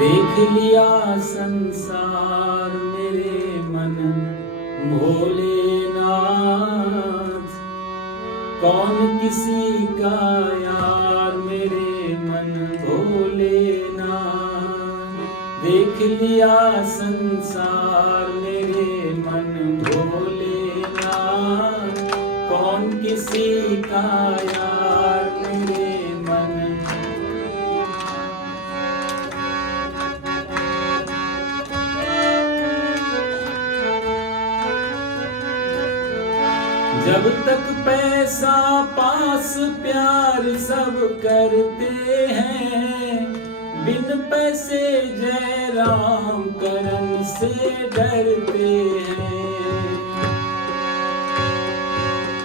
देख लिया संसार मेरे मन भोलेनाथ, कौन किसी का यार मेरे मन भोलेनाथ। देख लिया संसार मेरे मन भोलेनाथ, कौन किसी का यार मेरे मन। जब तक पैसा पास प्यार सब करते हैं, बिन पैसे जय राम करन से डरते हैं।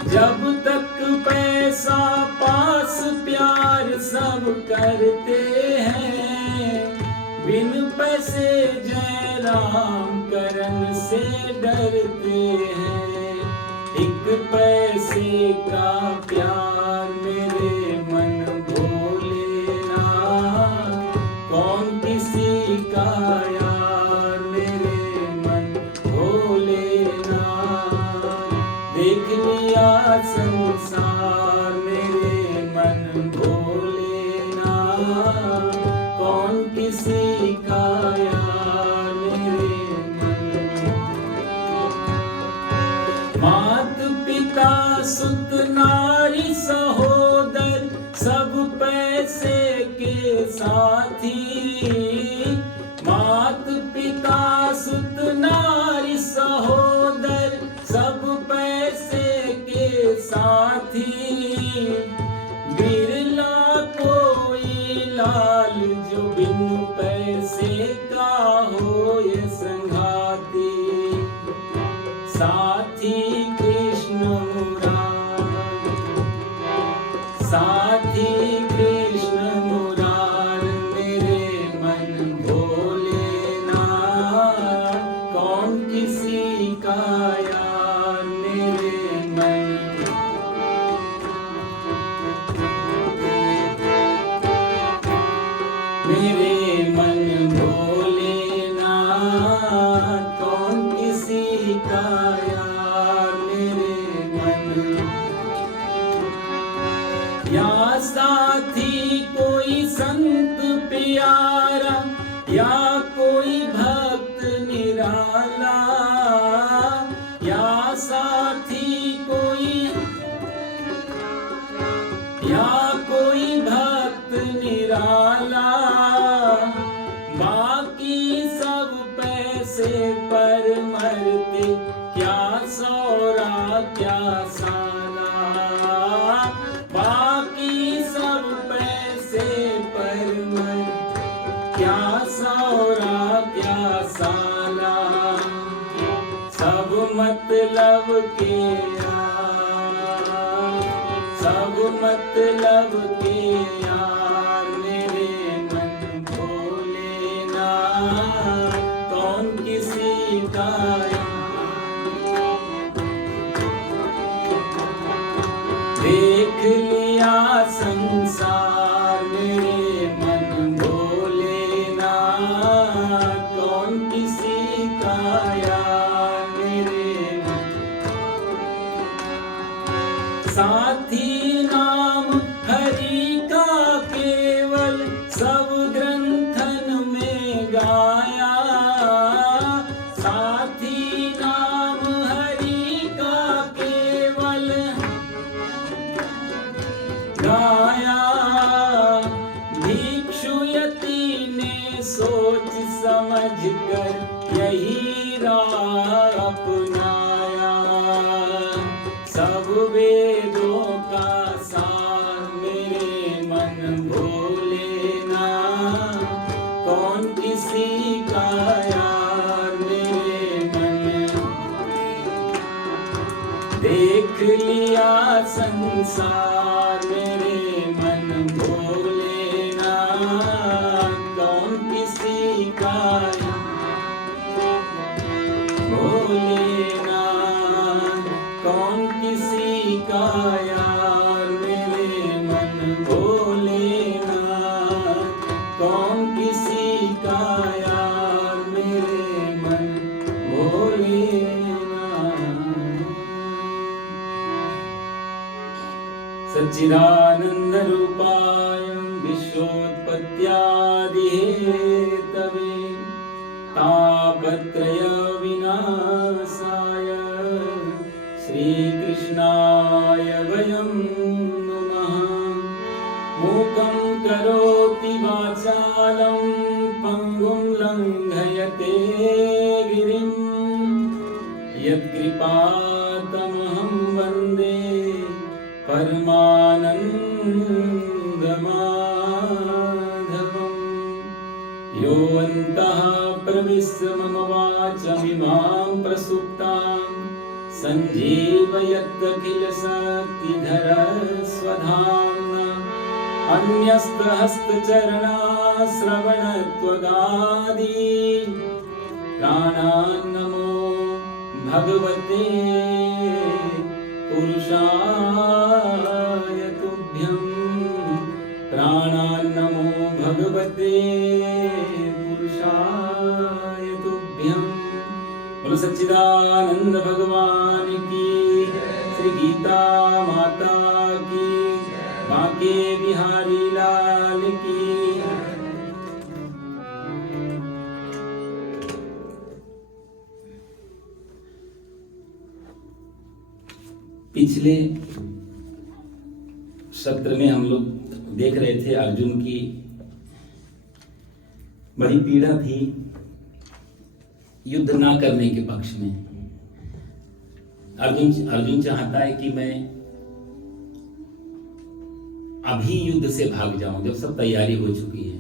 जब तक पैसा पास प्यार सब करते हैं, बिन पैसे जय राम करन से डरते हैं। एक पैसे का प्यार मेरे मन भोलेनाथ, कौन किसी का यार मेरे मन भोलेनाथ। देख लिया संसार मेरे मन भोलेनाथ, कौन किसी का यार मेरे मन। मात पिता सुत नारी सहोदर सब पैसे के साथी। मात पिता सुत नारी सहोदर सब पैसे के साथी। बिरला कोई लाल जो बिन पैसे का हो ये संघाती। साथी कृष्ण मुरार, साथी कृष्ण मुरार मेरे मन भोलेनाथ, कौन किसी का यार मेरे मन। मेरे मन भोलेनाथ, कौन किसी का यार मेरे मन। या साथी कोई संत प्यारा, या कोई भक्त निराला। या साथी कोई, या कोई भक्त निराला। बाकी सब पैसे पर मरते, क्या सौरा क्या साला। बाकी सब पैसे पर मरते, क्या सौरा क्या साला। सब मतलब के यार, सब मतलब के यार मेरे मन भोलेनाथ, कौन किसी का यार। देख लिया संसार मेरे मन भोलेनाथ, कौन किसी का यार मेरे मन। साथी नाम हरि का केवल सब ग्रंथन में गाया। साथी नाम हरि का केवल गाया। भिक्षु यति ने सोच समझ कर यही राह अपनाया। सब वेदों का सार मेरे मन भोलेनाथ, कौन किसी का यार मेरे मन। देख लिया संसार मेरे मन भोलेनाथ, कौन किसी का यार भोलेनाथ, कौन किसी यार मेरे मन भोलेनाथ, कौन किसी का यार मेरे मन भोलेनाथ। सच्चिदानंद रूपाय विश्वोत्पत्त्यादि हेतवे तापत्रय विनाशाय श्रीकृष्णाय वयं नुमः। मूकं करोति वाचालं पङ्गुं लङ्घयते गिरिं, यत्कृपातमहं वन्दे परमानन्दमाधवम्। यो अन्तः प्रविश्य मम वाचमिमां प्रसुप्तां सञ्जीवयत्यखिल शक्तिधर स्वधाम्ना। अन्यस्तहस्तचरणाश्रवणत्वगादि प्राणान्नमो भगवते पुरुषाय तुभ्यं। प्राणान्नमो भगवते पुरुषाय तुभ्यं। बोलो सच्चिदानंद भगवान की, श्री गीता माता की, बांके बिहारी लाल की। पिछले सत्र में हम लोग देख रहे थे अर्जुन की बड़ी पीड़ा थी युद्ध ना करने के पक्ष में। अर्जुन चाहता है कि मैं अभी युद्ध से भाग जाऊं जब सब तैयारी हो चुकी है,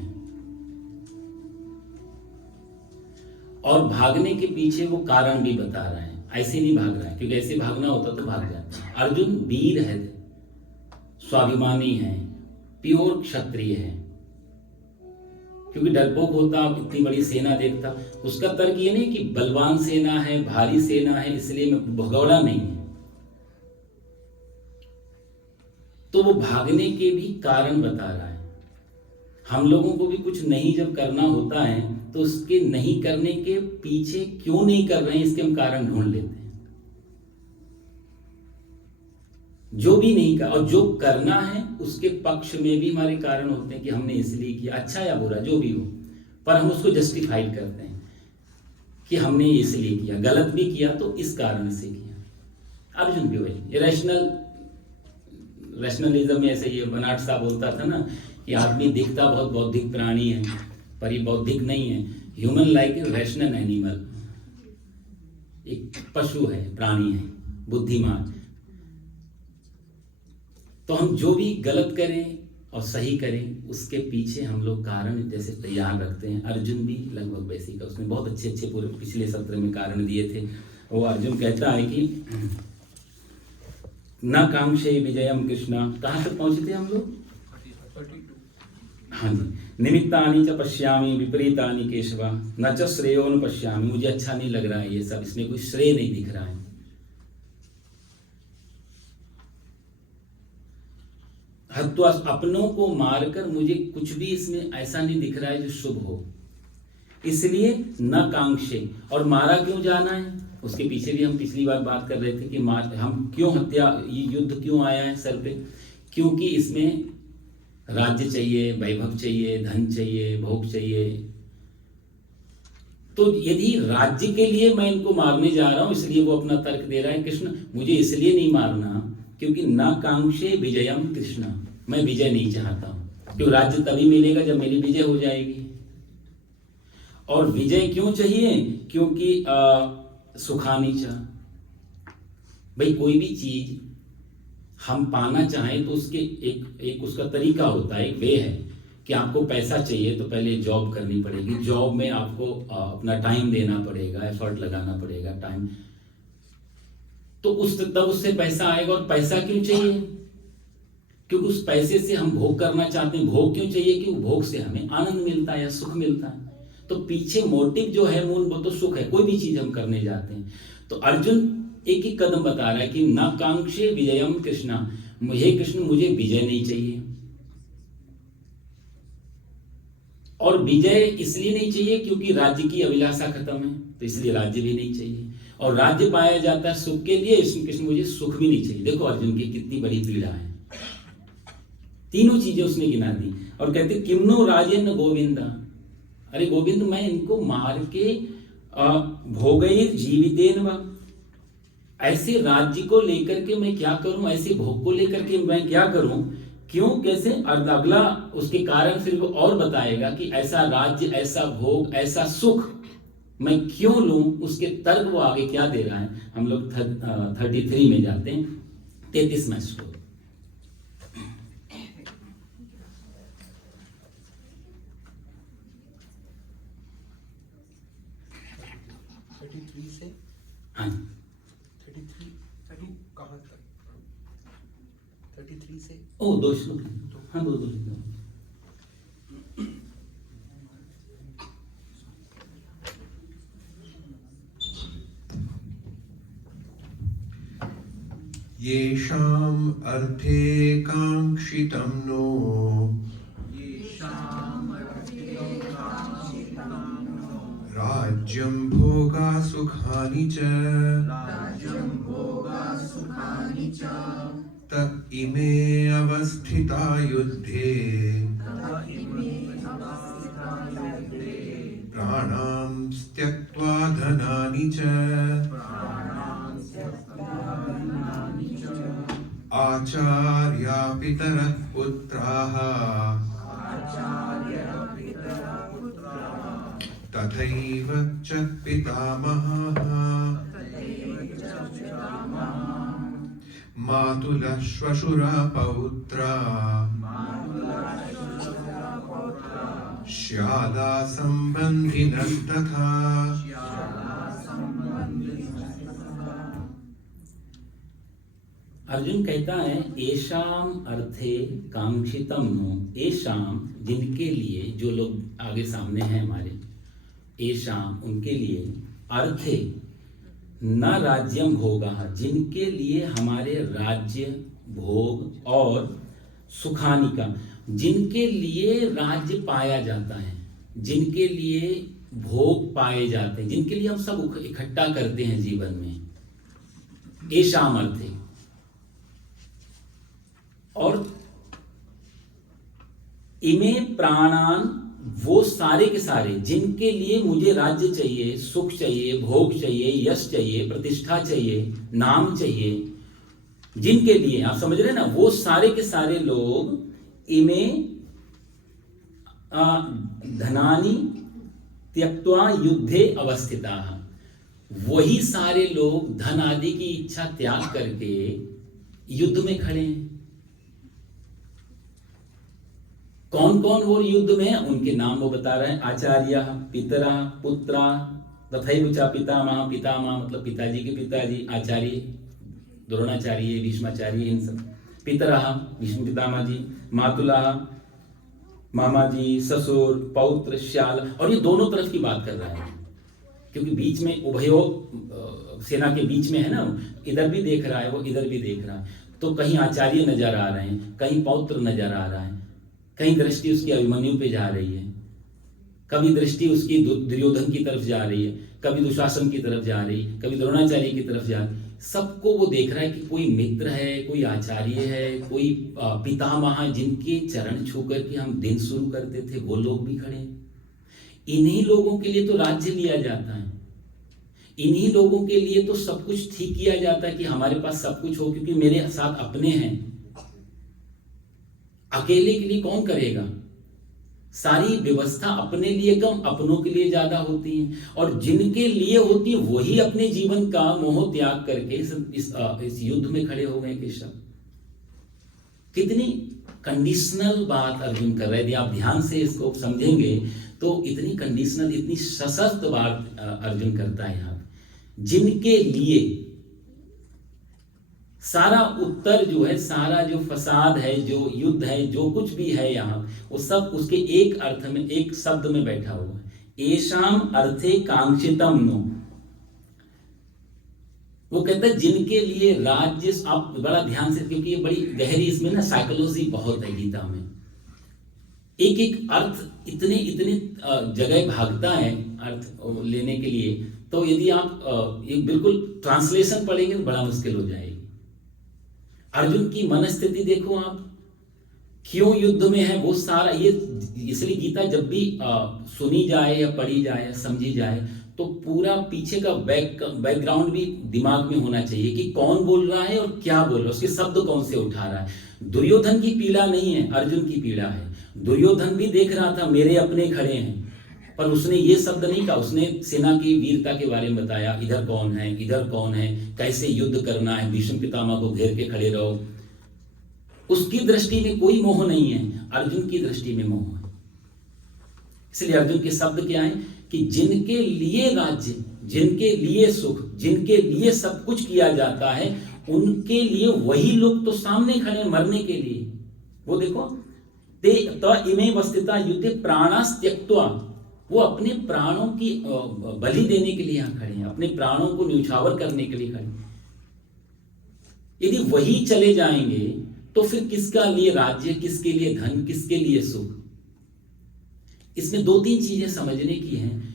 और भागने के पीछे वो कारण भी बता रहा है। ऐसे नहीं भाग रहा है, क्योंकि ऐसे भागना होता तो भाग जाता। अर्जुन वीर है, स्वाभिमानी है, प्योर क्षत्रिय है। क्योंकि डरपोक होता, इतनी बड़ी सेना देखता, उसका तर्क ये नहीं कि बलवान सेना है, भारी सेना है, इसलिए मैं भगौड़ा नहीं है। तो वो भागने के भी कारण बता रहा है। हम लोगों को भी कुछ नहीं जब करना होता है तो उसके नहीं करने के पीछे क्यों नहीं कर रहे हैं, इसके हम कारण ढूंढ लेते हैं। जो भी नहीं कर और जो करना है उसके पक्ष में भी हमारे कारण होते हैं कि हमने इसलिए किया, अच्छा या बुरा जो भी हो, पर हम उसको जस्टिफाइड करते हैं कि हमने इसलिए किया, गलत भी किया तो इस कारण से किया। अर्जुन भी वही रैशनलिज्म में ऐसे ये बनाट साहब बोलता था ना कि आदमी दिखता बहुत बौद्धिक प्राणी है पर ये बौद्धिक नहीं है। Human like a rational animal, एक पशु है, प्राणी है, बुद्धिमान। तो हम जो भी गलत करें और सही करें उसके पीछे हम लोग कारण जैसे तैयार रखते हैं। अर्जुन भी लगभग वैसे का, उसने बहुत अच्छे पूरे पिछले सत्र में कारण दिए थे। वो अर्जुन कहता है कि न कांक्षे विजयम कृष्णा। कहाँ तक पहुंचे थे हम लोग? हाँ जी। निमित्तानि च पश्यामि विपरीतानि केशवा न च श्रेयोन पश्यामि। मुझे अच्छा नहीं लग रहा है ये सब, इसमें कोई श्रेय नहीं दिख रहा है। हत्वा, अपनों को मारकर मुझे कुछ भी इसमें ऐसा नहीं दिख रहा है जो शुभ हो, इसलिए न कांक्षे। और मारा क्यों जाना है उसके पीछे भी हम पिछली बार बात कर रहे थे कि हम क्यों हत्या, ये युद्ध क्यों आया है सर पे? क्योंकि इसमें राज्य चाहिए, वैभव चाहिए, धन चाहिए, भोग चाहिए। तो यदि राज्य के लिए मैं इनको मारने जा रहा हूं, इसलिए वो अपना तर्क दे रहा है कृष्ण मुझे इसलिए नहीं मारना क्योंकि न कांक्षे विजयम कृष्ण, मैं विजय नहीं चाहता हूं। क्यों? राज्य तभी मिलेगा जब मेरी विजय हो जाएगी। और विजय क्यों चाहिए? क्योंकि सुखानी चाह। भाई कोई भी चीज हम पाना चाहें तो उसके एक उसका तरीका होता है, एक वे है कि आपको पैसा चाहिए तो पहले जॉब करनी पड़ेगी, जॉब में आपको अपना टाइम देना पड़ेगा, एफर्ट लगाना पड़ेगा, टाइम, तो तब उससे पैसा आएगा। और पैसा क्यों चाहिए? क्योंकि उस पैसे से हम भोग करना चाहते हैं। भोग क्यों चाहिए? कि भोग से हमें आनंद मिलता है या सुख मिलता है। तो पीछे मोटिव जो है मूल वो तो सुख है, कोई भी चीज हम करने जाते हैं। तो अर्जुन एक एक कदम बता रहा है कि न कांक्षे विजयम कृष्णा, हे कृष्ण मुझे विजय नहीं चाहिए। और विजय इसलिए नहीं चाहिए क्योंकि राज्य की अभिलाषा खत्म है, तो इसलिए राज्य भी नहीं चाहिए। और राज्य पाया जाता है सुख के लिए, कृष्ण मुझे सुख भी नहीं चाहिए। देखो अर्जुन की कितनी बड़ी पीड़ा है, तीनों चीजें उसने गिना दी। और कहते किम्नो राजेन गोविंदा, अरे गोविंद मैं इनको मार के भोगये जीवितेन वा, ऐसे राज्य को लेकर के मैं क्या करूं, ऐसे भोग को लेकर के मैं क्या करूं, क्यों, कैसे। और अगला उसके कारण फिर वो और बताएगा कि ऐसा राज्य, ऐसा भोग, ऐसा सुख मैं क्यों लूं, उसके तर्क वो आगे क्या दे रहा है। हम लोग 33 में जाते हैं, 33वां श्लोक। हाँ 33 कहाँ तक? 33 से ओ 2 श्लोक, हाँ 2 येषाम् अर्थे काङ्क्षितं नो राज्यं भोगा सुखानि च त इमे अवस्थिता युद्धे प्राणां त्यक्त्वा धनानि च आचार्या पितरः पुत्राः तथैव च पितामहाः मातुलः श्वशुरा पौत्रा श्याला सम्बन्धिनस्तथा। अर्जुन कहता है एशाम अर्थे कांक्षितम नो, एशाम जिनके लिए, जो लोग आगे सामने हैं हमारे, एशाम उनके लिए, अर्थे न राज्यम भोगा, जिनके लिए हमारे राज्य भोग और सुखानिका, जिनके लिए राज्य पाया जाता है, जिनके लिए भोग पाए जाते हैं, जिनके लिए हम सब इकट्ठा करते हैं जीवन में, एशाम अर्थे। और इमे प्राणान, वो सारे के सारे जिनके लिए मुझे राज्य चाहिए, सुख चाहिए, भोग चाहिए, यश चाहिए, प्रतिष्ठा चाहिए, नाम चाहिए, जिनके लिए आप समझ रहे हैं ना, वो सारे के सारे लोग इमे धनानि त्यक्त्वा युद्धे अवस्थिता, वही सारे लोग धन आदि की इच्छा त्याग करके युद्ध में खड़े हैं। कौन कौन वो युद्ध में है, उनके नाम वो बता रहे हैं, आचार्य, पितरा, पुत्रा, तथैव च पितामह, पितामह मतलब पिताजी के पिताजी, आचार्य द्रोणाचार्य, भीष्माचार्य, इन सब, पितरा भीष्म पितामह जी, मातुला मामा जी, ससुर, पौत्र, श्याल, और ये दोनों तरफ की बात कर रहा है क्योंकि बीच में उभयो सेना के बीच में है ना, इधर भी देख रहा है वो, इधर भी देख रहा है, तो कहीं आचार्य नजर आ रहे हैं, कहीं पौत्र नजर आ रहा है, कहीं दृष्टि उसकी अभिमन्यु पे जा रही है, कभी दृष्टि उसकी दुर्योधन की तरफ जा रही है, कभी दुशासन की तरफ जा रही है, कभी द्रोणाचार्य की तरफ जा रही है। सबको वो देख रहा है कि कोई मित्र है, कोई आचार्य है, कोई पितामह जिनके चरण छू करके हम दिन शुरू करते थे, वो लोग भी खड़े हैं। इन्हीं लोगों के लिए तो राज्य लिया जाता है, इन्हीं लोगों के लिए तो सब कुछ ठीक किया जाता है कि हमारे पास सब कुछ हो, क्योंकि मेरे साथ अपने हैं। अकेले के लिए कौन करेगा? सारी व्यवस्था अपने लिए कम, अपनों के लिए ज्यादा होती है, और जिनके लिए होती है वही अपने जीवन का मोह त्याग करके इस युद्ध में खड़े हो गए केशव। कितनी कंडीशनल बात अर्जुन कर रहे हैं। यदि आप ध्यान से इसको समझेंगे तो इतनी कंडीशनल, इतनी सशक्त बात अर्जुन करता है यहाँ, जिनके लिए सारा उत्तर जो है, सारा जो फसाद है, जो युद्ध है, जो कुछ भी है यहाँ, वो सब उसके एक अर्थ में, एक शब्द में बैठा हुआ है। एशाम अर्थे कांक्षितम नो, वो कहता है जिनके लिए राज्य, आप बड़ा ध्यान से, क्योंकि ये बड़ी गहरी इसमें ना साइकोलॉजी बहुत है गीता में, एक एक अर्थ इतने इतने जगह भागता है अर्थ लेने के लिए, तो यदि आप एक बिल्कुल ट्रांसलेशन पढ़ेंगे तो बड़ा मुश्किल हो जाएगी। अर्जुन की मनस्थिति देखो आप, क्यों युद्ध में है, वो सारा ये, इसलिए गीता जब भी सुनी जाए या पढ़ी जाए या समझी जाए तो पूरा पीछे का बैकग्राउंड भी दिमाग में होना चाहिए कि कौन बोल रहा है और क्या बोल रहा है, उसके शब्द कौन से उठा रहा है। दुर्योधन की पीड़ा नहीं है, अर्जुन की पीड़ा है। दुर्योधन भी देख रहा था मेरे अपने खड़े हैं, पर उसने ये शब्द नहीं कहा, उसने सेना की वीरता के बारे में बताया, इधर कौन है, इधर कौन है, कैसे युद्ध करना है, भीष्म पितामह को घेर के खड़े रहो। उसकी दृष्टि में कोई मोह नहीं है, अर्जुन की दृष्टि में मोह है। इसलिए अर्जुन के शब्द क्या है कि जिनके लिए राज्य, जिनके लिए सुख, जिनके लिए सब कुछ किया जाता है, उनके लिए वही लोग तो सामने खड़े मरने के लिए। वो देखो, ते इमे वस्थिता युद्धे प्राणास त्यक्त्वा, वो अपने प्राणों की बलि देने के लिए यहां खड़े हैं, अपने प्राणों को न्यौछावर करने के लिए खड़े हैं। यदि वही चले जाएंगे तो फिर किसका लिए राज्य, किसके लिए धन, किसके लिए सुख। इसमें दो तीन चीजें समझने की हैं।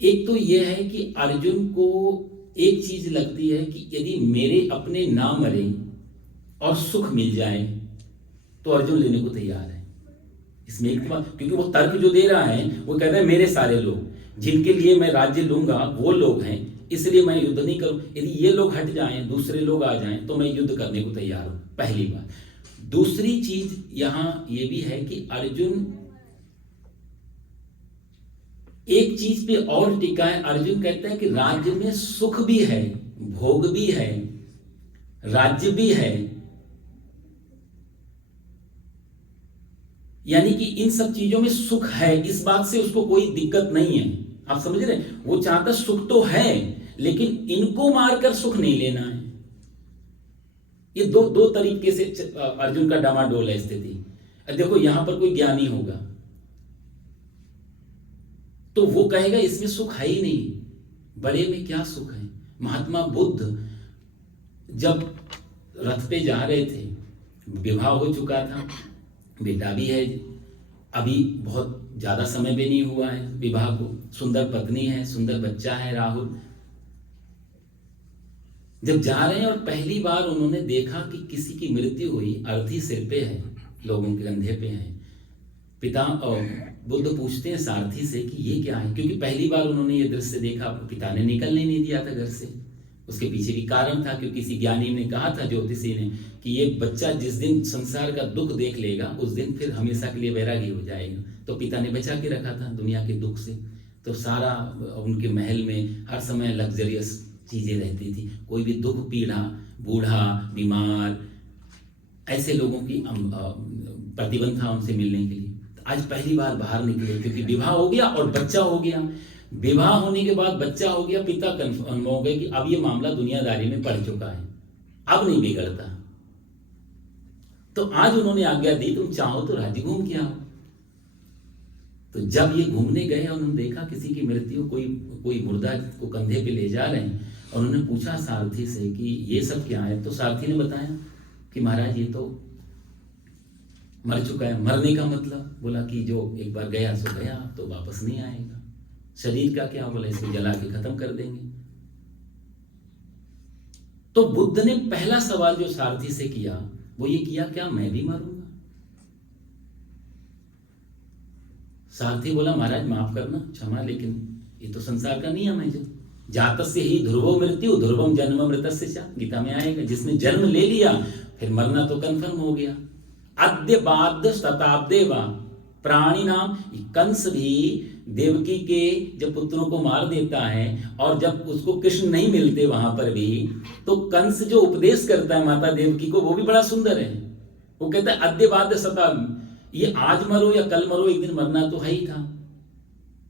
एक तो यह है कि अर्जुन को एक चीज लगती है कि यदि मेरे अपने ना मरे और सुख मिल जाए तो अर्जुन लेने को तैयार है। इसमें एक बात, क्योंकि वो तर्क जो दे रहा है वो कहता है मेरे सारे लोग जिनके लिए मैं राज्य लूंगा वो लोग हैं, इसलिए मैं युद्ध नहीं करूं। यदि ये लोग हट जाएं, दूसरे लोग आ जाएं तो मैं युद्ध करने को तैयार हूं, पहली बात। दूसरी चीज यहां ये भी है कि अर्जुन एक चीज पे और टिका है। अर्जुन कहता है कि राज्य में सुख भी है, भोग भी है, राज्य भी है, यानी कि इन सब चीजों में सुख है, इस बात से उसको कोई दिक्कत नहीं है। आप समझ रहे हैं, वो चाहता सुख तो है लेकिन इनको मारकर सुख नहीं लेना है। ये दो तरीके से अर्जुन का डामाडोल है स्थिति। देखो यहां पर कोई ज्ञानी होगा तो वो कहेगा इसमें सुख है ही नहीं, बड़े में क्या सुख है। महात्मा बुद्ध जब रथ पे जा रहे थे, विवाह हो चुका था, बेटा भी है, अभी बहुत ज्यादा समय भी नहीं हुआ है विवाह को, सुंदर पत्नी है, सुंदर बच्चा है राहुल। जब जा रहे हैं और पहली बार उन्होंने देखा कि किसी की मृत्यु हुई, अर्थी सिर पे है, लोगों के कंधे पे है। पिता और बुद्ध पूछते हैं सारथी से कि ये क्या है, क्योंकि पहली बार उन्होंने ये दृश्य देखा, पिता ने निकलने नहीं दिया था घर से। उसके पीछे भी कारण था, क्योंकि किसी ज्ञानी ने कहा था, ज्योतिषी ने, कि ये बच्चा जिस दिन संसार का दुख देख लेगा उस दिन फिर हमेशा के लिए वैरागी हो जाएगा। तो पिता ने बचा के रखा था दुनिया के दुख से। तो सारा उनके महल में हर समय लग्जरियस चीजें रहती थी, कोई भी दुख पीड़ा, बूढ़ा बीमार, ऐसे लोगों की प्रतिबंध था उनसे मिलने के लिए। आज पहली बार बाहर निकले, क्योंकि विवाह हो गया और बच्चा हो गया। विवाह होने के बाद बच्चा हो गया, पिता कन्फर्म हो गए कि अब ये मामला दुनियादारी में पड़ चुका है, अब नहीं बिगड़ता। तो आज उन्होंने आज्ञा दी, तुम चाहो तो राज्य घूम के आओ। तो जब ये घूमने गए और उन्होंने देखा किसी की मृत्यु, कोई मुर्दा को कंधे पे ले जा रहे हैं, और उन्होंने पूछा सारथी से कि ये सब क्या है। तो सारथी ने बताया कि महाराज ये तो मर चुका है। मरने का मतलब, बोला कि जो एक बार गया सो गया, तो वापस नहीं आएगा। शरीर का क्या, बोला इसको जला के खत्म कर देंगे। तो बुद्ध ने पहला सवाल जो सारथी से किया वो ये किया, क्या मैं भी मरूंगा? सारथी बोला महाराज माफ करना, क्षमा, लेकिन ये तो संसार का नियम है। जो जातस्य ही ध्रुवो मृत्यु ध्रुवम जन्म मृतस्य च, गीता में आएगा। जिसने जन्म ले लिया फिर मरना तो कंफर्म हो गया। अद्य बाद्य शताब्दे वा प्राणी नाम, कंस भी देवकी के जब पुत्रों को मार देता है और जब उसको कृष्ण नहीं मिलते वहां पर भी, तो कंस जो उपदेश करता है माता देवकी को वो भी बड़ा सुंदर है। वो कहता है अद्य बाद्य शताब्द, ये आज मरो या कल मरो, एक दिन मरना तो है ही था।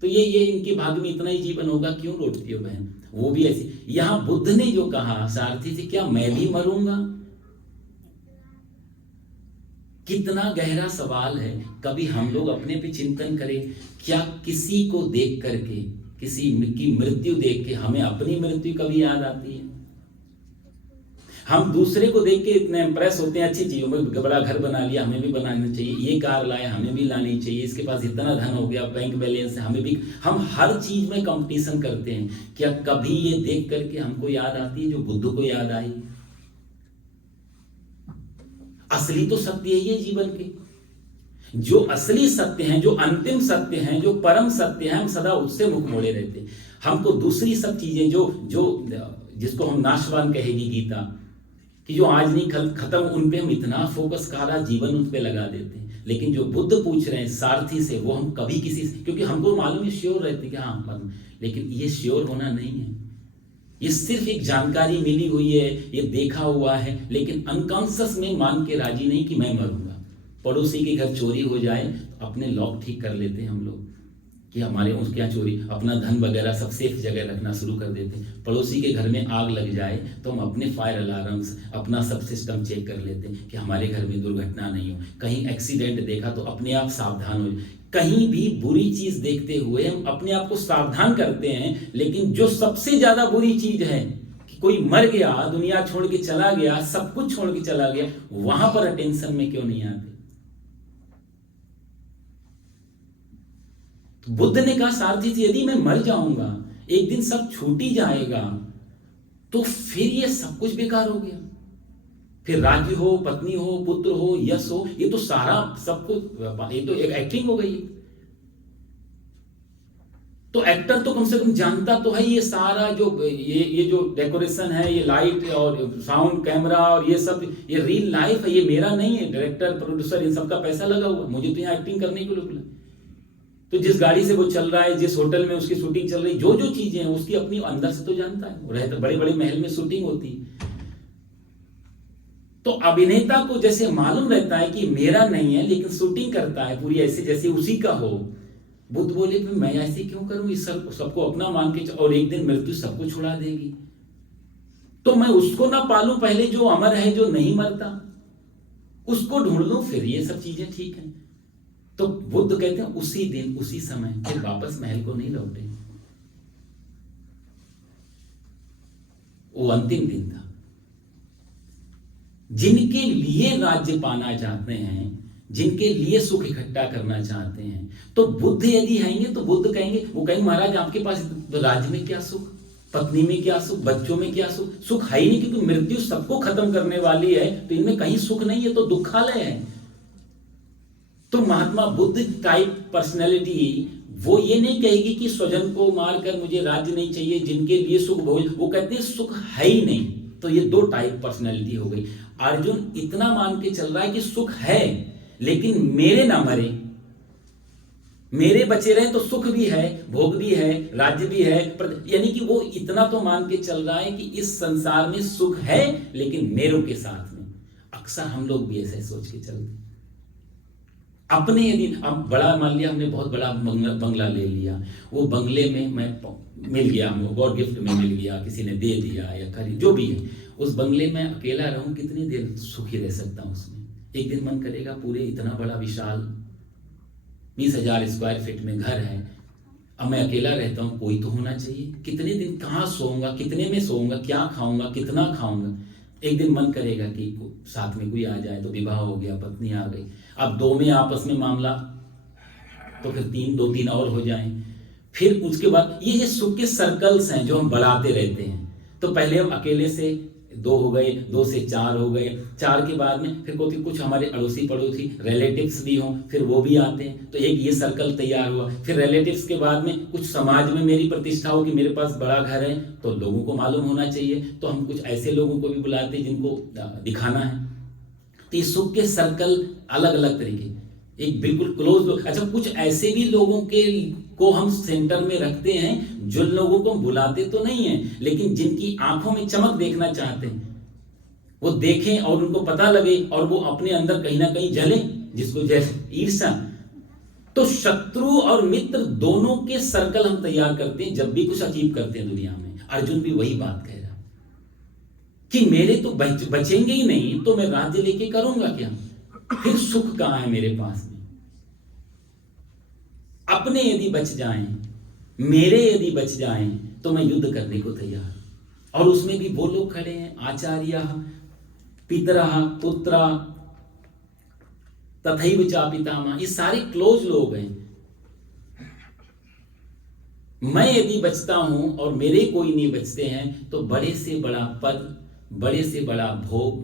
तो ये इनके भाग्य में इतना ही जीवन होगा, क्यों रोटती हो बहन। वो भी ऐसी, यहां बुद्ध ने जो कहा सारथी से, क्या मैं भी मरूंगा? कितना गहरा सवाल है। कभी हम लोग अपने पे चिंतन करें, क्या किसी को देख करके किसी की मृत्यु देख के हमें अपनी मृत्यु कभी याद आती है? हम दूसरे को देख के इतने इंप्रेस होते हैं अच्छी चीजों में, बड़ा घर बना लिया हमें भी बनाना चाहिए, ये कार लाया हमें भी लानी चाहिए, इसके पास इतना धन हो गया, बैंक बैलेंस है हमें भी। हम हर चीज में कंपटीशन करते हैं। क्या कभी ये देख करके हमको याद आती है जो बुद्ध को याद आई? असली तो सत्य यही है जीवन के। जो असली सत्य हैं, जो अंतिम सत्य हैं, जो परम सत्य हैं, हम सदा उससे मुख मोड़े रहते हैं। हमको दूसरी सब चीजें जो जिसको हम नाशवान कहेगी गीता, कि जो आज नहीं कल खत्म, उन पे हम इतना फोकस सारा जीवन उन पे लगा देते हैं। लेकिन जो बुद्ध पूछ रहे हैं सारथी से, वो हम कभी किसी से, क्योंकि हमको मालूम है श्योर रहते कि हाँ, लेकिन ये श्योर होना नहीं है। ये सिर्फ एक जानकारी मिली हुई है, ये देखा हुआ है, लेकिन अनकॉन्शियस में मान के राजी नहीं कि मैं मरूंगा। पड़ोसी के घर चोरी हो जाए तो अपने लॉक ठीक कर लेते हैं हम लोग कि हमारे उसके यहाँ चोरी, अपना धन वगैरह सब सेफ जगह रखना शुरू कर देते हैं। पड़ोसी के घर में आग लग जाए तो हम अपने फायर अलार्म्स, अपना सब सिस्टम चेक कर लेते हैं कि हमारे घर में दुर्घटना नहीं हो। कहीं एक्सीडेंट देखा तो अपने आप सावधान हो। कहीं भी बुरी चीज देखते हुए हम अपने आप को सावधान करते हैं, लेकिन जो सबसे ज्यादा बुरी चीज है कि कोई मर गया, दुनिया छोड़ के चला गया, सब कुछ छोड़ के चला गया, वहां पर अटेंशन में क्यों नहीं आते? तो बुद्ध ने कहा सारथी जी, यदि मैं मर जाऊंगा, एक दिन सब छूट ही जाएगा, तो फिर ये सब कुछ बेकार हो गया। फिर राज्य हो, पत्नी हो, पुत्र हो, यश हो, ये तो सारा सब कुछ, ये तो एक एक्टिंग हो गई। तो एक्टर तो कम से कम जानता तो है ये सारा जो ये जो डेकोरेशन है, ये लाइट और साउंड कैमरा और ये सब, ये रियल लाइफ है, ये मेरा नहीं है। डायरेक्टर प्रोड्यूसर इन सबका पैसा लगा हुआ, मुझे तो यहाँ एक्टिंग करने के लिए बुला। तो जिस गाड़ी से वो चल रहा है, जिस होटल में उसकी शूटिंग चल रही, जो जो चीजें हैं उसकी अपनी अंदर से तो जानता है। वो रहता, बड़े बड़े महल में शूटिंग होती है। तो अभिनेता को जैसे मालूम रहता है कि मेरा नहीं है, लेकिन शूटिंग करता है पूरी ऐसे जैसे उसी का हो। बुद्ध बोले मैं ऐसे क्यों करूं, इस सबको अपना मान के, और एक दिन मृत्यु सबको छुड़ा देगी, तो मैं उसको ना पालूं पहले जो अमर है, जो नहीं मरता, उसको ढूंढ लूं, फिर ये सब चीजें ठीक है। तो बुद्ध कहते हैं उसी दिन उसी समय फिर वापस महल को नहीं लौटे। वो अंतिम दिन था। जिनके लिए राज्य पाना चाहते हैं, जिनके लिए सुख इकट्ठा करना चाहते हैं, तो बुद्ध यदि आएंगे तो बुद्ध कहेंगे, वो कहेंगे महाराज आपके पास तो राज्य में क्या सुख, पत्नी में क्या सुख, बच्चों में क्या सुख, सुख है ही नहीं, क्योंकि मृत्यु सबको खत्म करने वाली है, तो इनमें कहीं सुख नहीं है, तो दुखालय है। तो महात्मा बुद्ध टाइप पर्सनैलिटी वो ये नहीं कहेगी कि स्वजन को मारकर मुझे राज्य नहीं चाहिए, जिनके लिए सुख भोग, वो कहते हैं सुख है ही नहीं। तो ये दो टाइप पर्सनैलिटी हो गई। अर्जुन इतना मान के चल रहा है कि सुख है, लेकिन मेरे ना मरे, मेरे बचे रहे तो सुख भी है, भोग भी है, राज्य भी है, यानी कि वो इतना तो मान के चल रहा है कि इस संसार में सुख है, लेकिन मेरों के साथ में। अक्सर हम लोग भी ऐसे सोच के चलते अपने। यदि अब बड़ा मान लिया हमने, बहुत बड़ा बंगला ले लिया, वो बंगले में मैं मिल गया, हमको गॉड गिफ्ट में मिल गया, किसी ने दे दिया या खरीद, जो भी है, उस बंगले में अकेला रहूं, कितनी देर सुखी रह सकता हूं उसमें? एक दिन मन करेगा पूरे इतना बड़ा विशाल 20,000 स्क्वायर फीट में घर है, अब मैं अकेला रहता हूं, कोई तो होना चाहिए। कितने दिन कहाँ सोऊंगा, कितने में सोऊंगा, क्या खाऊंगा, कितना खाऊंगा? एक दिन मन करेगा कि साथ में कोई आ जाए, तो विवाह हो गया, पत्नी आ गई, अब दो में आपस में मामला, तो फिर दो तीन और हो जाएं। फिर उसके बाद ये सुख के सर्कल्स हैं जो हम बढ़ाते रहते हैं। तो पहले हम अकेले से 2 हो गए, 2 से 4 हो गए, 4 के बाद में फिर कुछ हमारे अड़ोसी पड़ोसी रिलेटिव्स भी हों, फिर वो भी आते हैं, तो एक ये सर्कल तैयार हुआ। फिर रिलेटिव्स के बाद में कुछ समाज में मेरी प्रतिष्ठा हो कि मेरे पास बड़ा घर है, तो लोगों को मालूम होना चाहिए, तो हम कुछ ऐसे लोगों को भी बुलाते हैं जिनको दिखाना है। तो ये सुख के सर्कल अलग अलग तरीके, एक बिल्कुल क्लोज लोग। अच्छा, कुछ ऐसे भी लोगों को हम सेंटर में रखते हैं, जो लोगों को हम बुलाते तो नहीं है, लेकिन जिनकी आंखों में चमक देखना चाहते हैं, वो देखें और उनको पता लगे और वो अपने अंदर कहीं ना कहीं जले, जिसको जैसे ईर्ष्या। तो शत्रु और मित्र दोनों के सर्कल हम तैयार करते हैं जब भी कुछ अचीव करते हैं दुनिया में। अर्जुन भी वही बात कह रहा कि मेरे तो बचेंगे ही नहीं, तो मैं राज्य लेके करूंगा क्या? फिर सुख कहां है मेरे पास में? अपने यदि बच जाएं मेरे यदि बच जाएं तो मैं युद्ध करने को तैयार। और उसमें भी वो लोग खड़े हैं, आचार्य पितरः पुत्रा तथैव च पितामह, ये सारे क्लोज लोग हैं। मैं यदि बचता हूं और मेरे कोई नहीं बचते हैं तो बड़े से बड़ा पद, बड़े से बड़ा भोग,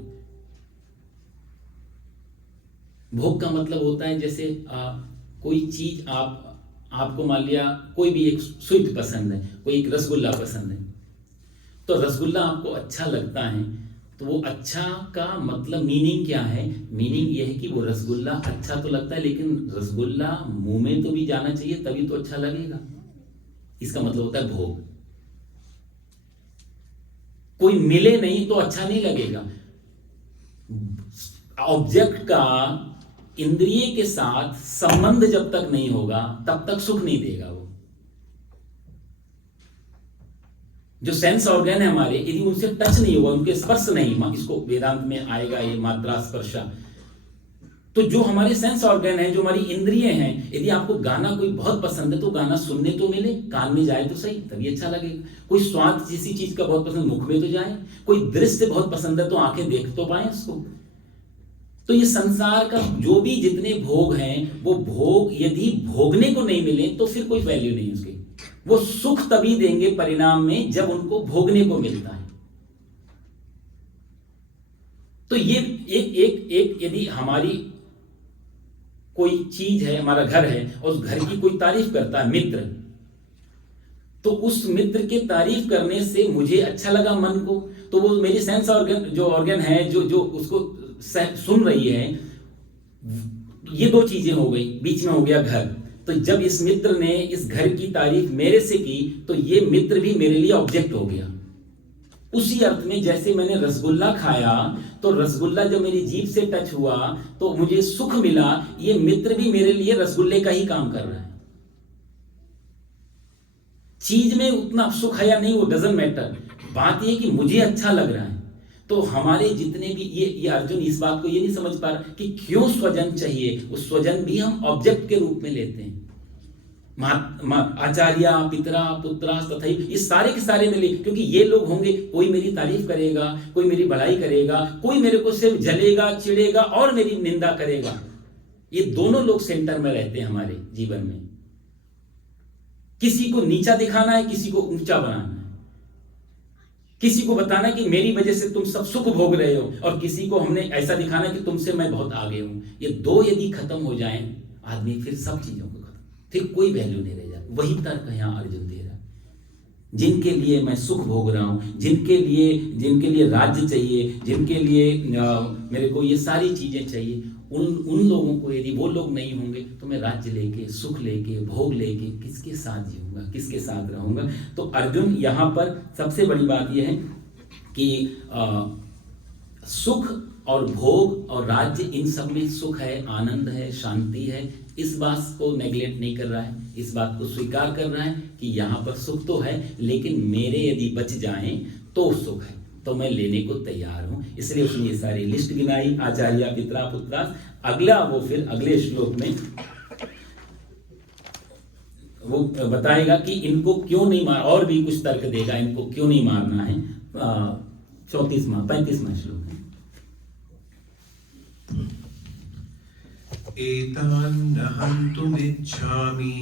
भोग का मतलब होता है जैसे कोई चीज आपको मान लिया कोई भी एक स्वीट पसंद है, कोई एक रसगुल्ला पसंद है, तो रसगुल्ला आपको अच्छा लगता है, तो वो अच्छा का मतलब मीनिंग क्या है? मीनिंग ये है कि वो रसगुल्ला अच्छा तो लगता है, लेकिन रसगुल्ला मुंह में तो भी जाना चाहिए तभी तो अच्छा लगेगा। इसका मतलब होता है भोग। कोई मिले नहीं तो अच्छा नहीं लगेगा। ऑब्जेक्ट का इंद्रिय के साथ संबंध जब तक नहीं होगा तब तक सुख नहीं देगा। वो जो सेंस ऑर्गन है हमारे, यदि उनसे टच नहीं होगा, उनके स्पर्श नहीं, इसको वेदांत में आएगा ये मात्रा स्पर्शा, तो जो हमारे सेंस ऑर्गन है, जो हमारी इंद्रिय हैं, यदि आपको गाना कोई बहुत पसंद है तो गाना सुनने तो मिले, कान में जाए तो सही, तभी अच्छा लगेगा। कोई स्वाद किसी चीज का बहुत पसंद, मुख में तो जाए। कोई दृश्य बहुत पसंद है तो आंखें देख तो पाए उसको। तो ये संसार का जो भी जितने भोग हैं, वो भोग यदि भोगने को नहीं मिले तो फिर कोई वैल्यू नहीं उसकी। वो सुख तभी देंगे परिणाम में जब उनको भोगने को मिलता है। तो ये एक यदि हमारी कोई चीज है, हमारा घर है, और उस घर की कोई तारीफ करता है मित्र, तो उस मित्र के तारीफ करने से मुझे अच्छा लगा मन को, तो वो मेरी सेंस ऑर्गन, जो ऑर्गन है, जो उसको सुन रही है, ये दो चीजें हो गई, बीच में हो गया घर। तो जब इस मित्र ने इस घर की तारीफ मेरे से की तो ये मित्र भी मेरे लिए ऑब्जेक्ट हो गया। उसी अर्थ में जैसे मैंने रसगुल्ला खाया तो रसगुल्ला जब मेरी जीभ से टच हुआ तो मुझे सुख मिला, ये मित्र भी मेरे लिए रसगुल्ले का ही काम कर रहा है। चीज में उतना सुख है या नहीं वो डजंट मैटर, बात ये कि मुझे अच्छा लग रहा है। तो हमारे जितने भी ये अर्जुन इस बात को ये नहीं समझ पा रहा कि क्यों स्वजन चाहिए। उस स्वजन भी हम ऑब्जेक्ट के रूप में लेते हैं। आचार्य पितरा पुत्रा तथा ये सारे के सारे मिले, क्योंकि ये लोग होंगे, कोई मेरी तारीफ करेगा, कोई मेरी बढ़ाई करेगा, कोई मेरे को सिर्फ जलेगा, चिढ़ेगा और मेरी निंदा करेगा। ये दोनों लोग सेंटर में रहते हैं हमारे जीवन में। किसी को नीचा दिखाना है, किसी को ऊंचा बनाना है, किसी को बताना कि मेरी वजह से तुम सब सुख भोग रहे हो, और किसी को हमने ऐसा दिखाना कि तुमसे मैं बहुत आगे हूं। ये दो यदि खत्म हो जाएं आदमी, फिर सब चीजों को खत्म, फिर कोई वैल्यू नहीं रह जाती। वही तर्क यहां अर्जुन दे रहा है। जिनके लिए मैं सुख भोग रहा हूं, जिनके लिए राज्य चाहिए, जिनके लिए मेरे को ये सारी चीजें चाहिए, उन लोगों को यदि वो लोग नहीं होंगे तो मैं राज्य लेके, सुख लेके, भोग लेके किसके साथ जीऊंगा, किसके साथ रहूंगा। तो अर्जुन यहाँ पर सबसे बड़ी बात यह है कि सुख और भोग और राज्य, इन सब में सुख है, आनंद है, शांति है, इस बात को नेग्लेक्ट नहीं कर रहा है, इस बात को स्वीकार कर रहा है कि यहाँ पर सुख तो है, लेकिन मेरे यदि बच जाएं तो सुख है, तो मैं लेने को तैयार हूं। इसलिए उसने ये सारी लिस्ट गिनाई, आचार्य पितरा पुत्रा। अगला वो फिर अगले श्लोक में वो बताएगा कि इनको क्यों नहीं मार, और भी कुछ तर्क देगा इनको क्यों नहीं मारना है। 35वां श्लोक है। एतान् हन्तुमिच्छामि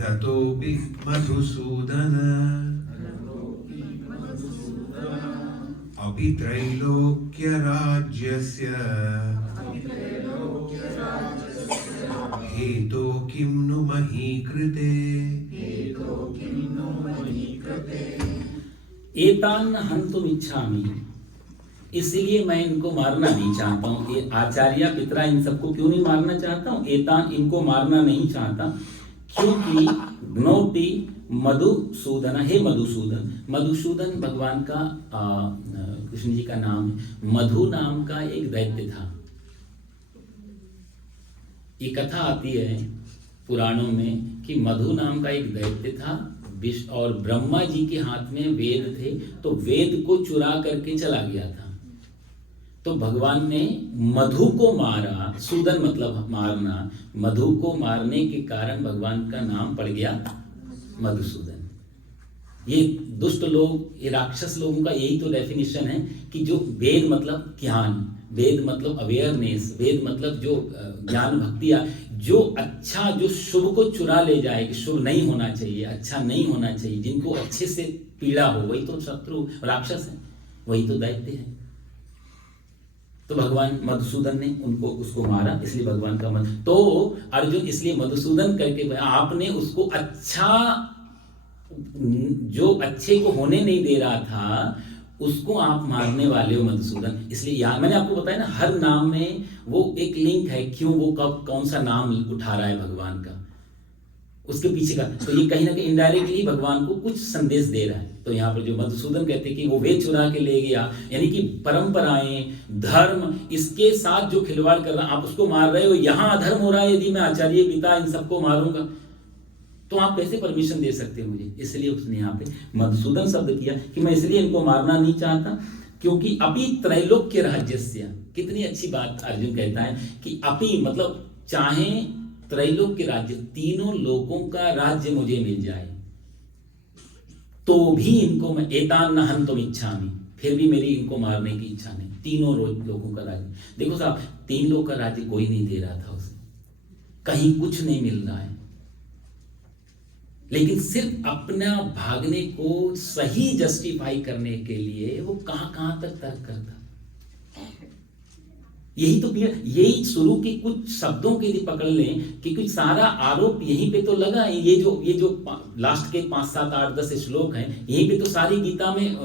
यतोऽपि मधुसूदन अपि त्रैलोक्यराज्यस्य हेतो किं नु मही कृते। एतान् हन्तुमिच्छामि, इसलिए मैं इनको मारना नहीं चाहता हूँ। ये आचार्य पितरा इन सबको क्यों नहीं मारना चाहता हूँ? एतान, इनको मारना नहीं चाहता क्योंकि ग्नोति मधुसूदन, हे मधुसूदन। मधुसूदन भगवान का कृष्ण जी का नाम है। मधु नाम का एक दैत्य था। ये कथा आती है पुराणों में कि मधु नाम का एक दैत्य था, और ब्रह्मा जी के हाथ में वेद थे, तो वेद को चुरा करके चला गया था। तो भगवान ने मधु को मारा, सूदन मतलब मारना, मधु को मारने के कारण भगवान का नाम पड़ गया मधुसूदन। ये दुष्ट लोग, ये राक्षस लोगों का यही तो डेफिनेशन है कि जो वेद मतलब ज्ञान, वेद मतलब अवेयरनेस, वेद मतलब जो ज्ञान भक्ति, जो अच्छा जो शुभ को चुरा ले जाए कि शुभ नहीं होना चाहिए, अच्छा नहीं होना चाहिए, जिनको अच्छे से पीड़ा हो, वही तो शत्रु राक्षस है, वही तो दैत्य है। तो भगवान मधुसूदन ने उनको उसको मारा, इसलिए भगवान का मधु। तो अर्जुन इसलिए मधुसूदन करके आपने उसको अच्छा, जो अच्छे को होने नहीं दे रहा था उसको आप मारने वाले हो मधुसूदन। इसलिए यहाँ मैंने आपको बताया ना, हर नाम में वो एक लिंक है, क्यों वो कब कौन सा नाम उठा रहा है भगवान का, उसके पीछे का। तो ये कहीं ना कहीं इनडायरेक्टली भगवान को कुछ संदेश दे रहा है। तो यहाँ पर जो मधुसूदन कहते हैं कि वो वेद चुरा के ले गया, यानी कि परंपराएं, धर्म, इसके साथ जो खिलवाड़ कर रहा, आप उसको मार रहे हो। यहाँ अधर्म हो रहा है, यदि मैं आचार्य पिता इन सबको मारूंगा तो आप कैसे परमिशन दे सकते हो मुझे? इसलिए उसने यहाँ पे मधुसूदन शब्द किया कि मैं इसलिए इनको मारना नहीं चाहता, क्योंकि अपि त्रैलोक्य राज्यस्य। कितनी अच्छी बात अर्जुन कहता है कि अपि मतलब चाहे त्रैलोक्य राज्य, तीनों लोकों का राज्य मुझे मिल जाए तो भी इनको मैं एतान न हन्तुम इच्छामि, फिर भी मेरी इनको मारने की इच्छा नहीं। तीनों लोगों का राज्य, देखो साहब, तीन लोग का राज्य कोई नहीं दे रहा था उसे, कहीं कुछ नहीं मिल रहा है, लेकिन सिर्फ अपना भागने को सही जस्टिफाई करने के लिए वो कहां तक तर्क करता। यही तो यही शुरू के कुछ शब्दों के लिए पकड़ लें कि कुछ सारा आरोप यहीं पे तो लगा है। ये जो लास्ट के 5, 7, 8, 10 श्लोक हैं, यहीं पे तो सारी गीता में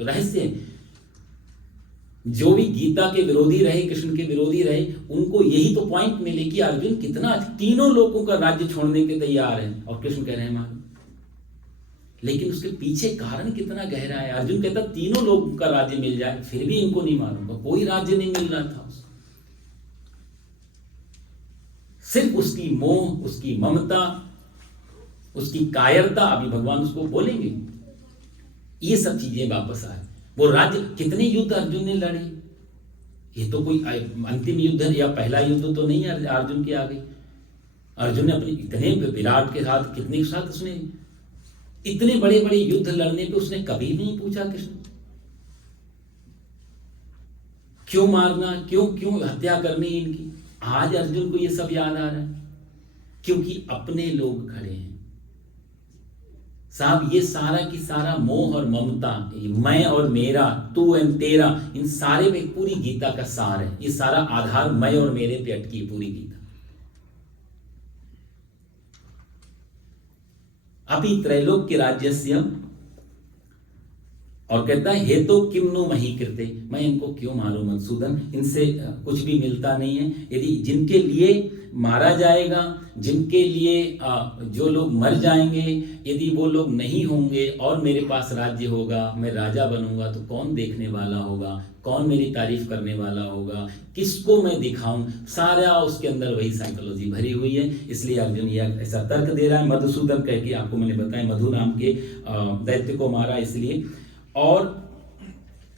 रहस्य है। जो भी गीता के विरोधी रहे, कृष्ण के विरोधी रहे, उनको यही तो पॉइंट मिले कि अर्जुन कितना तीनों लोगों का राज्य छोड़ने के तैयार है और कृष्ण कह रहे हैं मारो। लेकिन उसके पीछे कारण कितना गहरा है। अर्जुन कहता तीनों लोगों का राज्य मिल जाए फिर भी इनको नहीं मारूंगा, कोई राज्य नहीं मिल रहा था उसको। सिर्फ उसकी मोह, उसकी ममता, उसकी कायरता, अभी भगवान उसको बोलेंगे, ये सब चीजें वापस आए। वो राज्य, कितने युद्ध अर्जुन ने लड़े, ये तो कोई अंतिम युद्ध या पहला युद्ध तो नहीं है अर्जुन के आगे। अर्जुन ने अपने इतने विराट के साथ, कितने के साथ उसने इतने बड़े बड़े युद्ध लड़ने पे उसने कभी नहीं पूछा कृष्ण क्यों मारना, क्यों हत्या करनी इनकी। आज अर्जुन को ये सब याद आ रहा है क्योंकि अपने लोग खड़े हैं साहब। ये सारा की सारा मोह और ममता, मैं और मेरा, तू एंड तेरा, इन सारे में पूरी गीता का सार है। ये सारा आधार मैं और मेरे पे अटकी है पूरी गीता। अपि त्रैलोक्य राज्यस्य, और कहता है हे तो किम नु मही कृते, मैं इनको क्यों मारूं मधुसूदन, इनसे कुछ भी मिलता नहीं है। यदि जिनके लिए मारा जाएगा, जिनके लिए जो लोग मर जाएंगे, यदि वो लोग नहीं होंगे और मेरे पास राज्य होगा, मैं राजा बनूंगा, तो कौन देखने वाला होगा, कौन मेरी तारीफ करने वाला होगा, किसको मैं दिखाऊं। सारा उसके अंदर वही साइकोलॉजी भरी हुई है। इसलिए अर्जुन यह ऐसा तर्क दे रहा है। मधुसूदन कह के आपको मैंने बताया, मधु नाम के दैत्य को मारा इसलिए। और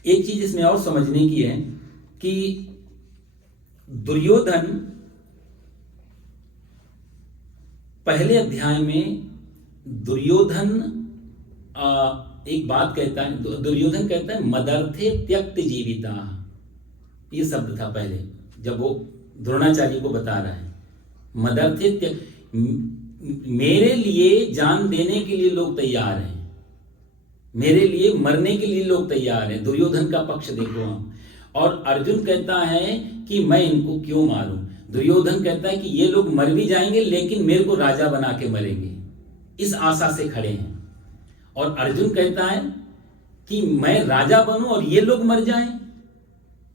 एक चीज इसमें और समझने की है कि दुर्योधन पहले अध्याय में दुर्योधन एक बात कहता है, दुर्योधन कहता है मदर्थे त्यक्त जीविता, ये शब्द था पहले जब वो द्रोणाचार्य को बता रहा है। मदर्थे त्यक्त, मेरे लिए जान देने के लिए लोग तैयार हैं, मेरे लिए मरने के लिए लोग तैयार हैं। दुर्योधन का पक्ष देखो हम। और अर्जुन कहता है कि मैं इनको क्यों मारूं। दुर्योधन कहता है कि ये लोग मर भी जाएंगे लेकिन मेरे को राजा बना के मरेंगे, इस आशा से खड़े हैं। और अर्जुन कहता है कि मैं राजा बनूं और ये लोग मर जाएं।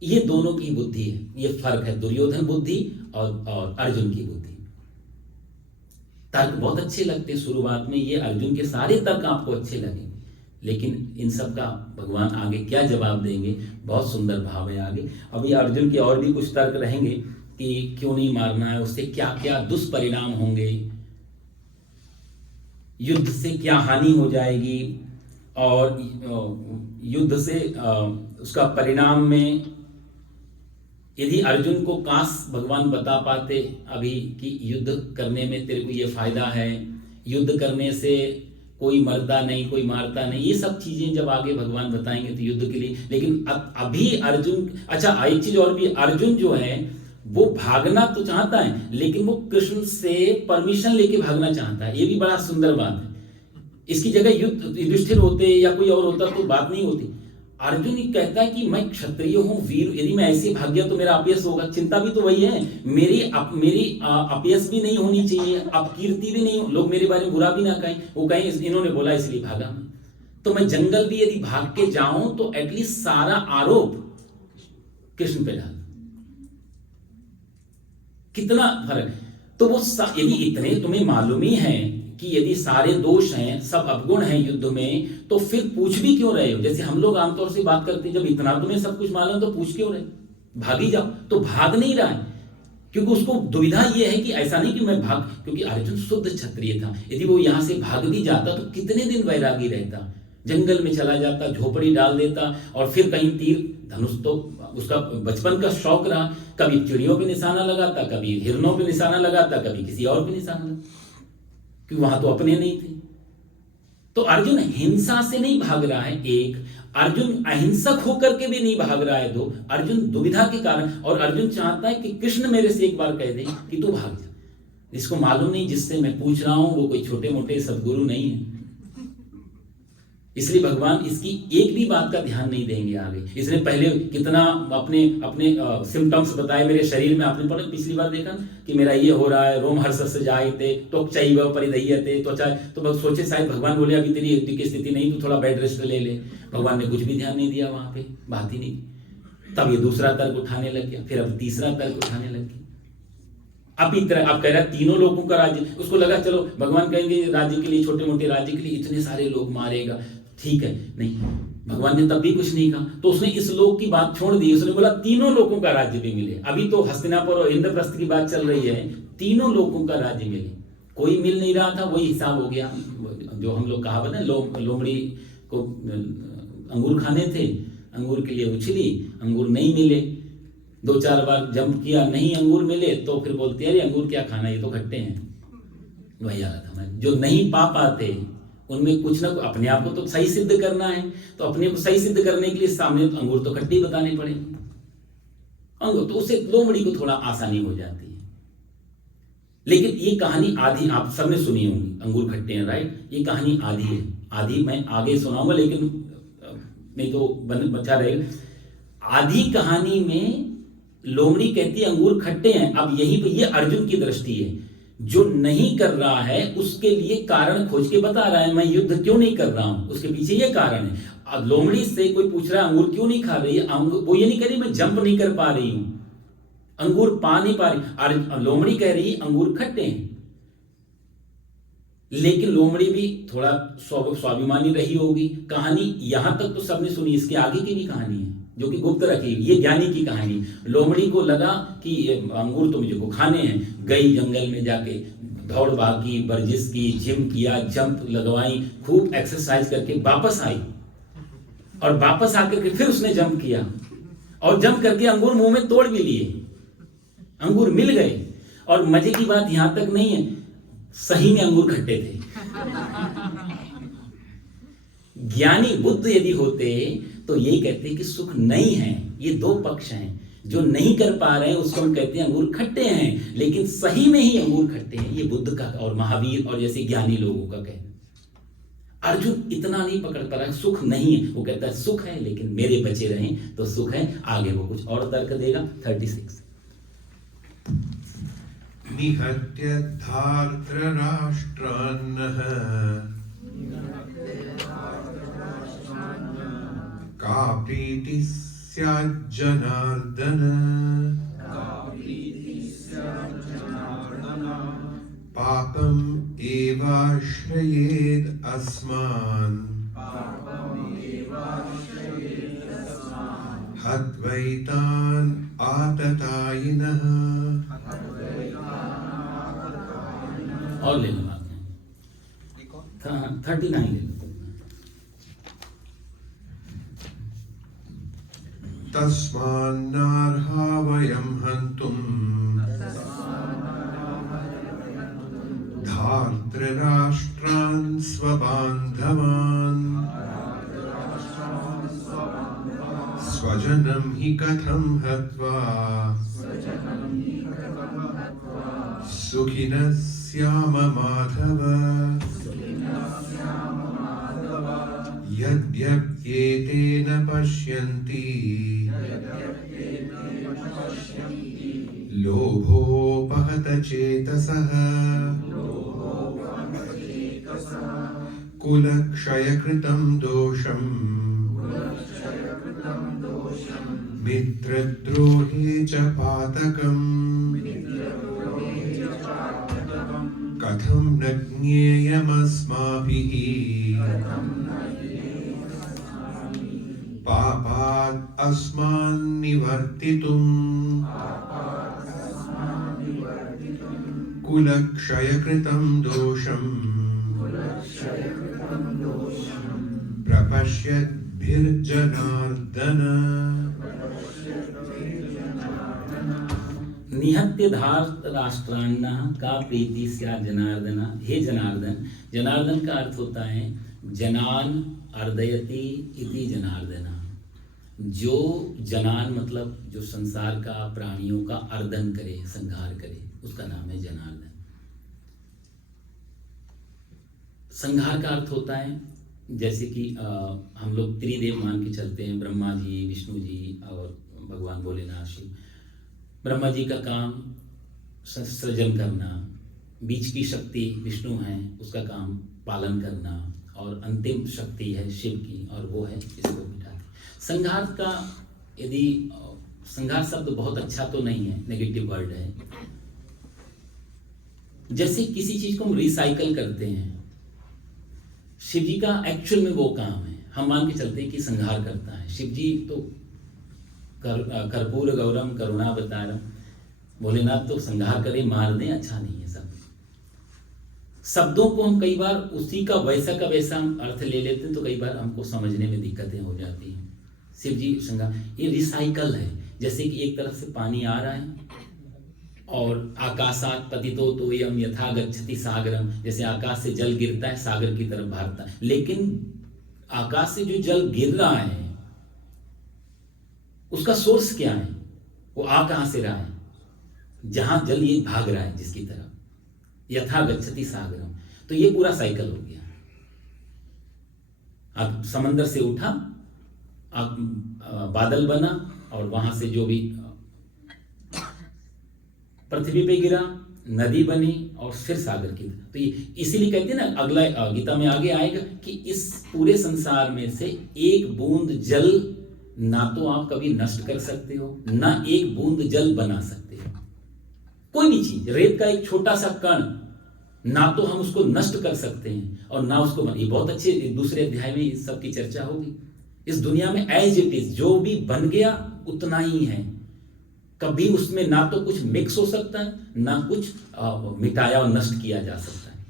ये दोनों की बुद्धि है, ये फर्क है दुर्योधन बुद्धि और अर्जुन की बुद्धि। तर्क बहुत अच्छे लगते हैं शुरुआत में, ये अर्जुन के सारे तर्क आपको अच्छे लगेंगे, लेकिन इन सब का भगवान आगे क्या जवाब देंगे, बहुत सुंदर भाव है आगे। अभी अर्जुन के और भी कुछ तर्क रहेंगे कि क्यों नहीं मारना है, उससे क्या क्या दुष्परिणाम होंगे, युद्ध से क्या हानि हो जाएगी, और युद्ध से उसका परिणाम में यदि अर्जुन को काश भगवान बता पाते अभी कि युद्ध करने में तेरे को ये फायदा है, युद्ध करने से कोई मरता नहीं, कोई मारता नहीं, ये सब चीजें जब आगे भगवान बताएंगे तो युद्ध के लिए। लेकिन अभी अर्जुन, अच्छा एक चीज और भी, अर्जुन जो है वो भागना तो चाहता है लेकिन वो कृष्ण से परमिशन लेके भागना चाहता है। ये भी बड़ा सुंदर बात है। इसकी जगह युधिष्ठिर होते या कोई और होता तो बात नहीं होती। अर्जुन ही कहता है कि मैं क्षत्रिय हूं, वीर, यदि मैं ऐसे भाग गया तो मेरा अपयश होगा। चिंता भी तो वही है, मेरी अपयश भी नहीं होनी चाहिए, अपकीर्ति भी नहीं हो, लोग मेरे बारे में बुरा भी ना कहें। वो कहें इन्होंने बोला इसलिए भागा मैं। तो मैं जंगल भी यदि भाग के जाऊं तो एटलीस्ट सारा आरोप कृष्ण पे डाल। कितना फर्क। तो वो यदि इतने तुम्हें मालूम ही है कि यदि सारे दोष हैं, सब अवगुण हैं युद्ध में, तो फिर पूछ भी क्यों रहे हो? जैसे हम लोग आमतौर से बात करते हैं, जब इतना तुम्हें सब कुछ मालूम तो पूछ क्यों रहे, भागी जाओ। तो भाग नहीं रहा है क्योंकि उसको दुविधा ये है कि ऐसा नहीं कि मैं भाग, क्योंकि अर्जुन शुद्ध क्षत्रिय था। यदि वो यहां से भाग भी जाता तो कितने दिन वैरागी रहता, जंगल में चला जाता, झोपड़ी डाल देता, और फिर कहीं तीर धनुष तो उसका बचपन का शौक रहा, कभी चिड़ियों पे निशाना लगाता, कभी हिरणों पे निशाना लगाता, कभी किसी और पे निशाना लगाता, क्योंकि वहां तो अपने नहीं थे। तो अर्जुन हिंसा से नहीं भाग रहा है, एक अर्जुन अहिंसक होकर के भी नहीं भाग रहा है, दो अर्जुन दुविधा के कारण, और अर्जुन चाहता है कि कृष्ण मेरे से एक बार कह दे कि तू भाग जा। इसको मालूम नहीं जिससे मैं पूछ रहा हूं वो कोई छोटे मोटे सदगुरु नहीं है, इसलिए भगवान इसकी एक भी बात का ध्यान नहीं देंगे आगे। इसने पहले कितना अपने अपने सिम्टम्स बताए मेरे शरीर में। आपने पढ़ा पिछली बार देखा ना कि मेरा ये हो रहा है, रोम हर्ष से जायते, त्वचैव परिदह्यते त्वचा। तो सोचे शायद भगवान बोले अभी तेरी युद्ध की स्थिति नहीं, तू थोड़ा बेड रेस्ट ले ले। भगवान ने कुछ भी ध्यान नहीं दिया, वहां पे बात ही नहीं। तब ये दूसरा तर्क उठाने लग गया, फिर अब तीसरा तर्क उठाने लग गया। अब इतना अब कह रहा है तीनों लोगों का राज्य, उसको लगा चलो भगवान कहेंगे राज्य के लिए, छोटे मोटे राज्य के लिए इतने सारे लोग मारेगा, ठीक है। नहीं, भगवान ने तब भी कुछ नहीं कहा, तो उसने इस लोक की बात छोड़ दी। उसने बोला तीनों लोगों का राज्य भी मिले। अभी तो हस्तिनापुर और इंद्रप्रस्थ की बात चल रही है, तीनों लोगों का राज्य मिले। कोई मिल नहीं रहा था, वही हिसाब हो गया जो हम लोग कहावत है, लोमड़ी को अंगूर खाने थे, अंगूर के लिए उछली, अंगूर नहीं मिले, 2-4 बार जंप किया, नहीं अंगूर मिले, तो फिर बोलते अरे अंगूर क्या खाना, ये तो खट्टे हैं। वही हालत हमारी, जो नहीं पा पाते उनमें कुछ ना कुछ अपने आप को तो सही सिद्ध करना है, तो अपने को सही सिद्ध करने के लिए सामने तो अंगूर तो खट्टे बताने पड़ेंगे। अंगूर तो उससे लोमड़ी को थोड़ा आसानी हो जाती है। लेकिन ये कहानी आधी आप सबने सुनी होगी, अंगूर खट्टे हैं, राइट। ये कहानी आधी है, आधी मैं आगे सुनाऊंगा, लेकिन नहीं तो बचा रहेगा। आधी कहानी में लोमड़ी कहती है अंगूर खट्टे हैं। अब यही पे ये अर्जुन की दृष्टि है, जो नहीं कर रहा है उसके लिए कारण खोज के बता रहा है, मैं युद्ध क्यों नहीं कर रहा हूं, उसके पीछे ये कारण है। अब लोमड़ी से कोई पूछ रहा है अंगूर क्यों नहीं खा रही है, वो ये नहीं कह रही मैं जंप नहीं कर पा रही हूं, अंगूर पा नहीं पा रही। लोमड़ी कह रही अंगूर खट्टे हैं। लेकिन लोमड़ी भी थोड़ा स्वाभिमानी रही होगी। कहानी यहां तक तो सबने सुनी, इसके आगे की भी कहानी है जो कि गुप्त रखी, ये ज्ञानी की कहानी। लोमड़ी को लगा कि अंगूर तो मुझे को खाने हैं, गई जंगल में जाके दौड़ भागी, वर्जिश की, जिम किया, जंप लगवाई, खूब एक्सरसाइज करके वापस आई, और वापस आकर के फिर उसने जंप किया, और जंप करके अंगूर मुंह में तोड़ भी लिए, अंगूर मिल गए। और मजे की बात यहां तक नहीं है, सही में अंगूर खट्टे थे। ज्ञानी बुद्ध यदि होते तो यही कहते कि सुख नहीं है। ये दो पक्ष हैं, जो नहीं कर पा रहे हैं उसको हम कहते हैं अंगूर खट्टे हैं, लेकिन सही में ही अंगूर खट्टे हैं। ये बुद्ध का और महावीर और जैसे ज्ञानी लोगों का कहना। अर्जुन इतना नहीं पकड़ पा रहा, सुख नहीं है, वो कहता है सुख है लेकिन मेरे बचे रहें तो सुख है। आगे वो कुछ और तर्क देगा। 36 निहत्य धार्तराष्ट्रान्नः का प्रीतिः स्यात् जनार्दन पापम् एवाश्रयेद् अस्मान् हत्वैतान् आततायिनः। और ले लो बात, 39 ले लो। तस्मान्नार्हा वयं हन्तुम् धार्तराष्ट्रान् स्वबान्धवान् स्वजनं हि कथं हत्वा सुखिनः स्याम माधव यद्यप्येतेन पश्यन्ति लोभोपहत चेतसः कुलक्षयकृतं दोषम् मित्रद्रोहे च पातकम् कथं न ज्ञेयमस्माभिः पापात् अस्मान् निवर्तितुम् कुलक्षयकृतं दोषम् प्रपश्यद्भिर्जनार्दन निहत्य धार्त राष्ट्रान्नः का प्रीति स्या जनार्दन। हे जनार्दन, जनार्दन का अर्थ होता है जनान अर्दयति इति जनार्दन। जो जनान मतलब जो संसार का प्राणियों का अर्दन करे, संहार करे, उसका नाम है जनार्दन। संहार का अर्थ होता है जैसे कि हम लोग त्रिदेव मान के चलते हैं, ब्रह्मा जी, विष्णु जी और भगवान भोलेनाथ शिव। ब्रह्मा जी का काम सृजन करना, बीच की शक्ति विष्णु है, उसका काम पालन करना, और अंतिम शक्ति है शिव की, और वो है इसको मिटाना। संहार का यदि संहार शब्द बहुत अच्छा तो नहीं है, नेगेटिव वर्ड है। जैसे किसी चीज को हम रिसाइकल करते हैं, शिव जी का एक्चुअल में वो काम है। हम मान के चलते हैं कि संहार करता है शिव जी, तो कर्पूर गौरम करुणावतारम। भोलेनाथ तो संहार करे, मार दें, अच्छा नहीं है। सब शब्दों को हम कई बार उसी का वैसा हम अर्थ ले लेते हैं, तो कई बार हमको समझने में दिक्कतें हो जाती हैं। शिव जी संहार ये रिसाइकल है। जैसे कि एक तरफ से पानी आ रहा है और आकाशात पतितो तोयम यथा गच्छति सागरम, जैसे आकाश से जल गिरता है सागर की तरफ भागता है। लेकिन आकाश से जो जल गिर रहा है उसका सोर्स क्या है? वो आ कहां से रहा है? जहां जल ये भाग रहा है जिसकी तरफ, यथा गच्छति सागरम। तो ये पूरा साइकिल हो गया। आप समंदर से उठा, आप बादल बना, और वहां से जो भी पृथ्वी पे गिरा, नदी बनी, और फिर सागर की। तो ये इसीलिए कहते हैं ना, अगला गीता में आगे आएगा कि इस पूरे संसार में से एक बूंद जल ना तो आप कभी नष्ट कर सकते हो, ना एक बूंद जल बना सकते हो। कोई भी चीज, रेत का एक छोटा सा कण, ना तो हम उसको नष्ट कर सकते हैं और ना उसको ये बहुत अच्छे दूसरे अध्याय में इस सब की चर्चा होगी। इस दुनिया में एज इट इज जो भी बन गया उतना ही है। कभी उसमें ना तो कुछ मिक्स हो सकता है, ना कुछ मिटाया और नष्ट किया जा सकता है।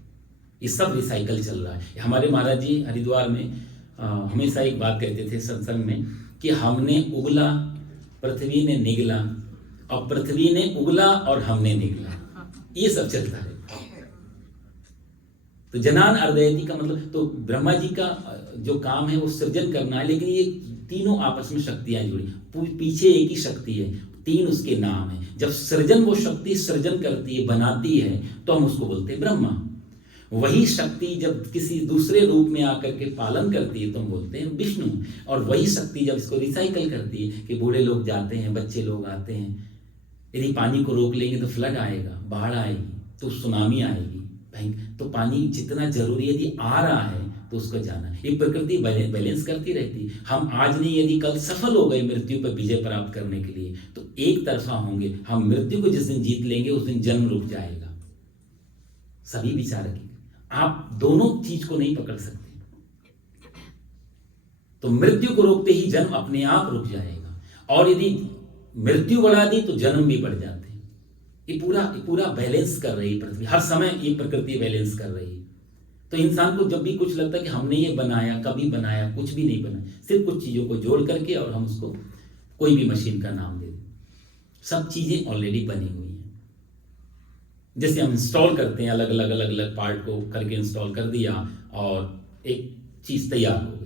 ये सब रिसाइकल चल रहा है। हमारे महाराज जी हरिद्वार में हमेशा एक बात कहते थे सत्संग में कि हमने उगला, पृथ्वी ने निगला, और पृथ्वी ने उगला और हमने निगला। ये सब चलता है। तो जनान अर्दयति का मतलब, तो ब्रह्मा जी का जो काम है वो सृजन करना है, लेकिन ये तीनों आपस में शक्तियां जुड़ी, पीछे एक ही शक्ति है, तीन उसके नाम है। जब सृजन वो शक्ति सृजन करती है, बनाती है, तो हम उसको बोलते हैं ब्रह्मा। वही शक्ति जब किसी दूसरे रूप में आकर के पालन करती है तो हम बोलते हैं विष्णु। और वही शक्ति जब इसको रिसाइकल करती है कि बूढ़े लोग जाते हैं, बच्चे लोग आते हैं, यदि पानी को रोक लेंगे तो फ्लड आएगा, बाढ़ आएगी, तो सुनामी आएगी। तो पानी जितना जरूरी यदि आ रहा है तो उसको जाना। ये प्रकृति बैलेंस करती रहती। हम आज नहीं यदि कल सफल हो गए मृत्यु पर विजय प्राप्त करने के लिए, तो एक तरफा होंगे। हम मृत्यु को जिस दिन जीत लेंगे उस दिन जन्म रुक जाएगा। सभी विचार रखेंगे, आप दोनों चीज को नहीं पकड़ सकते। तो मृत्यु को रोकते ही जन्म अपने आप रुक जाएगा, और यदि मृत्यु बढ़ा दी तो जन्म भी बढ़ जाते हैं। ये पूरा बैलेंस कर रही है पृथ्वी, हर समय ये प्रकृति बैलेंस कर रही है। तो इंसान को जब भी कुछ लगता है कि हमने ये बनाया, कभी बनाया, कुछ भी नहीं बनाया, सिर्फ कुछ चीजों को जोड़ करके और हम उसको कोई भी मशीन का नाम दे दे, सब चीजें ऑलरेडी बनी हुई हैं। जैसे हम इंस्टॉल करते हैं, अलग अलग पार्ट को करके इंस्टॉल कर दिया और एक चीज तैयार हो गई।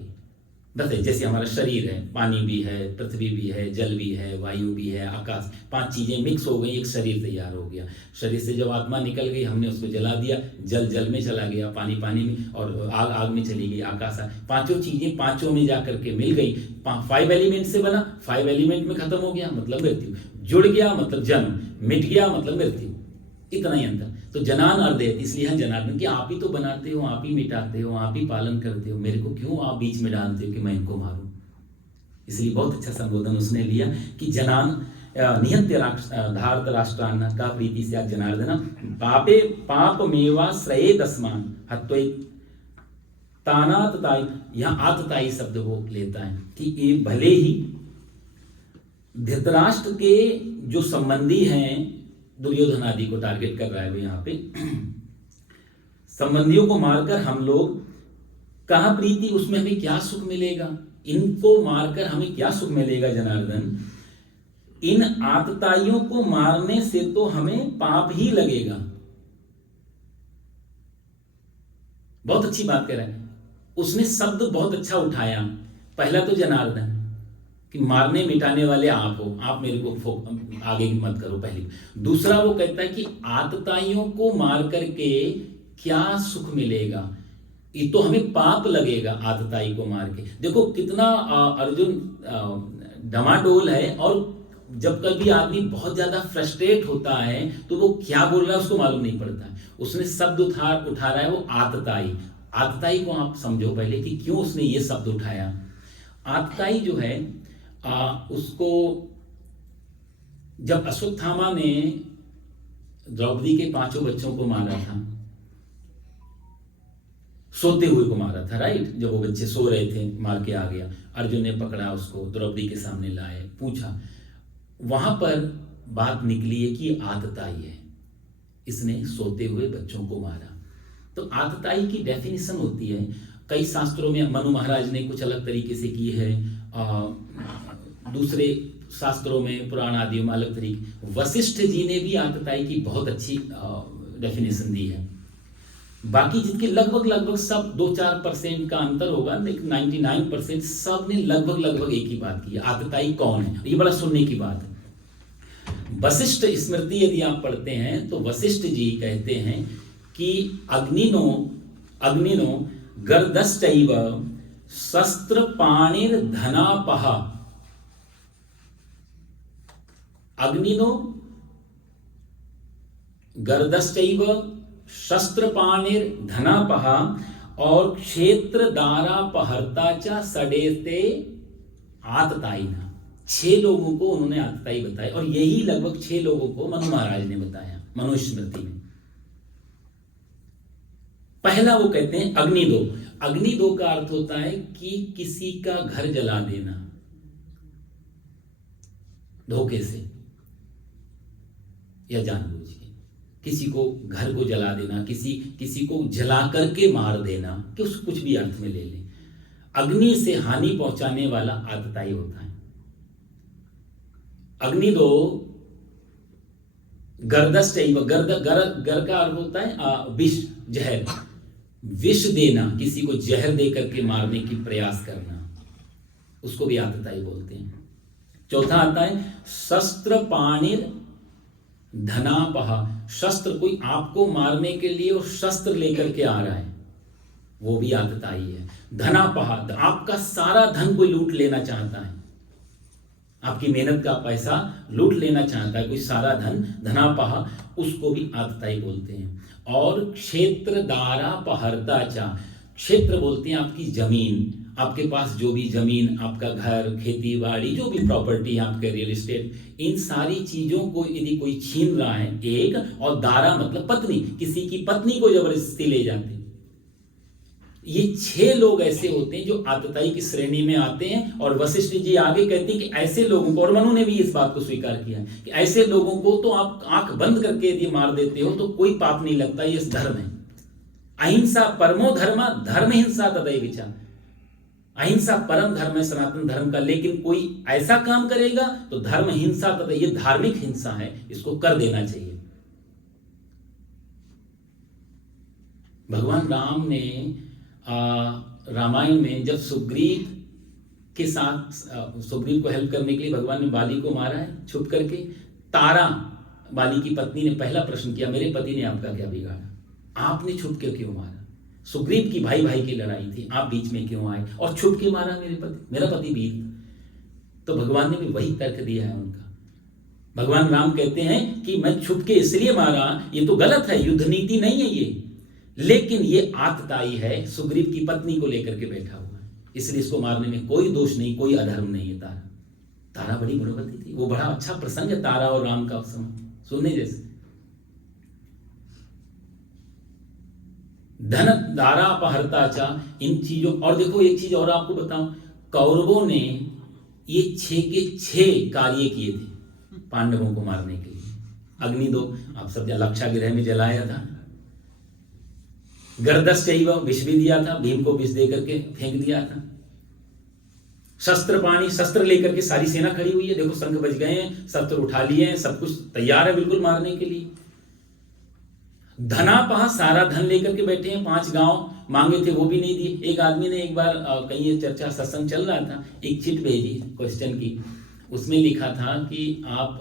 बस है, जैसे हमारा शरीर है, पानी भी है, पृथ्वी भी है, जल भी है, वायु भी है, आकाश, 5 चीजें मिक्स हो गई, एक शरीर तैयार हो गया। शरीर से जब आत्मा निकल गई, हमने उसको जला दिया, जल में चला गया, पानी में, और आग में चली गई, आकाश। 5 चीजें 5 में जा करके मिल गई। 5 एलिमेंट से बना, 5 एलिमेंट में खत्म हो गया मतलब मृत्यु, जुड़ गया मतलब जन्म, मिट गया मतलब मृत्यु, इतना ही अंतर। तो जनान अर्देत, इसलिए हम जनार्दन कि आप ही तो बनाते हो, आप ही मिटाते हो, आप ही पालन करते हो, मेरे को क्यों आप बीच में डालते हो कि मैं इनको मारूं। इसलिए बहुत अच्छा संबोधन उसने लिया कि जनान निहत्य धार्त राष्ट्रान्न का प्रीति से आज जनार्दन पापे पाप मेवा श्रये दस्मान हत्वे तानातताई, यहाँ आतताई शब्द वो लेता है कि ये भले ही धृतराष्ट्र के जो संबंधी हैं, दुर्योधन आदि को टारगेट कर रहा है वो यहाँ पे, संबंधियों को मारकर हम लोग कहाँ प्रीति, उसमें हमें क्या सुख मिलेगा, इनको मारकर हमें क्या सुख मिलेगा जनार्दन। इन आतताइयों को मारने से तो हमें पाप ही लगेगा। बहुत अच्छी बात कह रहा है, उसने शब्द बहुत अच्छा उठाया। पहला तो जनार्दन कि मारने मिटाने वाले आप हो, आप मेरे को आगे मत करो, पहली। दूसरा वो कहता है कि आतताइयों को मार करके क्या सुख मिलेगा, ये तो हमें पाप लगेगा आतताई को मार के। देखो कितना अर्जुन डमाडोल है, और जब कभी आदमी बहुत ज्यादा फ्रस्ट्रेट होता है तो वो क्या बोल रहा है उसको मालूम नहीं पड़ता है। उसने शब्द उठा रहा है वो आतताई। आतताई को आप समझो पहले कि क्यों उसने ये शब्द उठाया। आतताई जो है उसको जब अश्वत्थामा ने द्रौपदी के 5 बच्चों को मारा था, सोते हुए को मारा था, राइट, जब वो बच्चे सो रहे थे मार के आ गया, अर्जुन ने पकड़ा उसको, द्रौपदी के सामने लाए, पूछा, वहां पर बात निकली है कि आतताई है, इसने सोते हुए बच्चों को मारा। तो आतताई की डेफिनेशन होती है, कई शास्त्रों में मनु महाराज ने कुछ अलग तरीके से की है, दूसरे शास्त्रों में पुराण आदि में अलग तरीके, वशिष्ठ जी ने भी आतताई की बहुत अच्छी डेफिनेशन दी है। बाकी जिनके लगभग सब 2-4% का अंतर होगा, लेकिन 99% सब ने लगभग एक ही बात की है, आतताई कौन है। ये बड़ा सुनने की बात है। वशिष्ठ स्मृति यदि आप पढ़ते हैं तो वशिष्ठ जी कहते हैं कि अग्निनो गर्दश्चैव शस्त्र पाणिर धनापह, अग्निनो गर्दश्चैव शस्त्र पाणिर धनापह और क्षेत्र दारापहर्ता च सडेते आततायिना। 6 लोगों को उन्होंने आतताई बताया, और यही लगभग 6 लोगों को मनु महाराज ने बताया मनुस्मृति में। पहला वो कहते हैं अग्निदो। अग्निदो का अर्थ होता है कि किसी का घर जला देना धोखे से या जानबूझ के, किसी को घर को जला देना, किसी को जला करके मार देना, कि उस कुछ भी अर्थ में ले ले। अग्नि से हानि पहुंचाने वाला आतताई होता है। अग्निदो गर्दश्चैव, गर का अर्थ होता है विष, जहर, विष देना, किसी को जहर दे करके मारने की प्रयास करना, उसको भी आतताई बोलते हैं। चौथा आता है शस्त्र पाणिर धनापह। शस्त्र, कोई आपको मारने के लिए और शस्त्र लेकर के आ रहा है, वो भी आतताई है। धनापह, आपका सारा धन कोई लूट लेना चाहता है, आपकी मेहनत का पैसा लूट लेना चाहता है कोई, सारा धन, धनापह, उसको भी आतताई बोलते हैं। और क्षेत्र दारापहर्ता चा, क्षेत्र बोलते हैं आपकी जमीन, आपके पास जो भी जमीन, आपका घर, खेती बाड़ी, जो भी प्रॉपर्टी है, आपके रियल एस्टेट, इन सारी चीजों को यदि कोई छीन रहा है एक, और दारा मतलब पत्नी, किसी की पत्नी को जबरदस्ती ले जाते, ये 6 लोग ऐसे होते हैं जो आतताई की श्रेणी में आते हैं। और वशिष्ठ जी आगे कहते हैं कि ऐसे लोगों को, और मनु ने भी इस बात को स्वीकार किया कि ऐसे लोगों को तो आप आंख बंद करके यदि मार देते हो तो कोई पाप नहीं लगता, ये धर्म है। अहिंसा परमो धर्म, धर्म हिंसा तदैव च। अहिंसा परम धर्म है सनातन धर्म का, लेकिन कोई ऐसा काम करेगा तो धर्म हिंसा तथा ये धार्मिक हिंसा है, इसको कर देना चाहिए। भगवान राम ने रामायण में जब सुग्रीव के साथ सुग्रीव को हेल्प करने के लिए भगवान ने बाली को मारा है छुप करके, तारा बाली की पत्नी ने पहला प्रश्न किया, मेरे पति ने आपका क्या बिगाड़ा, आपने छुप के क्यों मारा? सुग्रीव की भाई भाई की लड़ाई थी, आप बीच में क्यों आए और छुप के मारा मेरा पति वीर। तो भगवान ने भी वही तर्क दिया है उनका। भगवान राम कहते हैं कि मैं छुप के इसलिए मारा, ये तो गलत है, युद्ध नीति नहीं है ये, लेकिन ये आतताई है, सुग्रीव की पत्नी को लेकर के बैठा हुआ है, इसलिए इसको मारने में कोई दोष नहीं, कोई अधर्म नहीं है। तारा बड़ी गुणवती थी, वो बड़ा अच्छा प्रसंग है तारा और राम का समय सुनने जैसे। धन दारापहर्ता चा, इन चीजों, और देखो एक चीज और आपको बताऊं, कौरवों ने ये 6 के 6 कार्य किए थे पांडवों को मारने के लिए। अग्नि दो, आप सब लक्षागृह में जलाया था, गर्दश चाहिए विष भी दिया था, भीम को विष दे करके फेंक दिया था, शस्त्र पाणी, शस्त्र लेकर के सारी सेना खड़ी हुई है, देखो शंख बज गए हैं, शस्त्र उठा लिए हैं, सब कुछ तैयार है बिल्कुल मारने के लिए। धनापह, सारा धन लेकर के बैठे हैं, 5 गांव मांगे थे वो भी नहीं दिए। एक आदमी ने एक बार कहीं ये चर्चा सत्संग चल रहा था, एक चिट भेजी क्वेश्चन की, उसमें लिखा था कि आप,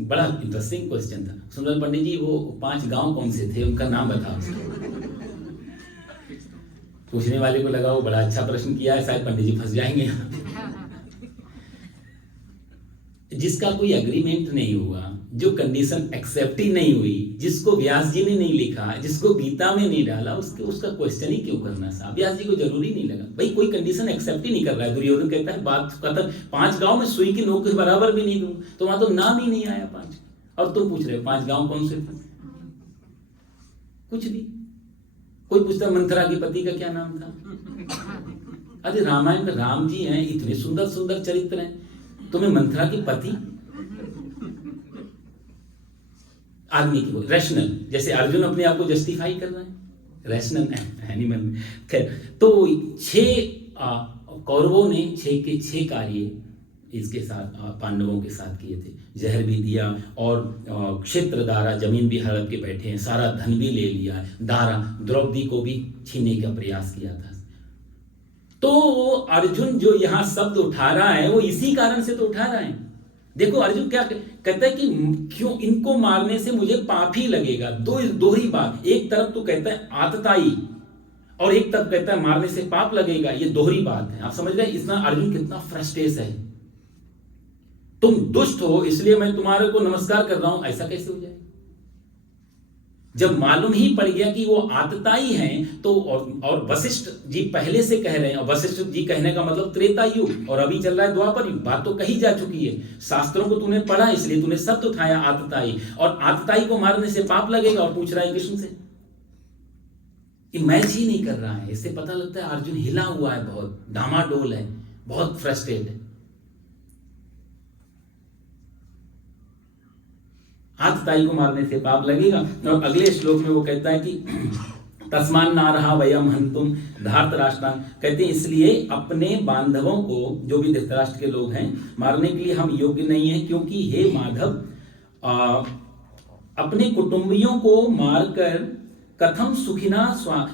बड़ा इंटरेस्टिंग क्वेश्चन था, सुंदर पंडित जी वो 5 गांव कौन से थे, उनका नाम बताओ। पूछने वाले को लगा वो बड़ा अच्छा प्रश्न किया है, शायद पंडित जी फंस जाएंगे। जिसका कोई एग्रीमेंट नहीं हुआ, जो कंडीशन एक्सेप्ट ही नहीं हुई, जिसको व्यास जी ने नहीं लिखा, जिसको गीता में नहीं डाला, उसका क्वेश्चन ही क्यों करना साहब? व्यास जी को जरूरी नहीं लगा भाई, कोई कंडीशन एक्सेप्ट ही नहीं कर रहा है। दुर्योधन कहता है बात खत्म, 5 गांव में सुई की नोक के बराबर भी नहीं दूं, तो वहां तो नाम ही नहीं आया 5, और तुम पूछ रहे हो 5 गांव कौन से थे? कुछ भी। कोई पूछता मंथरा के पति का क्या नाम था? अरे रामायण में राम जी हैं, इतने सुंदर सुंदर चरित्र हैं, तुम्हें मंथरा की पति? आदमी की रैशनल, जैसे अर्जुन अपने आप को जस्टिफाई कर रहा है, रैशनल एनिमल। खैर, तो 6 कौरवों ने 6 के 6 कार्य इसके साथ पांडवों के साथ किए थे। जहर भी दिया और क्षेत्र दारा, जमीन भी हड़प के बैठे हैं, सारा धन भी ले लिया, दारा द्रौपदी को भी छीनने का प्रयास किया था। तो अर्जुन जो यहाँ शब्द उठा रहा है वो इसी कारण से तो उठा रहा है। देखो अर्जुन क्या कहता है कि क्यों इनको मारने से मुझे पाप ही लगेगा। दोहरी बात, एक तरफ तो कहता है आतताई और एक तरफ कहता है मारने से पाप लगेगा, ये दोहरी बात है। आप समझ गए इतना अर्जुन कितना फ्रस्ट्रेट है। तुम दुष्ट हो इसलिए मैं तुम्हारे को नमस्कार कर रहा हूं, ऐसा कैसे हो जाए? जब मालूम ही पड़ गया कि वो आतताई हैं, तो और वशिष्ठ जी पहले से कह रहे हैं, और वशिष्ठ जी कहने का मतलब त्रेता युग और अभी चल रहा है द्वापर युग, बात तो कही जा चुकी है। शास्त्रों को तूने पढ़ा इसलिए तूने शब्द उठाया आतताई, और आतताई को मारने से पाप लगेगा, और पूछ रहा है कृष्ण से। ये मैच ही नहीं कर रहा है। इससे पता लगता है अर्जुन हिला हुआ है, बहुत डामाडोल है, बहुत फ्रस्ट्रेट है। आतताई को मारने से पाप लगेगा। और अगले श्लोक में वो कहता है कि तस्मान ना रहा वयम हंतुम धार्तराष्ट्रां, कहते हैं इसलिए अपने बांधवों को, जो भी धृतराष्ट्र के लोग हैं, मारने के लिए हम योग्य नहीं है, क्योंकि हे माधव अपने कुटुंबियों को मारकर कथम सुखिना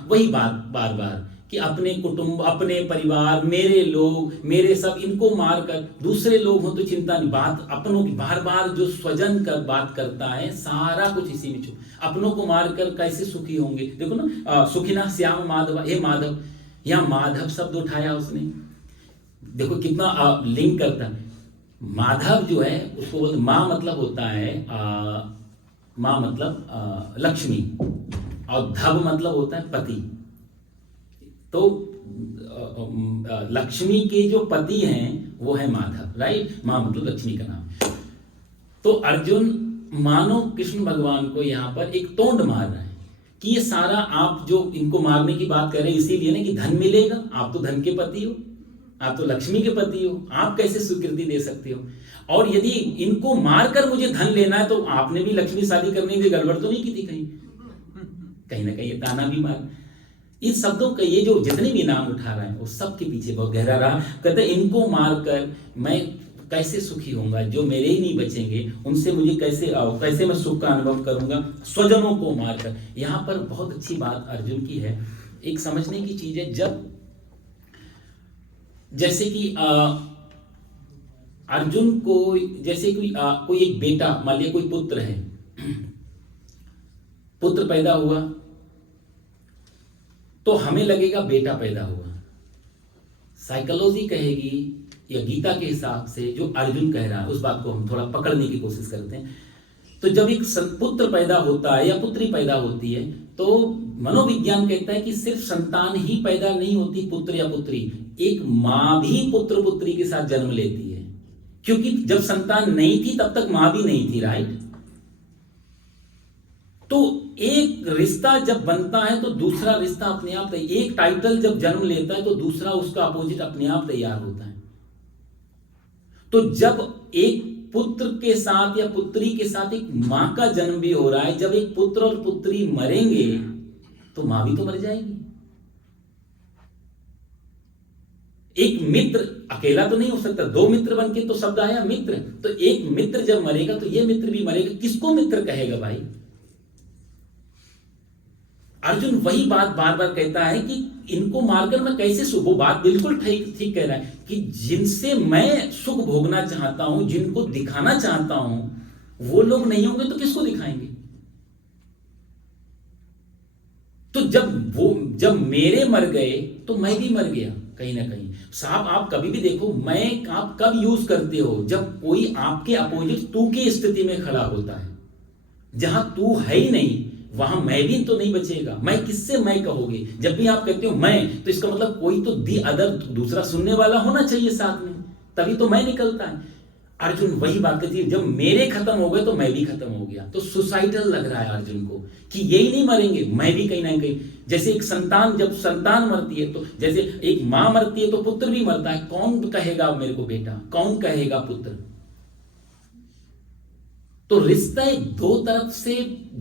वही बात बार बार कि अपने कुटुंब, अपने परिवार, मेरे लोग, मेरे सब, इनको मारकर दूसरे लोग हो तो चिंता नहीं, बात अपनों की बार बार जो स्वजन कर बात करता है, सारा कुछ इसी में छुप। अपनों को मारकर कैसे सुखी होंगे? देखो ना, सुखिना श्याम माधव, हे माधव, यहाँ माधव शब्द उठाया उसने, देखो कितना लिंक करता है। माधव जो है उसको बोलते, माँ मतलब होता है माँ मतलब लक्ष्मी, और धव मतलब होता है पति। तो लक्ष्मी के जो पति हैं वो है माधव, राइट? माँ मतलब लक्ष्मी का नाम। तो अर्जुन मानो कृष्ण भगवान को यहाँ पर एक तोंड मार रहा है कि ये सारा आप जो इनको मारने की बात कर रहे हैं इसीलिए ना कि धन मिलेगा, आप तो धन के पति हो, आप तो लक्ष्मी के पति हो, आप कैसे स्वीकृति दे सकते हो? और यदि इनको मारकर मुझे धन लेना है तो आपने भी लक्ष्मी शादी करने की गड़बड़ तो नहीं की थी? कहीं ना कहीं ये ताना भी मार। इन शब्दों का ये जो जितने भी नाम उठा रहे हैं वो सब के पीछे बहुत गहरा रहा। कहते हैं इनको मारकर मैं कैसे सुखी होऊंगा, जो मेरे ही नहीं बचेंगे उनसे मुझे कैसे मैं सुख का अनुभव करूंगा, स्वजनों को मारकर। यहाँ पर बहुत अच्छी बात अर्जुन की है, एक समझने की चीज है। जब जैसे कि अर्जुन को जैसे कोई एक बेटा, मान लिया कोई पुत्र है, पुत्र पैदा हुआ तो हमें लगेगा बेटा पैदा हुआ। साइकोलॉजी कहेगी या गीता के हिसाब से जो अर्जुन कह रहा है उस बात को हम थोड़ा पकड़ने की कोशिश करते हैं। तो जब एक पुत्र पैदा होता है या पुत्री पैदा होती है तो मनोविज्ञान कहता है कि सिर्फ संतान ही पैदा नहीं होती, पुत्र या पुत्री, एक मां भी पुत्र पुत्री के साथ जन्म लेती है। क्योंकि जब संतान नहीं थी तब तक मां भी नहीं थी, राइट। तो एक रिश्ता जब बनता है तो दूसरा रिश्ता अपने आप, एक टाइटल जब जन्म लेता है तो दूसरा उसका अपोजिट अपने आप तैयार होता है। तो जब एक पुत्र के साथ या पुत्री के साथ एक मां का जन्म भी हो रहा है, जब एक पुत्र और पुत्री मरेंगे तो मां भी तो मर जाएगी। एक मित्र अकेला तो नहीं हो सकता, दो मित्र बनके तो शब्द आया मित्र। तो एक मित्र जब मरेगा तो ये मित्र भी मरेगा। किसको मित्र कहेगा भाई? अर्जुन वही बात बार बार कहता है कि इनको मारकर मैं कैसे सुख, वो बात बिल्कुल ठीक कह रहा है कि जिनसे मैं सुख भोगना चाहता हूं, जिनको दिखाना चाहता हूं, वो लोग नहीं होंगे तो किसको दिखाएंगे? तो जब मेरे मर गए तो मैं भी मर गया कहीं ना कहीं। साहब आप कभी भी देखो, मैं आप कब यूज करते हो? जब कोई आपके अपोजिट तू की स्थिति में खड़ा होता है। जहां तू है ही नहीं वहां मैं भी तो नहीं बचेगा। मैं किससे मैं कहोगे? जब भी आप कहते हो मैं, तो इसका मतलब कोई तो दी अदर, दूसरा सुनने वाला होना चाहिए साथ में, तभी तो मैं निकलता है। अर्जुन वही बात कहती है, जब मेरे खत्म हो गए तो मैं भी खत्म हो गया। तो सुसाइडल लग रहा है अर्जुन को कि यही नहीं मरेंगे, मैं भी कहीं ना कहीं। जैसे एक संतान, जब संतान मरती है तो जैसे एक मां मरती है तो पुत्र भी मरता है। कौन कहेगा मेरे को बेटा, कौन कहेगा पुत्र? तो रिश्ते दो तरफ से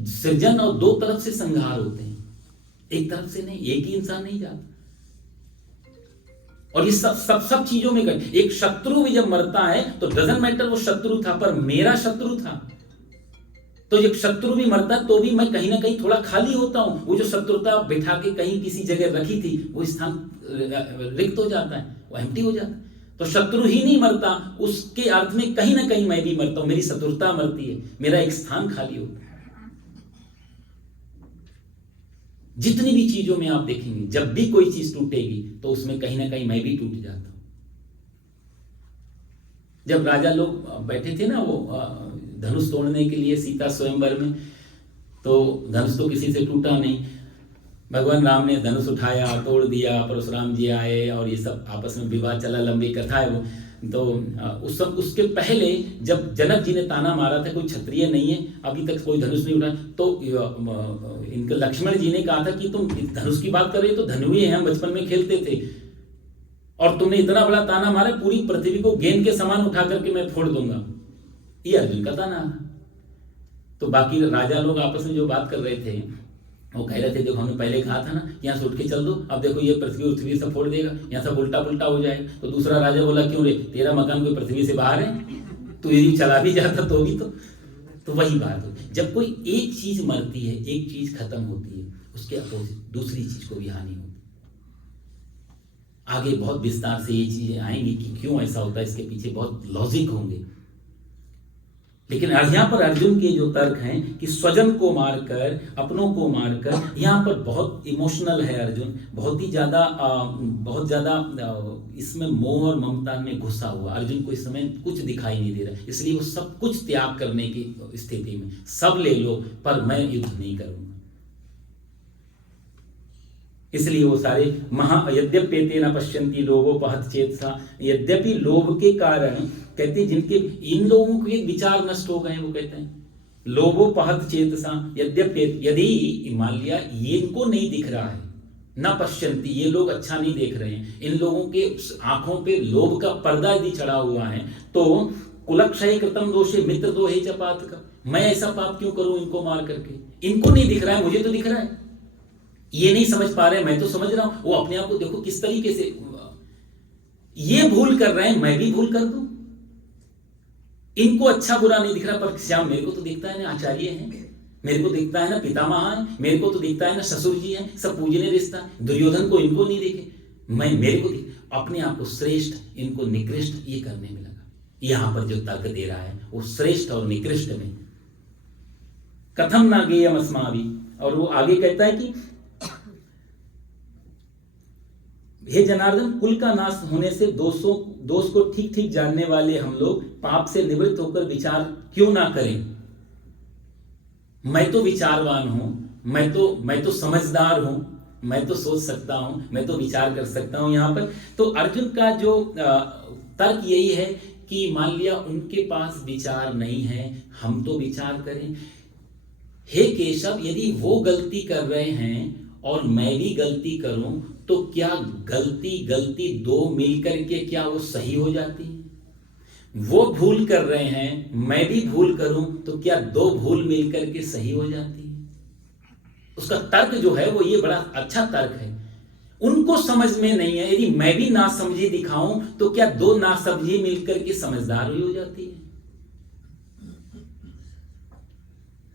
सृजन और दो तरफ से संहार होते हैं, एक तरफ से नहीं। एक ही इंसान नहीं जाता। और ये सब चीजों में एक शत्रु भी जब मरता है तो डजंट मैटर वो शत्रु था, पर मेरा शत्रु था। तो एक शत्रु भी मरता है तो भी मैं कहीं ना कहीं थोड़ा खाली होता हूं। वो जो शत्रुता बिठा के कहीं किसी जगह रखी थी वो स्थान रिक्त हो जाता है, वो एम्प्टी हो जाता है। तो शत्रु ही नहीं मरता, उसके अर्थ में कहीं ना कहीं मैं भी मरता हूं, मेरी शत्रुता मरती है, मेरा एक स्थान खाली होता है। जितनी भी चीजों में आप देखेंगे, जब भी कोई चीज टूटेगी तो उसमें कहीं ना कहीं मैं भी टूट जाता हूं। जब राजा लोग बैठे थे ना वो धनुष तोड़ने के लिए सीता स्वयंवर में, तो धनुष तो किसी से टूटा नहीं। भगवान राम ने धनुष उठाया, तोड़ दिया, परशुराम जी आए और ये सब आपस में विवाद चला, लंबी कथा है वो। तो उसके पहले जब जनक जी ने ताना मारा था कोई क्षत्रिय नहीं है, अभी तक कोई धनुष नहीं उठा, तो इनके लक्ष्मण जी ने कहा था कि तुम धनुष की बात कर रहे हो तो धनुष हैं, हम बचपन में खेलते थे और तुमने इतना बड़ा ताना मारा, पूरी पृथ्वी को गेंद के समान उठा करके मैं फोड़ दूंगा। ये अर्जुन का ताना। तो बाकी राजा लोग आपस में जो बात कर रहे थे वो कह रहे थे, देखो हमने पहले कहा था ना यहाँ से उठ के चल दो, अब देखो ये पृथ्वी सब फोड़ देगा, यहाँ सब उल्टा पुल्टा हो जाएगा। तो दूसरा राजा बोला, क्यों रे, तेरा मकान कोई पृथ्वी से बाहर है? तो यदि चला भी जाता तो भी तो वही बात हो। जब कोई एक चीज मरती है, एक चीज खत्म होती है, उसके अपोजिट दूसरी चीज को भी हानि होती है। आगे बहुत विस्तार से ये चीजें आएंगी कि क्यों ऐसा होता है, इसके पीछे बहुत लॉजिक होंगे। लेकिन यहाँ पर अर्जुन के जो तर्क हैं कि स्वजन को मारकर, अपनों को मारकर, यहाँ पर बहुत इमोशनल है अर्जुन, बहुत ज्यादा इसमें मोह और ममता में घुसा हुआ। अर्जुन को इस समय कुछ दिखाई नहीं दे रहा, इसलिए वो सब कुछ त्याग करने की स्थिति में, सब ले लो पर मैं युद्ध नहीं करूंगा। इसलिए वो सारे यद्यप्येते न पश्यन्ति लोभोपहत चेतसा, यद्यपि लोभ के कारण कहते जिनके इन लोगों के विचार नष्ट हो गए, वो कहते हैं लोभोपहत चेतसा यद्यप्य, यदि मान लिया ये इनको नहीं दिख रहा है, न पश्यन्ति, ये लोग अच्छा नहीं देख रहे हैं, इन लोगों के आंखों पे लोभ का पर्दा यदि चढ़ा हुआ है, तो कुलक्षय कृतम दोषे मित्र दोहे च पातक, मैं ऐसा पाप क्यों करूं इनको मार करके? इनको नहीं दिख रहा है, मुझे तो दिख रहा है। ये नहीं समझ पा रहे, मैं तो समझ रहा हूं। वो अपने आप को देखो किस तरीके से ये भूल कर रहे हैं, मैं भी भूल कर दूं। इनको अच्छा बुरा नहीं दिख रहा, पर श्याम मेरे को तो दिखता है ना आचार्य हैं, मेरे को दिखता है ना पितामह है, मेरे को तो दिखता है ना ससुर जी हैं, सब पूजने रिश्ता। दुर्योधन को इनको नहीं देखे, मैं मेरे को अपने आप को श्रेष्ठ, इनको निकृष्ट ये करने में लगा। यहां पर जो तर्क दे रहा है वो श्रेष्ठ और निकृष्ट में। कथम ना गेयम अस्माभि, और वो आगे कहता है कि हे जनार्दन, कुल का नाश होने से दोष को ठीक ठीक जानने वाले हम लोग पाप से निवृत्त होकर विचार क्यों ना करें। मैं तो विचारवान हूं, मैं तो समझदार हूं, मैं तो सोच सकता हूं, मैं तो विचार कर सकता हूं। यहां पर तो अर्जुन का जो तर्क यही है कि मान लिया उनके पास विचार नहीं है, हम तो विचार करें। हे केशव, यदि वो गलती कर रहे हैं और मैं भी गलती करूं तो क्या गलती दो मिलकर के क्या वो सही हो जाती है? वो भूल कर रहे हैं, मैं भी भूल करूं तो क्या दो भूल मिलकर के सही हो जाती है? उसका तर्क जो है वो ये बड़ा अच्छा तर्क है। उनको समझ में नहीं है, यदि मैं भी ना समझी दिखाऊं तो क्या दो ना समझी मिलकर के समझदार हो जाती है?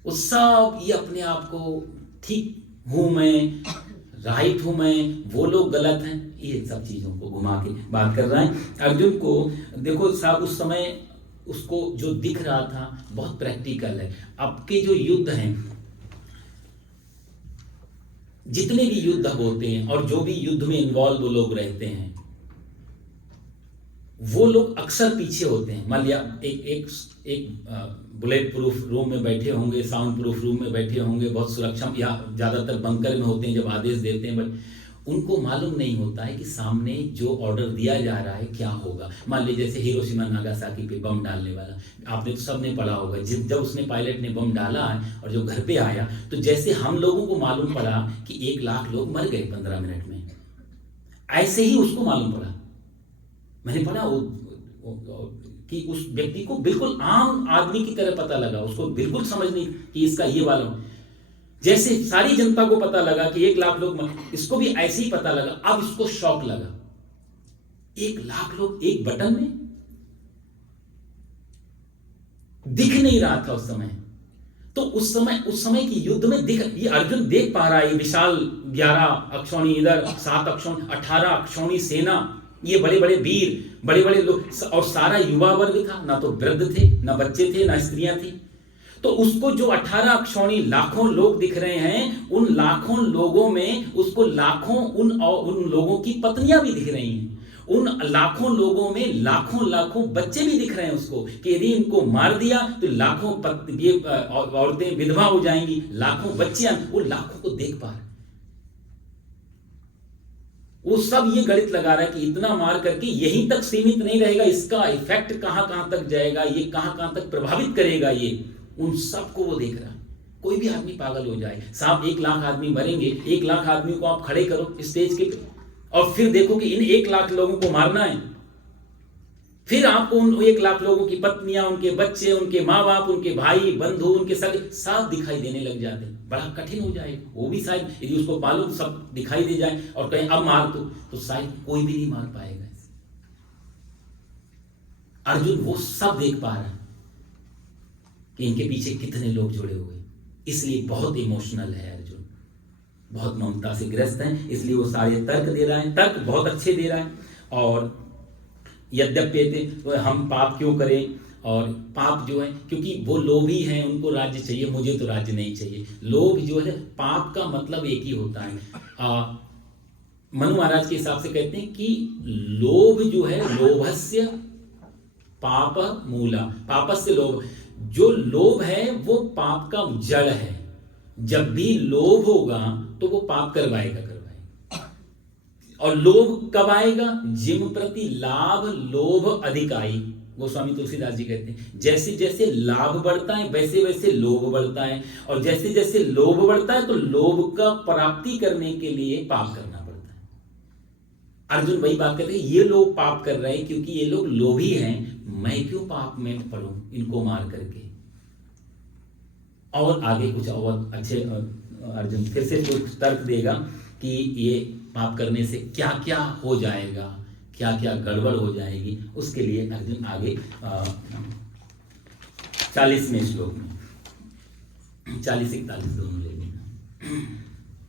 वो सब ये अपने आप को ठीक हूं मैं, राइट हूं मैं, वो लोग गलत हैं, ये सब चीजों को घुमा के बात कर रहा है। अर्जुन को देखो साहब, उस समय उसको जो दिख रहा था बहुत प्रैक्टिकल है। अब के जो युद्ध हैं, जितने भी युद्ध होते हैं और जो भी युद्ध में इन्वॉल्व वो लोग रहते हैं, वो लोग अक्सर पीछे होते हैं। मान लिया एक बुलेट प्रूफ रूम में बैठे होंगे, साउंड प्रूफ रूम में बैठे होंगे, बहुत सुरक्षा, या ज्यादातर बंकर में होते हैं जब आदेश देते हैं, बट उनको मालूम नहीं होता है कि सामने जो ऑर्डर दिया जा रहा है क्या होगा। मान लीजिए जैसे हिरोशिमा नागासाकी पे बम डालने वाला, आपने तो सबने पढ़ा होगा, जब उसने पायलट ने बम डाला है और जो घर पे आया, तो जैसे हम लोगों को मालूम पड़ा कि 1 लाख लोग मर गए 15 मिनट में, ऐसे ही उसको मालूम पड़ा। मैंने पढ़ा कि उस व्यक्ति को बिल्कुल आम आदमी की तरह पता लगा, उसको बिल्कुल समझ नहीं कि इसका ये वाला, जैसे सारी जनता को पता लगा कि 1 लाख लोग, इसको भी ऐसे ही पता लगा। अब इसको शॉक लगा, 1 लाख लोग एक बटन में, दिख नहीं रहा था उस समय। तो उस समय की युद्ध में ये अर्जुन देख पा रहा है, ये विशाल 11 अक्षौणी इधर, 7 अक्षौणी, 18 अक्षौणी सेना, ये बड़े बड़े वीर, बड़े बड़े लोग, और सारा युवा वर्ग था, ना तो वृद्ध थे, ना बच्चे थे, ना स्त्रियां थी। तो उसको जो 18 अक्षौणी लाखों लोग दिख रहे हैं, उन लाखों लोगों में उसको लाखों उन लोगों की पत्नियां भी दिख रही हैं। उन लाखों लोगों में लाखों बच्चे भी दिख रहे हैं उसको, कि यदि इनको मार दिया तो लाखों ये औरतें विधवा हो जाएंगी, लाखों बच्चियां, वो लाखों को देख पा रहे। वो सब ये गणित लगा रहा है कि इतना मार करके यहीं तक सीमित नहीं रहेगा, इसका इफेक्ट कहां तक जाएगा, ये कहां तक प्रभावित करेगा, ये उन सबको वो देख रहा है। कोई भी आदमी पागल हो जाए साहब, 1 लाख आदमी मरेंगे, 1 लाख आदमी को आप खड़े करो स्टेज के, और फिर देखो कि इन 1 लाख लोगों को मारना है, फिर आपको उन 1 लाख लोगों की पत्नियां, उनके बच्चे, उनके माँ बाप, उनके भाई बंधु, उनके सगे साफ दिखाई देने लग जाते हैं। बड़ा कठिन हो जाएगा। वो भी शायद यदि उसको मालूम सब दिखाई दे जाए और कहें अब मार तो शायद कोई भी नहीं मार पाएगा। अर्जुन वो सब देख पा रहा है कि इनके पीछे कितने लोग जुड़े हुए, इसलिए बहुत इमोशनल है अर्जुन, बहुत ममता से ग्रस्त है, इसलिए वो सारे तर्क दे रहा है, तर्क बहुत अच्छे दे रहा है। और यद्यप्येते, तो हम पाप क्यों करें, और पाप जो है क्योंकि वो लोभी हैं, उनको राज्य चाहिए, मुझे तो राज्य नहीं चाहिए। लोभ जो है, पाप का मतलब एक ही होता है। मनु महाराज के हिसाब से कहते हैं कि लोभ जो है, लोभस्य पाप मूला, पापस्य लोभ, जो लोभ है वो पाप का जड़ है। जब भी लोभ होगा तो वो पाप करवाएगा। और लोभ कब आएगा? जिम प्रति लाभ लोभ अधिकाई, गोस्वामी तुलसीदास जी कहते हैं, जैसे जैसे लाभ बढ़ता है वैसे वैसे लोभ बढ़ता है, और जैसे जैसे लोभ बढ़ता है तो लोभ का प्राप्ति करने के लिए पाप करना पड़ता है। अर्जुन वही बात कहते हैं, ये लोग पाप कर रहे हैं क्योंकि ये लोग लोभी हैं, मैं क्यों पाप में पड़ूं इनको मार करके। और आगे कुछ और अच्छे अर्जुन फिर से कुछ तर्क देगा कि ये पाप करने से क्या क्या हो जाएगा, क्या क्या गड़बड़ हो जाएगी। उसके लिए अर्जुन आगे 40वें श्लोक में 40-41 दोनों लेंगे।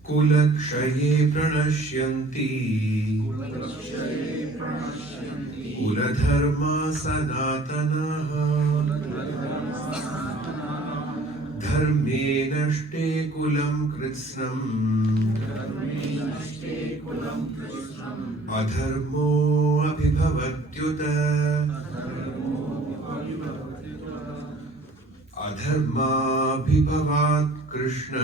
कुलक्षये प्रणश्यन्ति कुलधर्मा सनातनः धर्मे नष्टे कुलं कृत्स्नम् अधर्मो अभिभवत्युत अधर्माभिभवात् कृष्ण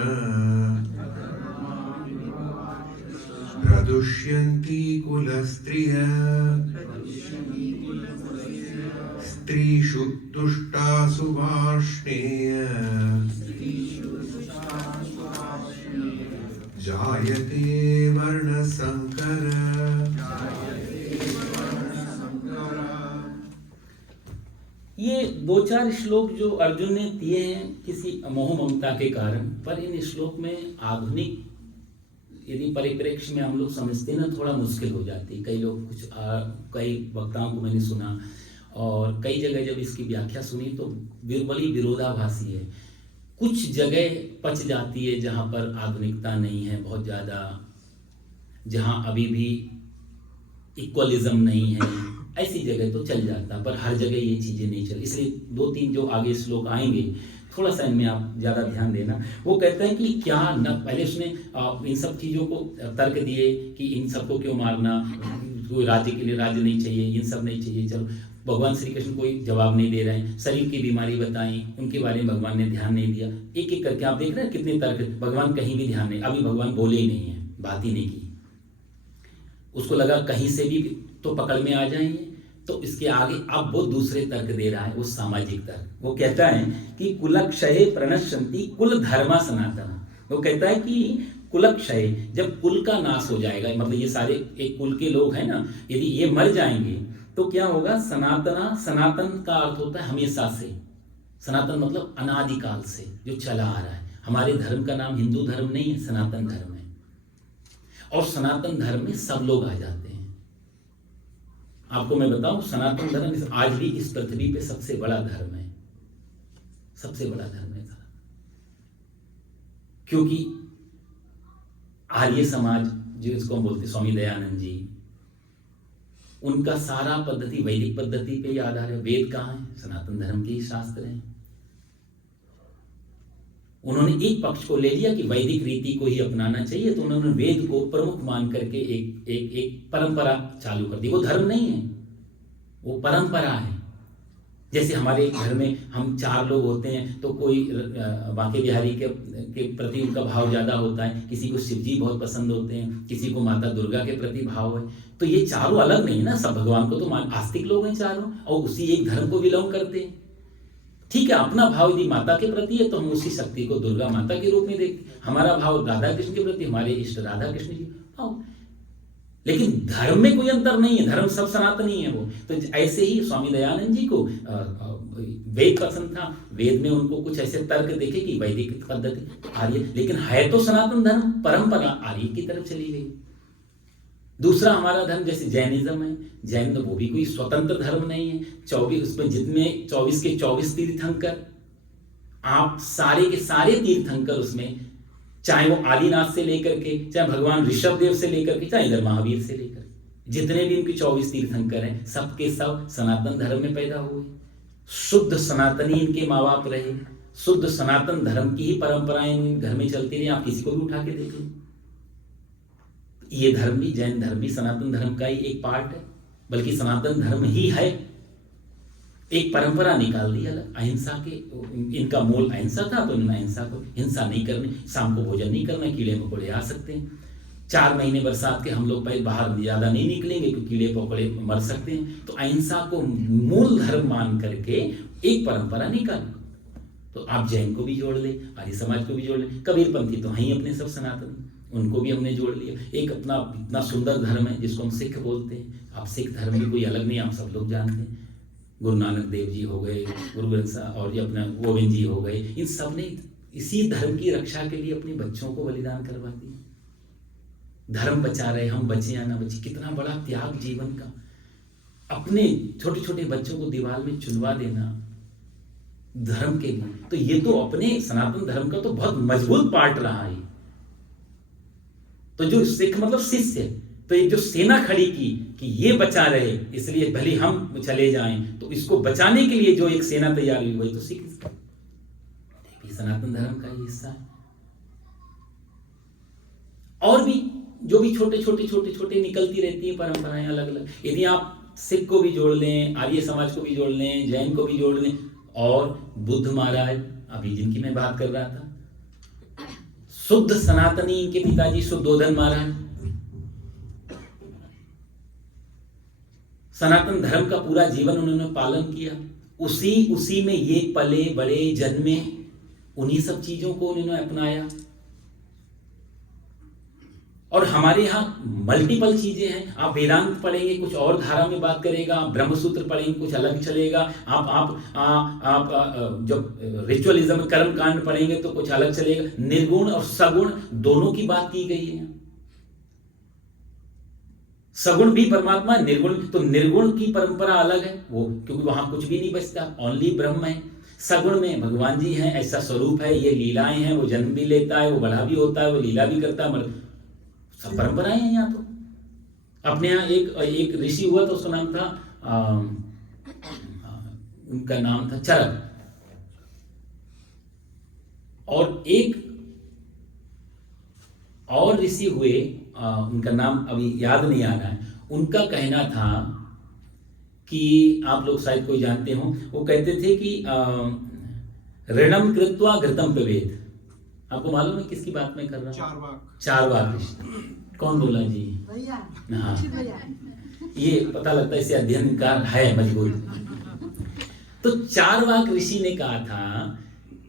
प्रदुष्यन्ति कुलस्त्रियः स्त्रीषु दुष्टासु वार्ष्णेय जायते वर्णसंकर। ये 2-4 श्लोक जो अर्जुन ने दिए हैं किसी मोह ममता के कारण, पर इन श्लोक में आधुनिक यदि परिप्रेक्ष्य में हम लोग समझते हैं ना, थोड़ा मुश्किल हो जाती है। कई लोग कई वक्ताओं को मैंने सुना और कई जगह जब इसकी व्याख्या सुनी तो बड़ी विरोधाभासी है। कुछ जगह पच जाती है जहाँ पर आधुनिकता नहीं है बहुत ज़्यादा, जहाँ अभी भी इक्वलिज्म नहीं है, ऐसी जगह तो चल जाता, पर हर जगह ये चीज़ें नहीं चल। इसलिए 2-3 जो आगे श्लोक आएंगे थोड़ा सा इनमें आप ज़्यादा ध्यान देना। वो कहते हैं कि क्या न, पहले उसने इन सब चीज़ों को तर्क दिए कि इन सबको क्यों मारना, कोई राज्य के लिए राज्य नहीं चाहिए, इन सब नहीं चाहिए। चलो, भगवान श्री कृष्ण कोई जवाब नहीं दे रहे हैं। शरीर की बीमारी बताई, उनके बारे में भगवान ने ध्यान नहीं दिया। एक एक करके आप देख रहे हैं कितने तर्क, भगवान कहीं भी ध्यान नहीं, अभी भगवान बोले ही नहीं है, बात ही नहीं की। उसको लगा कहीं से भी तो पकड़ में आ जाएंगे, तो इसके आगे अब वो दूसरे तर्क दे रहा है, वो सामाजिक तर्क। वो कहता है कि कुलक्षये प्रणश्यन्ति कुल धर्मा सनातन। वो कहता है कि कुलक्षय, जब कुल का नाश हो जाएगा, मतलब ये सारे एक कुल के लोग हैं ना, यदि ये मर जाएंगे तो क्या होगा, सनातना, सनातन का अर्थ होता है हमेशा से। सनातन मतलब अनादिकाल से जो चला आ रहा है। हमारे धर्म का नाम हिंदू धर्म नहीं है, सनातन धर्म है। और सनातन धर्म में सब लोग आ जाते हैं। आपको मैं बताऊं, सनातन धर्म आज भी इस पृथ्वी पे सबसे बड़ा धर्म है, सबसे बड़ा धर्म है। क्योंकि आर्य समाज जो इसको हम बोलते, स्वामी दयानंद जी, उनका सारा पद्धति वैदिक पद्धति पे ही आधार है। वेद कहाँ है, सनातन धर्म के ही शास्त्र हैं। उन्होंने एक पक्ष को ले लिया कि वैदिक रीति को ही अपनाना चाहिए, तो उन्होंने वेद को प्रमुख मान करके एक परंपरा चालू कर दी। वो धर्म नहीं है, वो परंपरा है। जैसे हमारे घर में हम 4 लोग होते हैं तो कोई बांके बिहारी के प्रति उनका भाव ज़्यादा होता है, किसी को शिव जी बहुत पसंद होते हैं, किसी को माता दुर्गा के प्रति भाव है। तो ये चारों अलग नहीं है ना, सब भगवान को तो आस्तिक लोग हैं चारों, और उसी एक धर्म को बिलोंग करते हैं। ठीक है, अपना भाव यदि माता के प्रति है तो हम उसी शक्ति को दुर्गा माता के रूप में देखते हैं। हमारा भाव राधा कृष्ण के प्रति, हमारे इष्ट राधा कृष्ण जी भाव। लेकिन धर्म में कोई अंतर नहीं है, धर्म सब सनातनी है वो। तो ऐसे ही स्वामी दयानंद जी को वेद पसंद था, वेद में उनको कुछ ऐसे तर्क देखे कि वैदिक पद्धति आर्य, लेकिन है तो सनातन धर्म, परंपरा आर्य की तरफ चली गई। दूसरा हमारा धर्म जैसे जैनिज्म है, जैन वो भी कोई स्वतंत्र धर्म नहीं है। 24 उसमें जितने 24 के 24 तीर्थंकर, आप सारे के सारे तीर्थंकर उसमें, चाहे वो आदिनाथ से लेकर के, चाहे भगवान ऋषभ देव से लेकर के, चाहे इधर महावीर से लेकर, जितने भी इनके 24 तीर्थंकर हैं, सबके सब सनातन धर्म में पैदा हुए। शुद्ध सनातनी इनके माँ बाप रहे, शुद्ध सनातन धर्म की ही परंपराएं घर में चलती रही। आप किसी को भी उठा के देख लो, ये धर्म भी, जैन धर्म भी सनातन धर्म का ही एक पार्ट है, बल्कि सनातन धर्म ही है। एक परंपरा निकाल दी अलग, अहिंसा के, इनका मूल अहिंसा था, तो इन्होंने अहिंसा को, हिंसा नहीं करनी, शाम को भोजन नहीं करना, कीड़े मकोड़े आ सकते हैं। 4 महीने बरसात के हम लोग बाहर ज्यादा नहीं निकलेंगे क्योंकि कीड़े मकोड़े मर सकते हैं। तो अहिंसा को मूल धर्म मान करके एक परंपरा निकाली। तो आप जैन को भी जोड़ ले, आर्य समाज को भी जोड़ ले, कबीरपंथी तो हैं अपने सब सनातन, उनको भी हमने जोड़ लिया। एक अपना इतना सुंदर धर्म है जिसको हम सिख बोलते हैं। आप सिख धर्म भी कोई अलग नहीं, आप सब लोग जानते हैं। गुरु नानक देव जी हो गए, गुरु ग्रंथ साहब, और ये अपना गोविंद जी हो गए, इन सब ने इसी धर्म की रक्षा के लिए अपने बच्चों को बलिदान करवाती है। धर्म बचा रहे, हम बचे या ना बचे, कितना बड़ा त्याग जीवन का। अपने छोटे छोटे बच्चों को दीवार में चुनवा देना धर्म के लिए, तो ये तो अपने सनातन धर्म का तो बहुत मजबूत पार्ट रहा है। तो जो सिख मतलब शिष्य, तो ये जो सेना खड़ी की कि ये बचा रहे, इसलिए भले हम चले जाएं, तो इसको बचाने के लिए जो एक सेना तैयार हुई, वही तो सिख भी सनातन धर्म का ही हिस्सा है। और भी जो भी छोटे छोटे निकलती रहती है परंपराएं अलग अलग। यदि आप सिख को भी जोड़ लें, आर्य समाज को भी जोड़ लें, जैन को भी जोड़ लें, और बुद्ध महाराज अभी जिनकी मैं बात कर रहा था, शुद्ध सनातनी, इनके पिताजी शुद्धोधन महाराज, सनातन धर्म का पूरा जीवन उन्होंने पालन किया। उसी में ये पले बड़े जन्मे, उन्हीं सब चीजों को उन्होंने अपनाया। और हमारे यहाँ मल्टीपल चीजें हैं। आप वेदांत पढ़ेंगे कुछ और धारा में बात करेगा, आप ब्रह्मसूत्र पढ़ेंगे कुछ अलग चलेगा, आप जब रिचुअलिज्म कर्म कांड पढ़ेंगे तो कुछ अलग चलेगा। निर्गुण और सगुण दोनों की बात की गई है। सगुण भी परमात्मा, निर्गुण, तो निर्गुण की परंपरा अलग है वो, क्योंकि वहां कुछ भी नहीं बचता, ओनली ब्रह्म है। सगुण में भगवान जी हैं, ऐसा स्वरूप है, ये लीलाएं हैं, वो जन्म भी लेता है, वो बड़ा भी होता है, वो लीला भी करता है, सब परंपराएं हैं यहाँ। तो अपने यहाँ एक ऋषि हुआ था, उसका नाम था उनका नाम था चरक, और एक और ऋषि हुए, उनका नाम अभी याद नहीं आ रहा है। उनका कहना था कि आप लोग शायद कोई जानते हो, वो कहते थे कि ऋणम कृत्वा घृतम पिबेत। आपको मालूम है किसकी बात मैं कर रहा हूँ? चारवाक ऋषि। कौन बोला जी? भैया। हाँ, ये पता लगता है इसे अध्ययनकार है मजबूत। तो चारवाक ऋषि ने कहा था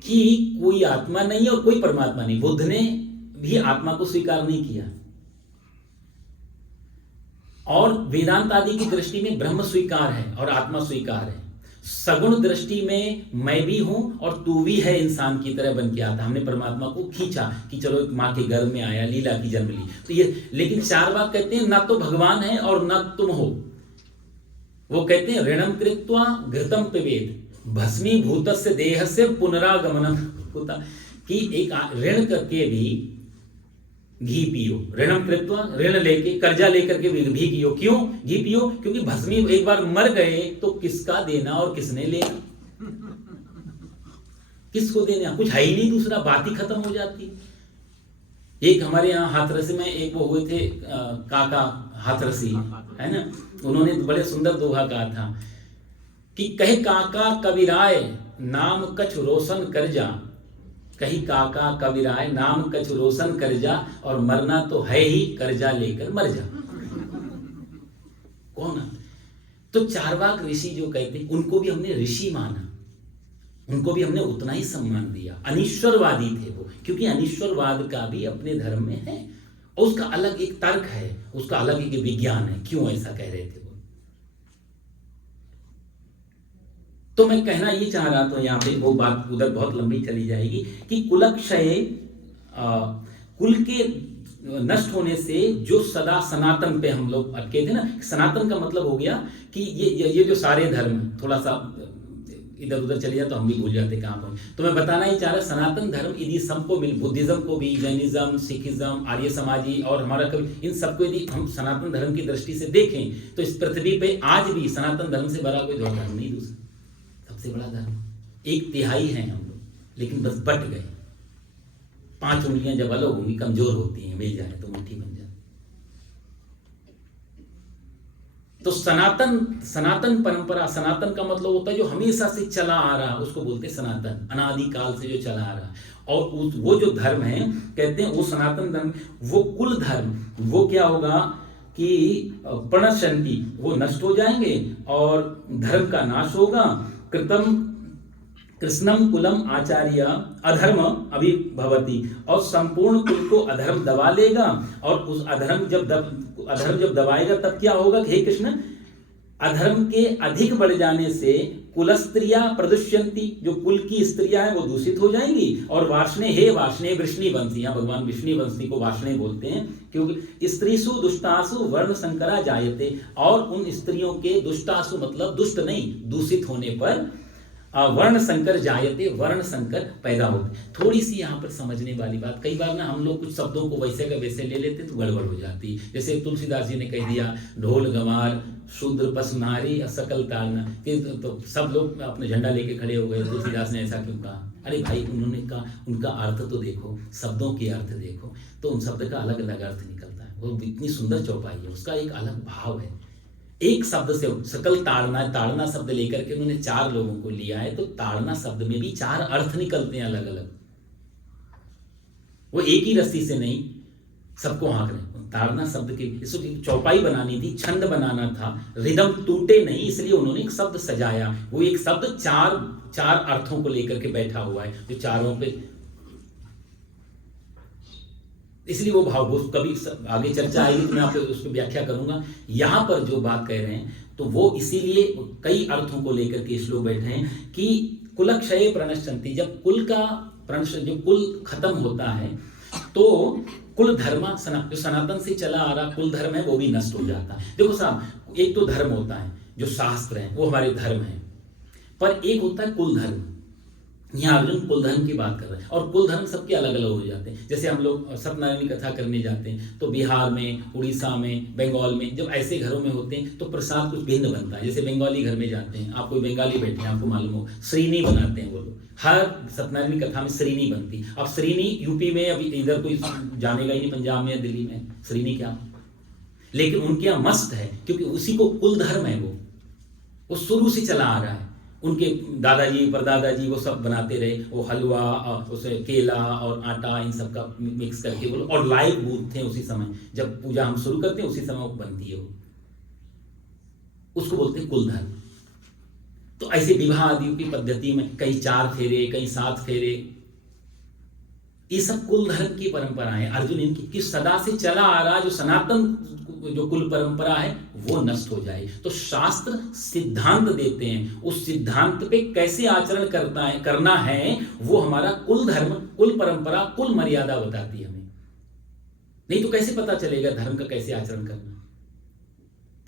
कि कोई आत्मा नहीं और कोई परमात्मा नहीं। बुद्ध ने भी आत्मा को स्वीकार नहीं किया, और वेदांत आदि की दृष्टि में ब्रह्म स्वीकार है और आत्मा स्वीकार है। सगुण दृष्टि में मैं भी हूं और तू भी है, इंसान की तरह बन के आता। हमने परमात्मा को खींचा कि चलो एक माँ के गर्भ में आया, लीला की जन्म ली, तो ये। लेकिन चारवाक कहते हैं ना तो भगवान है और ना तुम हो। वो कहते हैं ऋणम कृत्वा घृतम पिबेत भस्मीभूतस्य देहस्य पुनरागमनम होता, कि एक ऋण करके भी घी पियो। ऋणम कृत्वा, ऋण लेके, कर्जा लेकर के भी घी पियो। क्यों घी पियो? क्योंकि भस्मी एक बार मर गए तो किसका देना और किसने लेना? किसको देना? कुछ है ही नहीं, दूसरा बात ही खत्म हो जाती। एक हमारे यहाँ हाथरसी में एक वो हुए थे काका हाथरसी, है ना, उन्होंने बड़े सुंदर दोहा कहा था कि कहे काका कबीराय नाम कछ रोशन कर जा, कही काका कबीराय नाम कछ रोशन कर जा, और मरना तो है ही, कर्जा लेकर मर जा। कौन? तो चारवाक ऋषि जो कहते हैं, उनको भी हमने ऋषि माना, उनको भी हमने उतना ही सम्मान दिया। अनीश्वरवादी थे वो, क्योंकि अनीश्वरवाद का भी अपने धर्म में है, और उसका अलग एक तर्क है, उसका अलग एक विज्ञान है, क्यों ऐसा कह रहे थे वो। तो मैं कहना ये चाह रहा था यहाँ पे, वो बात उधर बहुत लंबी चली जाएगी, कि कुलक्षय, कुल के नष्ट होने से जो सदा सनातन पे हम लोग अटके थे ना। सनातन का मतलब हो गया कि ये जो सारे धर्म, थोड़ा सा इधर उधर चले जाए तो हम भी भूल जाते कहाँ पर। तो मैं बताना ही चाह रहा, सनातन धर्म यदि सबको मिल, बुद्धिज्म को भी, जैनिज्म, सिखिज्म, आर्य समाजी और हमारा कभी, इन सबको यदि हम सनातन धर्म की दृष्टि से देखें तो इस पृथ्वी पे आज भी सनातन धर्म से बड़ा कोई धर्म नहीं, दूसरा सबसे बड़ा धर्म। 1/3 है हम लोग, लेकिन बस बट गए। 5 उंगलियां जब अलग होंगी, कमजोर होती हैं, मिल जाए तो मुट्ठी बन जाए। तो सनातन परंपरा, सनातन का मतलब होता है जो हमेशा से चला आ रहा, उसको बोलते हैं सनातन, अनादिकाल से जो चला आ रहा। और वो जो धर्म है, कहते हैं वो सनातन धर्म, वो कुल धर्म, वो क्या होगा कि प्रणश्यन्ति, वो नष्ट हो जाएंगे और धर्म का नाश होगा। कृष्णम कुलम आचार्य अधर्म अभिभवति, और संपूर्ण कुल को अधर्म दबा लेगा। और उस अधर्म जब दबाएगा तब क्या होगा? हे कृष्ण, अधर्म के अधिक बढ़ जाने से कुलस्त्रियां प्रदुष्यंती, जो कुल की स्त्रियां हैं वो दूषित हो जाएंगी। और वार्ष्णे वृष्णि वंशी, यहाँ भगवान विष्णु वंशी को वार्ष्णे बोलते हैं, क्योंकि स्त्रीसु दुष्टासु वर्ण संकरा जायते, और उन स्त्रियों के दुष्टासु मतलब दुष्ट नहीं, दूषित होने पर वर्ण संकर जायते, वर्ण संकर पैदा होते। थोड़ी सी यहाँ पर समझने वाली बात, कई बार ना हम लोग कुछ शब्दों को वैसे का वैसे ले लेते तो गड़बड़ हो जाती। जैसे तुलसीदास जी ने कह दिया ढोल गंवार शूद्र पशु नारी सकल ताड़ना, तो सब लोग अपने झंडा लेके खड़े हो गए, तुलसीदास ने ऐसा क्यों कहा? अरे भाई, उन्होंने कहा, उनका अर्थ तो देखो, शब्दों के अर्थ देखो, तो उन शब्द का अलग अलग अर्थ निकलता है। वो इतनी सुंदर चौपाई है, उसका एक अलग भाव है। एक शब्द से सकल ताड़ना, ताड़ना शब्द लेकर के उन्होंने 4 लोगों को लिया है, तो ताड़ना शब्द में भी 4 अर्थ निकलते हैं अलग अलग। वो एक ही रस्सी से नहीं सबको हाँक रहे। ताड़ना शब्द की चौपाई बनानी थी, छंद बनाना था, रिदम टूटे नहीं, इसलिए उन्होंने एक शब्द सजाया। वो एक शब्द 4 अर्थों को लेकर के बैठा हुआ है, जो चारों पे, इसलिए वो भाव, वो कभी आगे चर्चा आएगी तो मैं आपको उसको व्याख्या करूंगा। यहां पर जो बात कह रहे हैं तो वो इसीलिए कई अर्थों को लेकर के श्लोक बैठे हैं कि कुलक्षय प्रणश्यन्ति, जब कुल का प्रणश, जो कुल खत्म होता है तो कुल धर्म, जो सनातन से चला आ रहा कुल धर्म है वो भी नष्ट हो जाता है। देखो साहब, एक तो धर्म होता है जो शास्त्र है, वो हमारे धर्म है, पर एक होता है कुल धर्म। यहाँ अर्जुन कुल धर्म की बात कर रहे हैं, और कुल धर्म सबके अलग अलग हो जाते हैं। जैसे हम लोग सत्यनारायण कथा करने जाते हैं तो बिहार में, उड़ीसा में, बंगाल में, जब ऐसे घरों में होते हैं तो प्रसाद कुछ भिन्न बनता है। जैसे बंगाली घर में जाते हैं, आप कोई बंगाली बैठे हैं, आपको मालूम हो, श्रीनी बनाते हैं वो लोग, हर सत्यनारायण कथा में श्रीनी बनती। अब श्रीनी यूपी में, अभी इधर कोई जानेगा ही नहीं, पंजाब में या दिल्ली में श्रीनी क्या, लेकिन उनके यहाँ मस्त है, क्योंकि उसी को कुल धर्म है, वो शुरू से चला आ रहा है। उनके दादाजी परदादाजी वो सब बनाते रहे, वो हलवा और उसे केला और आटा इन सब का मिक्स करके वो, और लाइव गूंथते हैं उसी समय, जब पूजा हम शुरू करते हैं उसी समय वो बनती है, वो उसको बोलते हैं कुल धर्म। तो ऐसे विवाह आदि की पद्धति में कहीं 4 फेरे, कहीं 7 फेरे, ये सब कुल धर्म की परंपरा है। अर्जुन इनकी कि सदा से चला आ रहा जो सनातन जो कुल परंपरा है वो नष्ट हो जाए। तो शास्त्र सिद्धांत देते हैं, उस सिद्धांत पे कैसे आचरण करना है वो हमारा कुल धर्म, कुल परंपरा, कुल मर्यादा बताती है हमें। नहीं तो कैसे पता चलेगा धर्म का कैसे आचरण करना?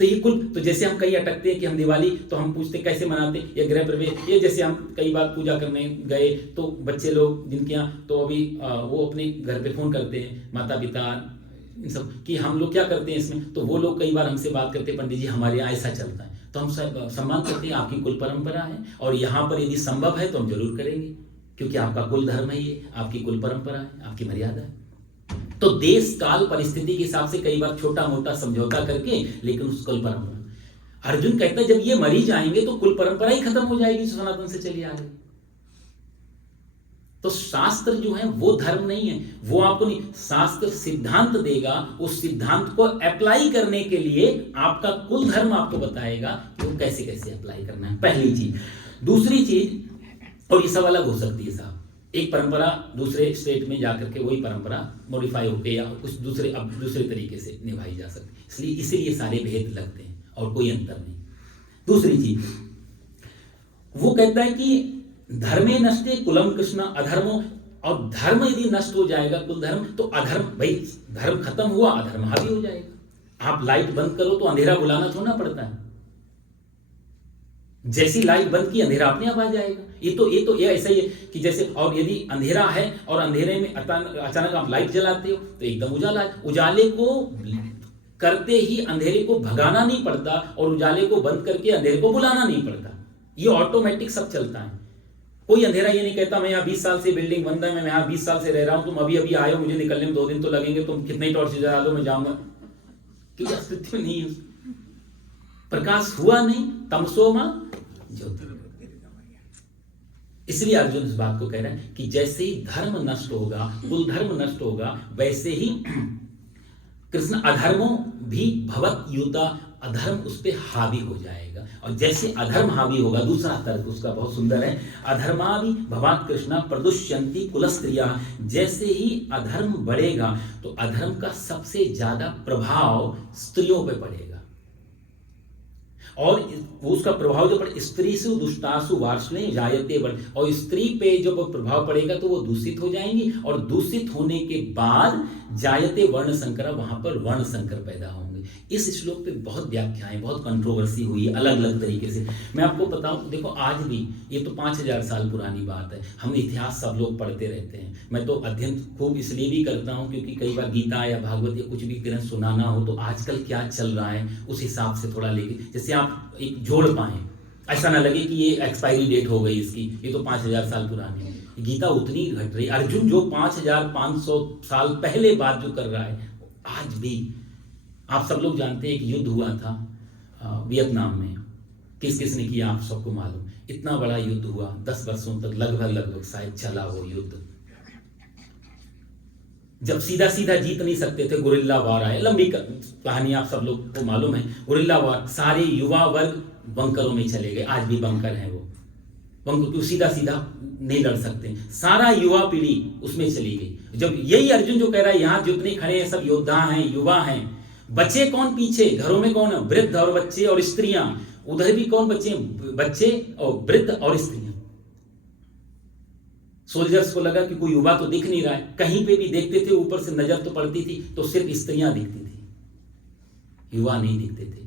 तो ये कुल, तो जैसे हम कहीं अटकते हैं कि हम दिवाली, तो हम पूछते कैसे मनाते, या गृह प्रवेश, ये जैसे हम कई बार पूजा करने गए तो बच्चे लोग जिनके यहाँ, तो अभी वो अपने घर पे फोन करते हैं माता पिता इन सब कि हम लोग क्या करते हैं इसमें, तो वो लोग कई बार हमसे बात करते हैं, पंडित जी हमारे यहाँ ऐसा चलता है, तो हम सम्मान करते हैं, आपकी कुल परंपरा है और यहाँ पर यदि संभव है तो हम जरूर करेंगे, क्योंकि आपका कुल धर्म है, ये आपकी कुल परंपरा है, आपकी मर्यादा है। तो देश काल परिस्थिति के हिसाब से कई बार छोटा मोटा समझौता करके, लेकिन उस कुल परंपरा, अर्जुन कहता है जब ये मरी जाएंगे तो कुल परंपरा ही खत्म हो जाएगी, सनातन से चली आ रही। तो शास्त्र जो है वो धर्म नहीं है, वो आपको नहीं, शास्त्र सिद्धांत देगा, उस सिद्धांत को अप्लाई करने के लिए आपका कुल धर्म आपको बताएगा कि वो कैसे कैसे अप्लाई करना है, पहली चीज। दूसरी चीज, और ये सब अलग हो सकती है साहब, एक परंपरा दूसरे स्टेट में जाकर के वही परंपरा मॉडिफाई होकर या कुछ दूसरे तरीके से निभाई जा सकती है, इसीलिए सारे भेद लगते हैं और कोई अंतर नहीं। दूसरी चीज वो कहता है कि धर्मे नष्टे कुलम कृष्ण अधर्मो, और धर्म यदि नष्ट हो जाएगा कुल धर्म, तो अधर्म, भाई धर्म खत्म हुआ, अधर्म हावी हो जाएगा। आप लाइट बंद करो तो अंधेरा बुलाना थोड़ा पड़ता है, जैसी लाइट बंद की अंधेरा अपने आप आ जाएगा। ये ऐसा ही है कि जैसे, और यदि अंधेरा है और अंधेरे में अचानक आप लाइट जलाते हो तो एकदम उजाला है। उजाले को करते ही अंधेरे को भगाना नहीं पड़ता और उजाले को बंद करके अंधेरे को बुलाना नहीं पड़ता, ये ऑटोमेटिक सब चलता है। कोई अंधेरा ये नहीं कहता मैं यहाँ 20 साल से बिल्डिंग बंद है, मैं यहाँ 20 साल से रह रहा हूं, तुम अभी अभी आए हो, मुझे निकलने में 2 दिन तो लगेंगे, तुम कितने ही टॉर्च जला दो मैं जाऊंगा, क्योंकि अस्तित्व नहीं है, प्रकाश हुआ नहीं, तमसो मां ज्योति। इसलिए अर्जुन इस बात को कह रहे हैं कि जैसे ही धर्म नष्ट होगा, कुल धर्म नष्ट होगा, वैसे ही कृष्ण अधर्मों भी भवत युता, अधर्म उस पर हावी हो जाएगा। और जैसे अधर्म हावी होगा, दूसरा तर्क उसका बहुत सुंदर है, अधर्मा भी भवात कृष्ण प्रदुष्यंती कुलस्त्रिया, जैसे ही अधर्म बढ़ेगा तो अधर्म का सबसे ज्यादा प्रभाव स्त्रियों पे पड़ेगा। और वो उसका प्रभाव जो पड़े, स्त्रीसु दुष्टासु वार्ष्णे जायते वर्ण, और स्त्री पे जब प्रभाव पड़ेगा तो वो दूषित हो जाएंगी, और दूषित होने के बाद जायते वर्ण संकर, वहां पर वर्ण संकर पैदा होंगे। इस श्लोक पे बहुत व्याख्याएं, बहुत कंट्रोवर्सी हुई है अलग अलग तरीके से। मैं आपको बताऊं, देखो आज भी ये तो 5000 साल पुरानी बात है, हम इतिहास सब लोग पढ़ते रहते हैं। मैं तो अध्ययन खूब इसलिए भी करता हूं क्योंकि कई बार गीता या भागवत या कुछ भी ग्रंथ सुनाना हो तो आजकल क्या चल रहा है उस हिसाब से थोड़ा लेके, जैसे आप एक जोड़ पाएं, ऐसा ना लगे कि ये एक्सपायरी डेट हो गई इसकी, ये तो 5000 साल पुरानी है। गीता उतनी घट रही, अर्जुन जो 5500 साल पहले बात जो कर रहा है आज भी। आप सब लोग जानते हैं एक युद्ध हुआ था वियतनाम में, किस किस ने किया आप सबको मालूम। इतना बड़ा युद्ध हुआ, 10 वर्षों तक लगभग शायद चला वो युद्ध। जब सीधा सीधा जीत नहीं सकते थे, गुरिल्ला वार आए, लंबी कहानी आप सब लोग को मालूम है। गुरिल्ला वार, सारे युवा वर्ग बंकरों में चले गए, आज भी बंकर हैं वो बंकर, क्यों सीधा सीधा नहीं लड़ सकते, सारा युवा पीढ़ी उसमें चली गई। जब यही अर्जुन जो कह रहा है यहाँ जितने खड़े हैं सब योद्धा हैं, युवा हैं, बच्चे कौन पीछे, घरों में कौन है, वृद्ध और बच्चे और स्त्रियां, उधर भी कौन बच्चे, बच्चे और वृद्ध और स्त्रियां। सोल्जर्स को लगा कि कोई युवा तो दिख नहीं रहा है, कहीं पे भी देखते थे ऊपर से नजर तो पड़ती थी तो सिर्फ स्त्रियां दिखती थी, युवा नहीं दिखते थे।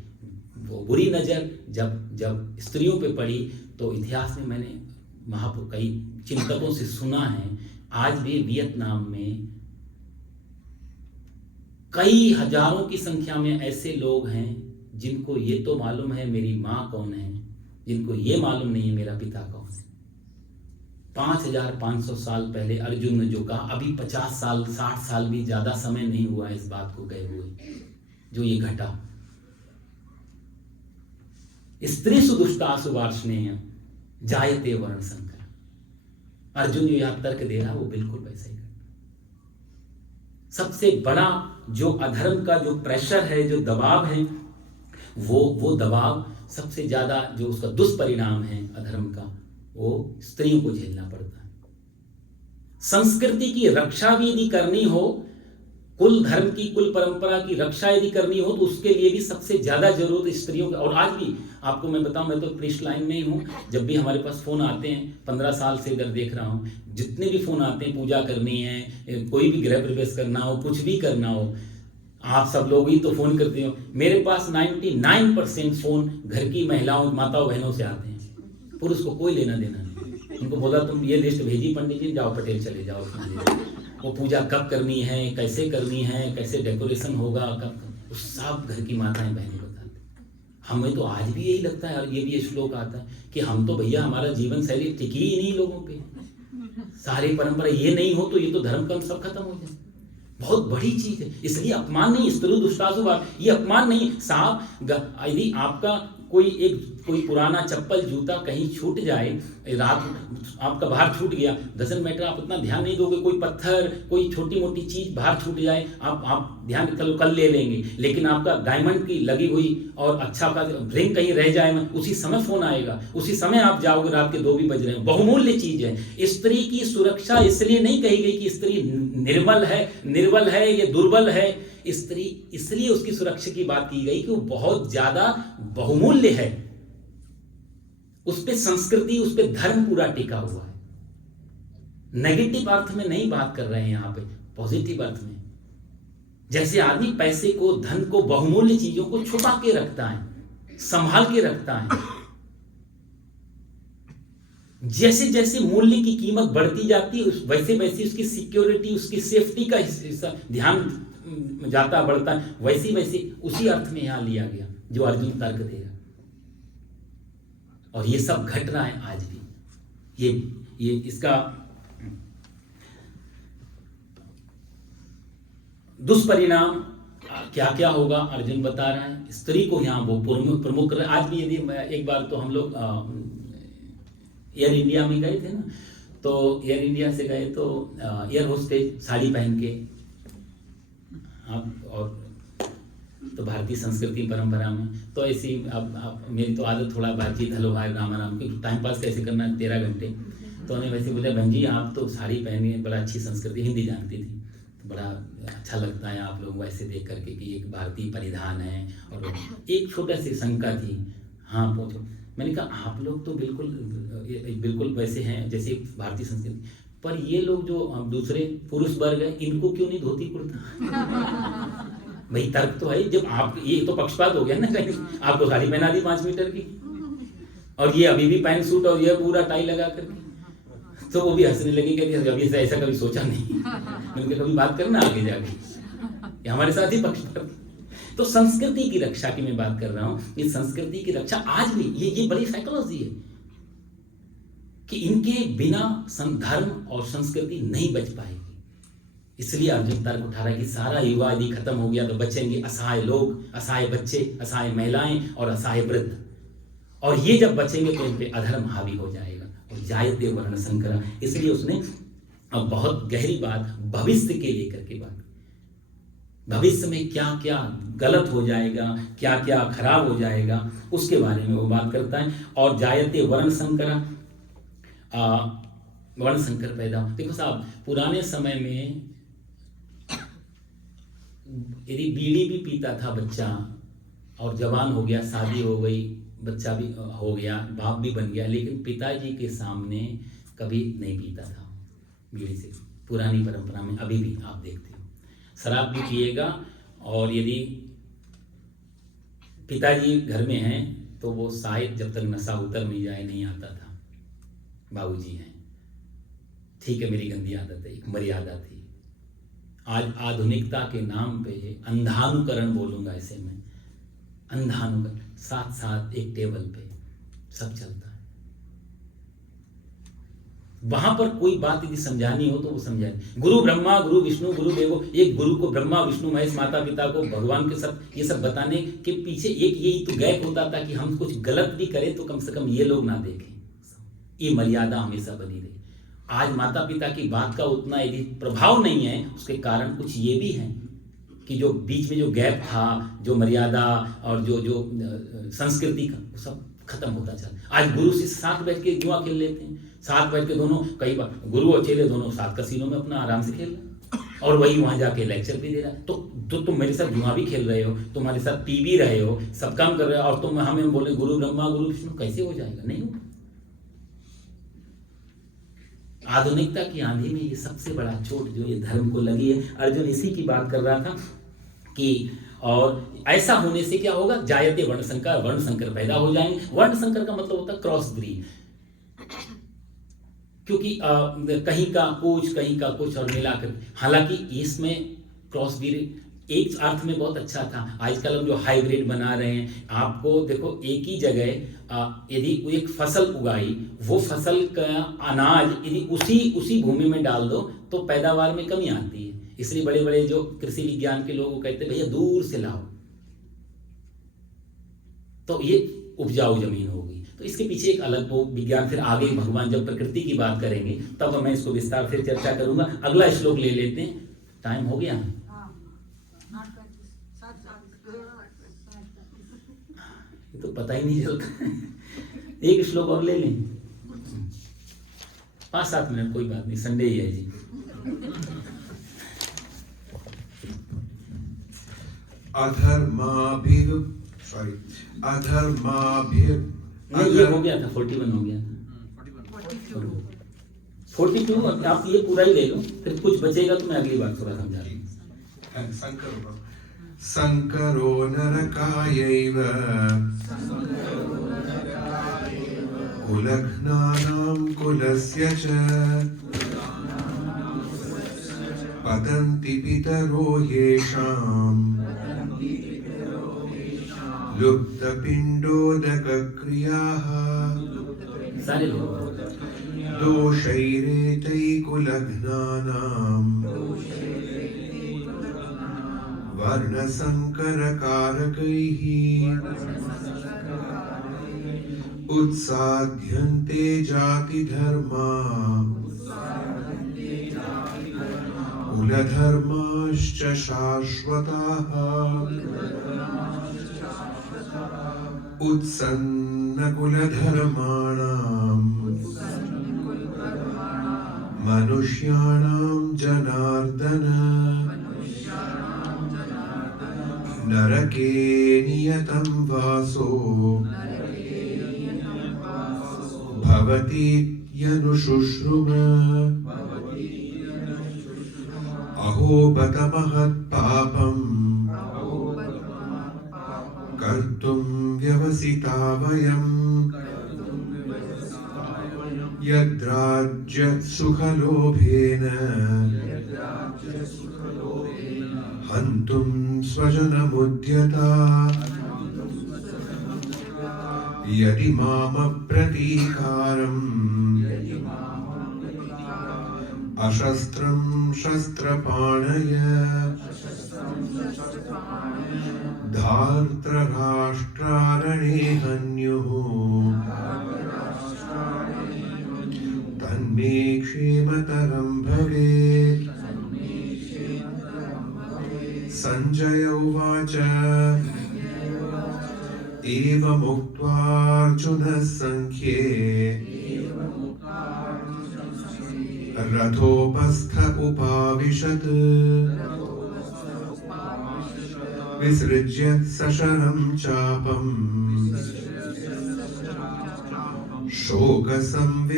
वो बुरी नजर जब जब स्त्रियों पे पड़ी तो इतिहास में मैंने कई चिंतकों से सुना है, आज भी वियतनाम में कई हजारों की संख्या में ऐसे लोग हैं जिनको ये तो मालूम है मेरी माँ कौन है, जिनको ये मालूम नहीं है मेरा पिता कौन है। 5500 साल पहले अर्जुन ने जो कहा, अभी 50 साल 60 साल भी ज्यादा समय नहीं हुआ इस बात को गए हुए जो ये घटा। स्त्री सुदुष्टासु वार्ष्णेय जायते वर्ण संकर। अर्जुन जो यहां तर्क दे रहा वो बिल्कुल वैसा ही। सबसे बड़ा जो अधर्म का जो प्रेशर है, जो दबाव है, वो दबाव सबसे ज्यादा जो उसका दुष्परिणाम है अधर्म का, वो स्त्रियों को झेलना पड़ता है। संस्कृति की रक्षा भी यदि करनी हो, कुल धर्म की, कुल परंपरा की रक्षा यदि करनी हो तो उसके लिए भी सबसे ज्यादा जरूरत स्त्रियों की। और आज भी आपको मैं बताऊं, मैं तो प्रीस्ट लाइन में ही हूं, जब भी हमारे पास फोन आते हैं, 15 साल से इधर देख रहा हूं, जितने भी फोन आते हैं, पूजा करनी है, कोई भी गृह प्रवेश करना हो, कुछ भी करना हो, आप सब लोग ही तो फोन करते हो। मेरे पास 99% फोन घर की महिलाओं, माताओं, बहनों से आते हैं, पुरुष को कोई लेना देना नहीं। उनको बोला तुम ये लिस्ट भेजी पंडित जी, जाओ पटेल चले जाओ, वो पूजा कब करनी है, कैसे करनी है, कैसे डेकोरेशन होगा, कब, सब घर की माताएं बहनें बताती। हमें तो आज भी यही लगता है, और ये भी श्लोक आता है कि हम तो भैया हमारा जीवन शैली टिकी ही नहीं लोगों पे, सारी परंपरा ये नहीं हो तो ये तो धर्म कर्म सब खत्म हो जाए। बहुत बड़ी चीज है, इसलिए अपमान नहीं, स्त्री दुष्टासु वार, ये अपमान नहीं। साहब यदि आपका कोई पुराना चप्पल जूता कहीं छूट जाए, रात आपका बाहर छूट गया, डजंट मैटर, आप उतना ध्यान नहीं दोगे। कोई पत्थर, कोई छोटी मोटी चीज बाहर छूट जाए, आप ध्यान चलो कल ले लेंगे, लेकिन आपका डायमंड की लगी हुई और अच्छा का रिंग कहीं रह जाए, उसी समय फोन आएगा, उसी समय आप जाओगे, रात के 2 भी बज रहे हैं। बहुमूल्य चीज है। स्त्री की सुरक्षा इसलिए नहीं कही गई कि स्त्री निर्बल है, ये दुर्बल है। स्त्री इसलिए उसकी सुरक्षा की बात की गई कि वो बहुत ज्यादा बहुमूल्य है, उस पे संस्कृति, उस पे धर्म पूरा टिका हुआ है। नेगेटिव अर्थ में नहीं बात कर रहे हैं यहां पे, पॉजिटिव अर्थ में। जैसे आदमी पैसे को, धन को, बहुमूल्य चीजों को छुपा के रखता है, संभाल के रखता है, जैसे जैसे मूल्य की कीमत बढ़ती जाती है वैसे वैसे उसकी सिक्योरिटी, उसकी सेफ्टी का ध्यान जाता बढ़ता है, वैसी वैसी उसी अर्थ में यहां लिया गया जो अर्जुन तर्क देगा। और ये सब घट रहा है आज भी। ये इसका दुष्परिणाम क्या क्या होगा अर्जुन बता रहा है। स्त्री को यहाँ वो प्रमुख आज भी। यदि एक बार तो हम लोग एयर इंडिया में गए थे ना, तो एयर इंडिया से गए तो एयर होस्टेज साड़ी पहन के, और तो भारतीय संस्कृति परंपरा में तो ऐसी अब मेरी तो आदत थोड़ा बातचीत, हेलो भाई राम राम, की टाइम पास कैसे करना है 13 घंटे, तो उन्हें वैसे बोले बहन जी आप तो साड़ी पहने, बड़ा अच्छी संस्कृति, हिंदी जानती थी, तो बड़ा अच्छा लगता है आप लोग वैसे देख करके कि एक भारतीय परिधान है। और एक छोटा सी शंका थी, हाँ पूछो। मैंने कहा आप लोग तो बिल्कुल बिल्कुल वैसे हैं जैसे भारतीय संस्कृति, पर ये लोग जो दूसरे पुरुष वर्ग हैं इनको क्यों नहीं धोती कुर्ता? भाई तर्क तो है, जब आप ये तो पक्षपात हो गया ना, कहीं आपको साड़ी पहना दी 5 मीटर की और ये अभी भी पैंट सूट और ये पूरा टाई लगा करके, तो वो भी हंसने लगी, कहती अभी से ऐसा कभी सोचा नहीं। मैंने कभी बात करना आगे जाके, ये हमारे साथ ही पक्षपात। तो संस्कृति की रक्षा की मैं बात कर रहा हूं, इस संस्कृति की रक्षा आज भी ये बड़ी साइकोलॉजी है कि इनके बिना धर्म और संस्कृति नहीं बच पाएगी। इसलिए अर्जुन तर्क उठा रहा है कि सारा युवा यदि खत्म हो गया तो बचेंगे असहाय लोग, असहाय बच्चे, असहाय महिलाएं और असहाय वृद्ध, और ये जब बचेंगे तो इन पे अधर्म हावी हो जाएगा। और जायते वर्ण संकरा, इसलिए उसने अब बहुत गहरी बात भविष्य के लेकर के बात, भविष्य में क्या क्या गलत हो जाएगा, क्या क्या खराब हो जाएगा, उसके बारे में वो बात करता है। और जायते वर्ण संकरा, वर्ण संकर पैदा। देखो साहब, पुराने समय में यदि बीड़ी भी पीता था बच्चा और जवान हो गया, शादी हो गई, बच्चा भी हो गया, बाप भी बन गया, लेकिन पिताजी के सामने कभी नहीं पीता था बीड़ी से। पुरानी परंपरा में अभी भी आप देखते हो, शराब भी पिएगा और यदि पिताजी घर में हैं तो वो शायद जब तक नशा उतर नहीं जाए नहीं आता था। बाबूजी हैं, ठीक है, मेरी गंदी आदत है, एक मर्यादा थी। आज आधुनिकता के नाम पे अंधानुकरण बोलूंगा ऐसे में, अंधानुकरण, साथ साथ एक टेबल पे सब चलता है। वहां पर कोई बात यदि समझानी हो तो वो समझाए। गुरु ब्रह्मा गुरु विष्णु गुरु देवो, एक गुरु को ब्रह्मा विष्णु महेश माता पिता को भगवान के सब ये सब बताने के पीछे एक यही तो गैप होता था कि हम कुछ गलत भी करें तो कम से कम ये लोग ना देखें, ये मर्यादा हमेशा बनी रही। आज माता पिता की बात का उतना यदि प्रभाव नहीं है, उसके कारण कुछ ये भी है कि जो बीच में जो गैप था, जो मर्यादा और जो संस्कृति का, वो सब खत्म होता चला। आज गुरु से साथ बैठ के जुआ खेल लेते हैं, साथ बैठ के दोनों, कई बार गुरु और चेले दोनों साथ कसीनों में अपना आराम से खेल रहे हैं और वही वहां जाके लेक्चर भी दे रहा है। तो तुम मेरे साथ जुआ भी खेल रहे हो, तुम्हारे साथ पी भी रहे हो, सब काम कर रहे हो, और तुम हमें बोले गुरु ब्रह्मा गुरु विष्णु, कैसे हो जाएगा? नहीं होगा। आधुनिकता की आंधी में ये सबसे बड़ा चोट जो ये धर्म को लगी है, अर्जुन इसी की बात कर रहा था कि और ऐसा होने से क्या होगा, जायते वर्ण संकर, वर्ण संकर पैदा हो जाएंगे। वर्ण संकर का मतलब होता है क्रॉस ब्रीड, क्योंकि कहीं का कुछ कहीं का कुछ और मिलाकर, हालांकि इसमें क्रॉस ब्रीड एक अर्थ में बहुत अच्छा था। आजकल हम जो हाइब्रिड बना रहे हैं, आपको देखो एक ही जगह यदि एक फसल उगाई, वो फसल का अनाज यदि उसी भूमि में डाल दो तो पैदावार में कमी आती है। इसलिए बड़े बड़े जो कृषि विज्ञान के लोग कहते हैं भैया दूर से लाओ, तो ये उपजाऊ जमीन होगी। तो इसके पीछे एक अलग वो विज्ञान, फिर आगे भगवान जब प्रकृति की बात करेंगे तब मैं इसको विस्तार से चर्चा करूंगा। अगला श्लोक ले लेते हैं, टाइम हो गया, ये तो पता ही नहीं चलता। एक श्लोक और ले लें, 5-7 मिनट, कोई बात नहीं, संडे ही है जी। नहीं, ये हो गया था, 41 हो गया था, 42 आप ये पूरा ही ले लो, फिर कुछ बचेगा तो मैं अगली बार थोड़ा समझा दूँ। संकरो नरकायैव कुलघ्नानां कुलस्य च पतन्ति पितरो येषां लुप्तपिण्डोदकक्रियाः सारे लोग दोषैरेतैकुलघ्नानां वर्णसंकरकारकैः उत्साद्यन्ते जातिधर्मा कुलधर्माश्च शाश्वताः उत्सन्नकुलधर्माणां मनुष्याणां जनार्दन नरके नियतं वासो भवतीत्यनुशुश्रुम अहो बत महत्पापम् कर्तुं व्यवसिता वयम् यद्राज्य सुखलोभेन हन्तुं स्वजनमुद्यता यदि मामप्रतीकारम् अशस्त्रं शस्त्रपाणय धार्तराष्ट्रारणे हन्युः तन्मे क्षेमतरं भवेत्। संजय उवाच एवमुक्त्वार्जुनः संख्ये रथोपस्थ उपाविशत् विसृज्य सशरं चापम् शोकसंविघ्नमानसः।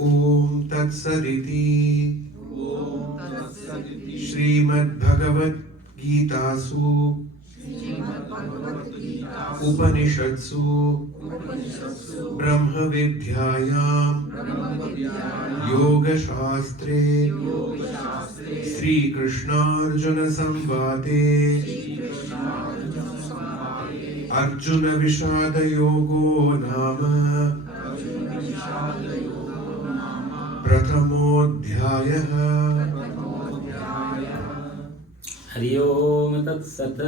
ॐ तत्सदिति श्रीमद्भगवद्गीतासु उपनिषत्सु ब्रह्मविद्यायां योगशास्त्रे श्रीकृष्णार्जुनसंवादे अर्जुनविषादयोगो नाम प्रथमोऽध्यायः। हरि ओम तत्सत।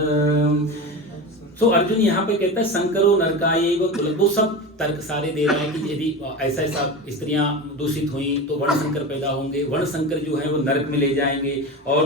तो अर्जुन यहाँ पे कहता है संकरो नरकायैव कुल, वो सब तर्क सारे दे रहा है कि यदि ऐसा ऐसा स्त्रियां दूषित हुई तो वर्णशंकर पैदा होंगे, वर्णशंकर जो है वो नरक में ले जाएंगे और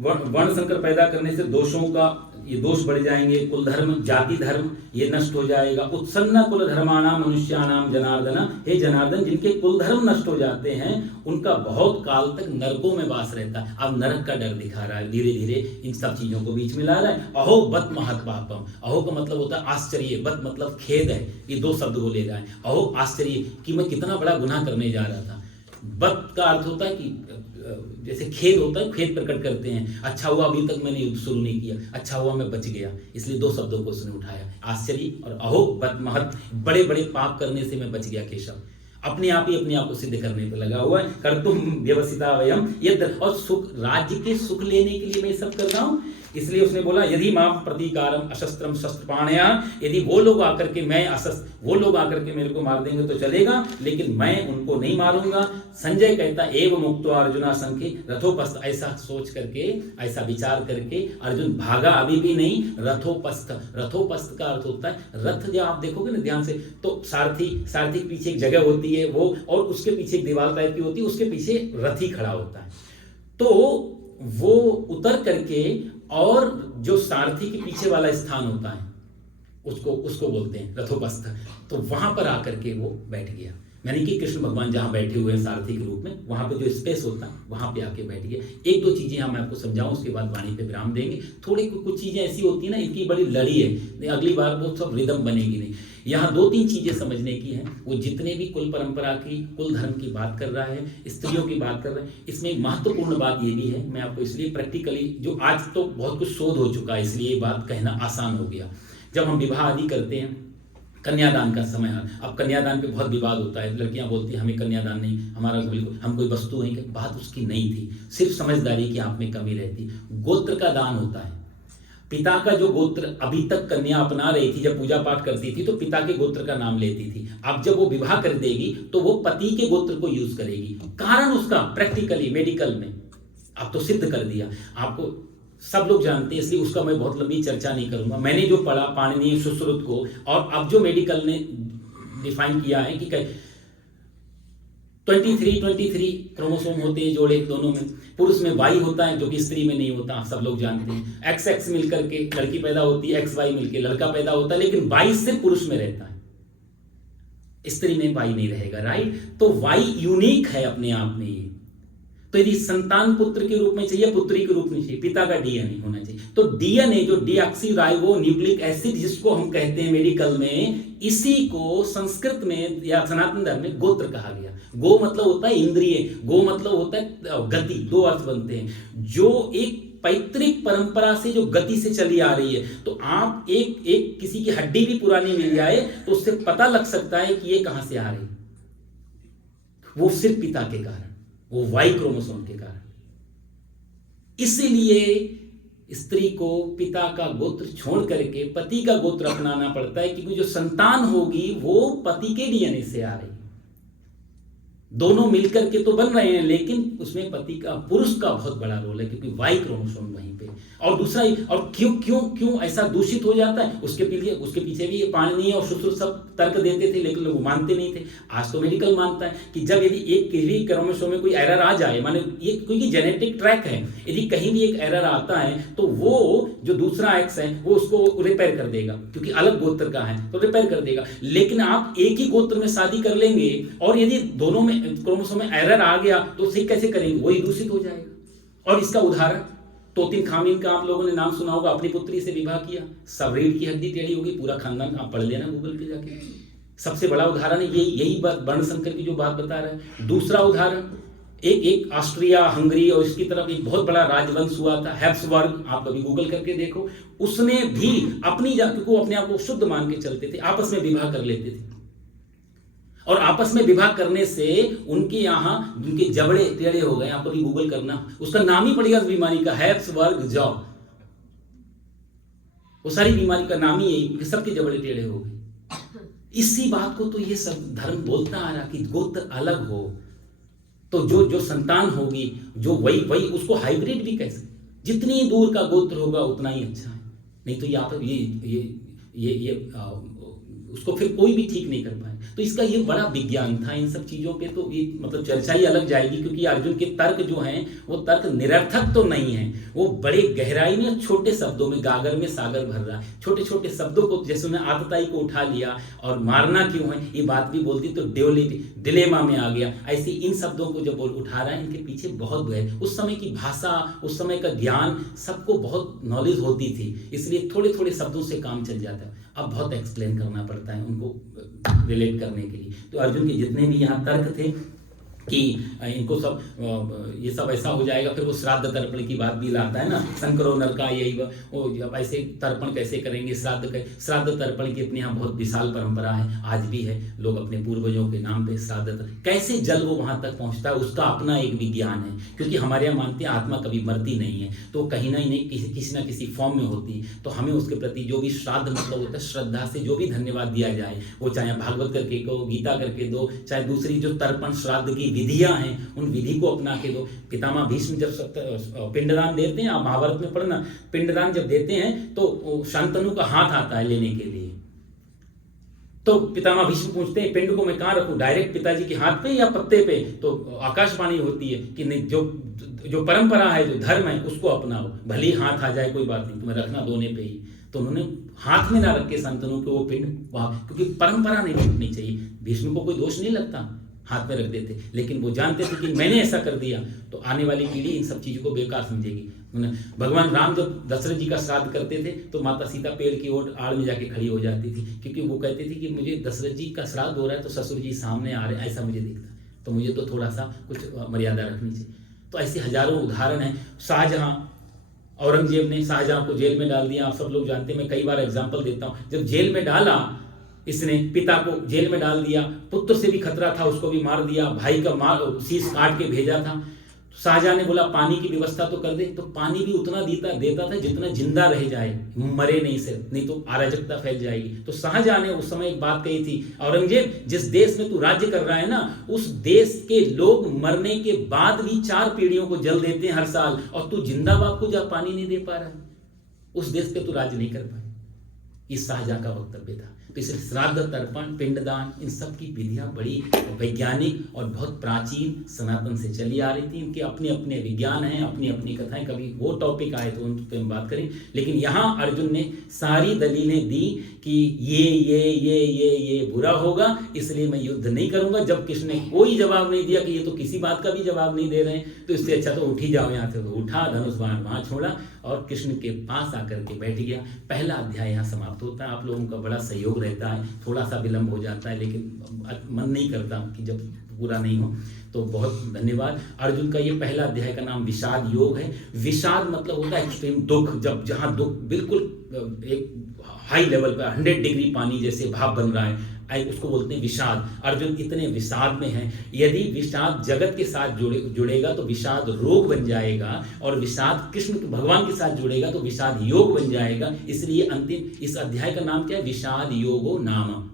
वर्णशंकर पैदा करने से दोषों का ये दोष बढ़ जाएंगे, कुल धर्म जाति धर्म ये नष्ट हो जाएगा। उत्सन्न कुल धर्माणाम मनुष्याणाम जनार्दन, हे जनार्दन जिनके कुल धर्म नष्ट हो जाते हैं उनका बहुत काल तक नरकों में वास रहता है। अब नरक का डर दिखा रहा है, धीरे धीरे इन सब चीजों को बीच में ला रहा है। अहो बत महत पापम, अहो का मतलब होता है आश्चर्य, बत मतलब खेद है, ये दो शब्द को ले रहा है। अहो आश्चर्य कि मैं कितना बड़ा गुनाह करने जा रहा था। बत का अर्थ होता है कि जैसे खेद होता है, खेद प्रकट करते हैं, अच्छा हुआ अभी तक मैंने युद्ध शुरू नहीं किया, अच्छा हुआ मैं बच गया, इसलिए दो शब्दों को उसने उठाया, आश्चर्य और अहो बत महत, बड़े बड़े पाप करने से मैं बच गया केशव। अपने आप को सिद्ध करने पर लगा हुआ है। कर्तुम व्यवसिता वयम यद, और सुख राज्य के सुख लेने के लिए मैं सब कर रहा हूँ। इसलिए उसने बोला यदि माम प्रतीकारम अशस्त्रम शस्त्रपाणया, यदि वो लोग आकर के मैं अशस्त्र, वो लोग आकर के मेरे को मार देंगे तो चलेगा, लेकिन मैं उनको नहीं मारूंगा। संजय कहता एवं मुक्त्वा अर्जुना संख्ये रथोपस्थ, ऐसा सोच करके, ऐसा विचार करके अर्जुन भागा अभी भी नहीं, रथोपस्थ। रथोपस्थ का अर्थ होता है रथ, जब आप देखोगे ना ध्यान से तो सारथी के पीछे एक जगह होती है वो, और उसके पीछे एक दीवार टाइप की होती है, उसके पीछे रथी खड़ा होता है। तो वो उतर करके, और जो सारथी के पीछे वाला स्थान होता है उसको बोलते हैं रथोपस्थ। तो वहां पर आकर के वो बैठ गया, यानी कि कृष्ण भगवान जहां बैठे हुए हैं सारथी के रूप में, वहां पे जो स्पेस होता है वहां पे आके बैठ गया। एक दो चीजें हम आपको समझाऊं, उसके बाद वाणी पे विराम देंगे। थोड़ी कुछ चीजें ऐसी होती है ना, इनकी बड़ी लड़ी है, अगली बार वो सब रिदम बनेगी नहीं। यहाँ दो तीन चीजें समझने की है। वो जितने भी कुल परंपरा की, कुल धर्म की बात कर रहा है, स्त्रियों की बात कर रहा है, इसमें एक महत्वपूर्ण बात ये भी है, मैं आपको इसलिए प्रैक्टिकली, जो आज तो बहुत कुछ शोध हो चुका है इसलिए ये बात कहना आसान हो गया। जब हम विवाह आदि करते हैं, कन्यादान का समय, अब कन्यादान पे बहुत विवाद होता है, लड़कियां बोलती हैं हमें कन्यादान नहीं, हमारा बिल्कुल, हम कोई वस्तु नहीं। बात उसकी नहीं थी, सिर्फ समझदारी की आप में कमी रहती। गोत्र का दान होता है, पिता का जो गोत्र अभी तक कन्या अपना रही थी, जब पूजा पाठ करती थी तो पिता के गोत्र का नाम लेती थी। अब जब वो विवाह कर देगी तो वो पति के गोत्र को यूज करेगी। कारण उसका प्रैक्टिकली मेडिकल में अब तो सिद्ध कर दिया, आपको सब लोग जानते हैं, इसलिए उसका मैं बहुत लंबी चर्चा नहीं करूंगा। मैंने जो पढ़ा पाणिनीय सुश्रुत को, और अब जो मेडिकल ने डिफाइन किया है कि 23 क्रोमोसोम होते हैं जोड़े दोनों में, पुरुष में वाई होता है जो कि स्त्री में नहीं होता, आप सब लोग जानते हैं। XX मिलकर के लड़की पैदा होती है, XY मिलकर लड़का पैदा होता है, लेकिन वाई सिर्फ पुरुष में रहता है, स्त्री में वाई नहीं रहेगा, राइट। तो वाई यूनिक है अपने आप में। ये तो यदि संतान पुत्र के रूप में चाहिए, पुत्री के रूप में चाहिए, पिता का DNA होना चाहिए। तो डीएनए जो डीऑक्सीराइबो न्यूक्लिक एसिड जिसको हम कहते हैं मेडिकल में, इसी को संस्कृत में या सनातन धर्म में गोत्र कहा गया। गो मतलब होता है इंद्रिय, गो मतलब होता है गति, दो अर्थ बनते हैं। जो एक पैतृक परंपरा से जो गति से चली आ रही है, तो आप एक किसी की हड्डी भी पुरानी मिल जाए तो उससे पता लग सकता है कि ये कहां से आ रही है। वो सिर्फ पिता के कारण, वो वाई क्रोमोसोम के कारण। इसीलिए स्त्री को पिता का गोत्र छोड़ करके पति का गोत्र अपनाना पड़ता है, क्योंकि जो संतान होगी वो पति के डीएनए से आ रही है। दोनों मिलकर के तो बन रहे हैं, लेकिन उसमें पति का, पुरुष का बहुत बड़ा रोल है, क्योंकि वाई क्रोमोसोम वहीं पे। और दूसरा, और क्यों ऐसा दूषित हो जाता है, उसके पीछे भी पाणिनि और सुश्रुत सब तर्क देते थे, लेकिन लोग मानते नहीं थे। आज तो मेडिकल मानता है कि जब यदि एक किसी क्रोमोसोम में कोई एरर आ जाए, माने ये क्योंकि जेनेटिक ट्रैक है, यदि कहीं भी एक एरर आता है तो वो जो दूसरा एक्स है वो उसको रिपेयर कर देगा, क्योंकि अलग गोत्र का है तो रिपेयर कर देगा। लेकिन आप एक ही गोत्र में शादी कर लेंगे और यदि दोनों में क्रोमोसोम में एरर आ गया तो सही कैसे करेंगे, वही दूषित हो जाएगा। और इसका उदाहरण तोतिन खामिन का आप लोगों ने नाम सुना होगा, अपनी पुत्री से विवाह किया, सब रीढ़ की हड्डी टेढ़ी होगी, पूरा खानदान, आप पढ़ लेना गूगल पे जाके। सबसे बड़ा उदाहरण है यही बात, वर्णशंकर की जो बात बता रहा है। दूसरा उदाहरण, एक ऑस्ट्रिया हंगरी और इसकी तरफ एक बहुत बड़ा राजवंश हुआ था, हैब्सबर्ग, आप कभी गूगल करके देखो। उसने भी अपनी जाति को, अपने आप को शुद्ध मान के चलते थे, आपस में विवाह कर लेते थे, और आपस में विवाह करने से उनके यहाँ उनके जबड़े टेढ़े हो गए। आप कभी गूगल करना, उसका नाम ही पड़ेगा उस बीमारी का, हैब्सबर्ग जॉ। वो सारी बीमारी का नाम ही यही, सबके जबड़े टेढ़े हो गए। इसी बात को तो ये सब धर्म बोलता आ रहा कि गोत्र अलग हो तो जो संतान होगी, जो वही उसको हाइब्रिड भी कैसे, जितनी दूर का गोत्र होगा उतना ही अच्छा है। नहीं तो ये उसको फिर कोई भी ठीक नहीं कर पाए। तो इसका ये बड़ा विज्ञान था। इन सब चीजों पे तो ये मतलब चर्चा ही अलग जाएगी, क्योंकि अर्जुन के तर्क जो हैं वो तर्क निरर्थक तो नहीं है, वो बड़े गहराई में, छोटे शब्दों में गागर में सागर भर रहा है। छोटे छोटे शब्दों को, जैसे उन्हें आतताई को उठा लिया और मारना क्यों है ये बात भी बोलती तो डिलेमा में आ गया। ऐसे इन शब्दों को जब उठा रहा है, इनके पीछे बहुत है। उस समय की भाषा, उस समय का ज्ञान, सबको बहुत नॉलेज होती थी, इसलिए थोड़े थोड़े शब्दों से काम चल जाता है। अब बहुत एक्सप्लेन करना पड़ता है उनको रिलेट करने के लिए। तो अर्जुन के जितने भी यहाँ तर्क थे कि इनको सब ये सब ऐसा हो जाएगा, फिर वो श्राद्ध तर्पण की बात भी लाता है ना, शंकरो नरका, यही वो ऐसे तर्पण कैसे करेंगे, श्राद्ध तर्पण की अपने यहाँ बहुत विशाल परंपरा है, आज भी है। लोग अपने पूर्वजों के नाम पे श्राद्ध कैसे जल वो वहां तक पहुंचता है, उसका अपना एक विज्ञान है। क्योंकि हमारे यहाँ मानते हैं आत्मा कभी मरती नहीं है, तो कहीं ना नहीं किसी ना किसी फॉर्म में होती। तो हमें उसके प्रति जो भी श्राद्ध मतलब होता है, श्रद्धा से जो भी धन्यवाद दिया जाए, वो चाहे भागवत करके को, गीता करके दो, चाहे दूसरी जो तर्पण श्राद्ध की विधियां हैं उन विधि को अपना के दो। पितामह भीष्म जब पिंडदान देते हैं, आप महाभारत में पढ़ना, पिंडदान जब देते हैं तो शांतनु का हाथ आता है लेने के लिए, तो पितामह भीष्म पूछते हैं पिंड को मैं कहाँ रखूं, डायरेक्ट पिताजी के हाथ पे या पत्ते पे? तो आकाशवाणी होती है कि नहीं, जो परंपरा है, जो धर्म है, उसको अपनाओ, भले ही हाथ आ जाए कोई बात नहीं, तुम्हें रखना दोने पे ही। तो उन्होंने हाथ में ना रख के शांतनु के वो पिंड वहां, क्योंकि परंपरा नहीं टूटनी चाहिए। भीष्म को कोई दोष नहीं लगता, हाथ में रख देते, लेकिन वो जानते थे कि मैंने ऐसा कर दिया तो आने वाली पीढ़ी इन सब चीजों को बेकार समझेगी। भगवान राम जब दशरथ जी का श्राद्ध करते थे तो माता सीता पेड़ की ओर आड़ में जाके खड़ी हो जाती थी, क्योंकि वो कहते थे कि मुझे दशरथ जी का श्राद्ध हो रहा है तो ससुर जी सामने आ रहे हैं, ऐसा मुझे दिखता है, तो मुझे तो थोड़ा सा कुछ मर्यादा रखनी चाहिए। तो ऐसे हजारों उदाहरण हैं। शाहजहां, औरंगजेब ने शाहजहां को जेल में डाल दिया, आप सब लोग जानते हैं, मैं कई बार एग्जाम्पल देता हूँ। जब जेल में डाला, इसने पिता को जेल में डाल दिया, पुत्र से भी खतरा था, उसको भी मार दिया, भाई का शीश काट के भेजा था। शाहजहां ने बोला पानी की व्यवस्था तो कर दे, तो पानी भी उतना देता था जितना जिंदा रह जाए, मरे नहीं से, नहीं तो अराजकता फैल जाएगी। तो शाहजहां ने उस समय एक बात कही थी, औरंगजेब जिस देश में तू राज्य कर रहा है ना, उस देश के लोग मरने के बाद भी 4 पीढ़ियों को जल देते हैं हर साल, और तू जिंदा बाप को जब पानी नहीं दे पा रहा है, उस देश पे तू राज्य नहीं कर पाए। ये शाहजहाँ का वक्तव्य था। तो इसलिए श्राद्ध, तर्पण, पिंडदान, इन सब की विधियाँ बड़ी वैज्ञानिक और बहुत प्राचीन सनातन से चली आ रही थी। इनके अपने अपने विज्ञान हैं, अपनी अपनी कथाएं। कभी वो टॉपिक आए तो उन पर हम बात करें, लेकिन यहाँ अर्जुन ने सारी दलीलें दी कि ये बुरा होगा, इसलिए मैं युद्ध नहीं करूंगा। जब कृष्ण ने कोई जवाब नहीं दिया कि ये तो किसी बात का भी जवाब नहीं दे रहे हैं, तो इससे अच्छा तो उठ ही जाओ यहाँ से। तो उठा, धनुष बाण वहाँ छोड़ा और कृष्ण के पास आकर के बैठ गया। पहला अध्याय यहाँ समाप्त होता है। आप लोगों का बड़ा सहयोग रहता है, थोड़ा सा विलंब हो जाता है, लेकिन मन नहीं करता कि जब पूरा नहीं हो। तो बहुत धन्यवाद। अर्जुन का ये पहला अध्याय का नाम विषाद योग है। विषाद मतलब होता है एक्सट्रीम दुख, जब जहाँ दुख बिल्कुल एक हाई लेवल पर 100 डिग्री पानी जैसे भाप बन रहा है, उसको बोलते हैं विषाद। अर्जुन इतने विषाद में है। यदि विषाद जगत के साथ जुड़ेगा तो विषाद रोग बन जाएगा, और विषाद कृष्ण भगवान के साथ जुड़ेगा तो विषाद योग बन जाएगा। इसलिए अंतिम इस अध्याय का नाम क्या है? विषाद योगो नाम।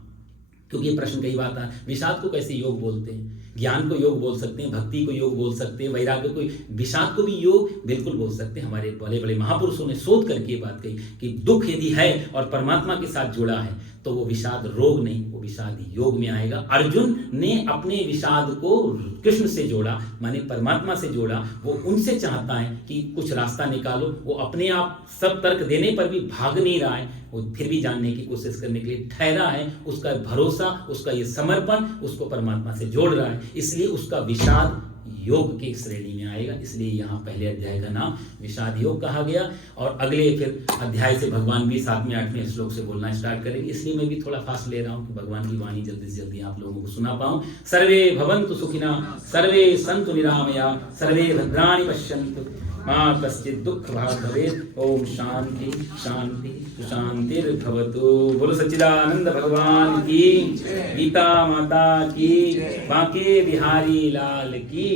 क्योंकि ये प्रश्न कई बार आता है, विषाद को कैसे योग बोलते हैं? ज्ञान को योग बोल सकते हैं, भक्ति को योग बोल सकते हैं, वैराग्य को, विषाद को भी योग बिल्कुल बोल सकते हैं। हमारे बड़े बड़े महापुरुषों ने शोध करके ये बात कही कि दुख यदि है और परमात्मा के साथ जुड़ा है तो वो विषाद रोग नहीं, वो विषाद योग में आएगा। अर्जुन ने अपने विषाद को कृष्ण से जोड़ा, माने परमात्मा से जोड़ा। वो उनसे चाहता है कि कुछ रास्ता निकालो। वो अपने आप सब तर्क देने पर भी भाग नहीं रहा है, वो फिर भी जानने की कोशिश करने के लिए ठहरा है। उसका भरोसा, उसका ये समर्पण उसको परमात्मा से जोड़ रहा है, इसलिए उसका विषाद योग की श्रेणी में आएगा। इसलिए यहाँ पहले अध्याय का नाम विषाद योग कहा गया। और अगले फिर अध्याय से भगवान भी 7वें 8वें श्लोक से बोलना स्टार्ट करेंगे। इसलिए मैं भी थोड़ा फास्ट ले रहा हूँ कि भगवान की वाणी जल्दी से जल्दी आप लोगों को सुना पाऊँ। सर्वे भवन्तु सुखिना, सर्वे सन्तु निरामया, सर्वे भद्राणि पश्यन्तु मां कश्चित् दुःख भाग् भवेत्। ओम शांति शांति शांतिर्भवतु। बोलो सच्चिदानंद भगवान की, गीता माता की, बांके बिहारी लाल की।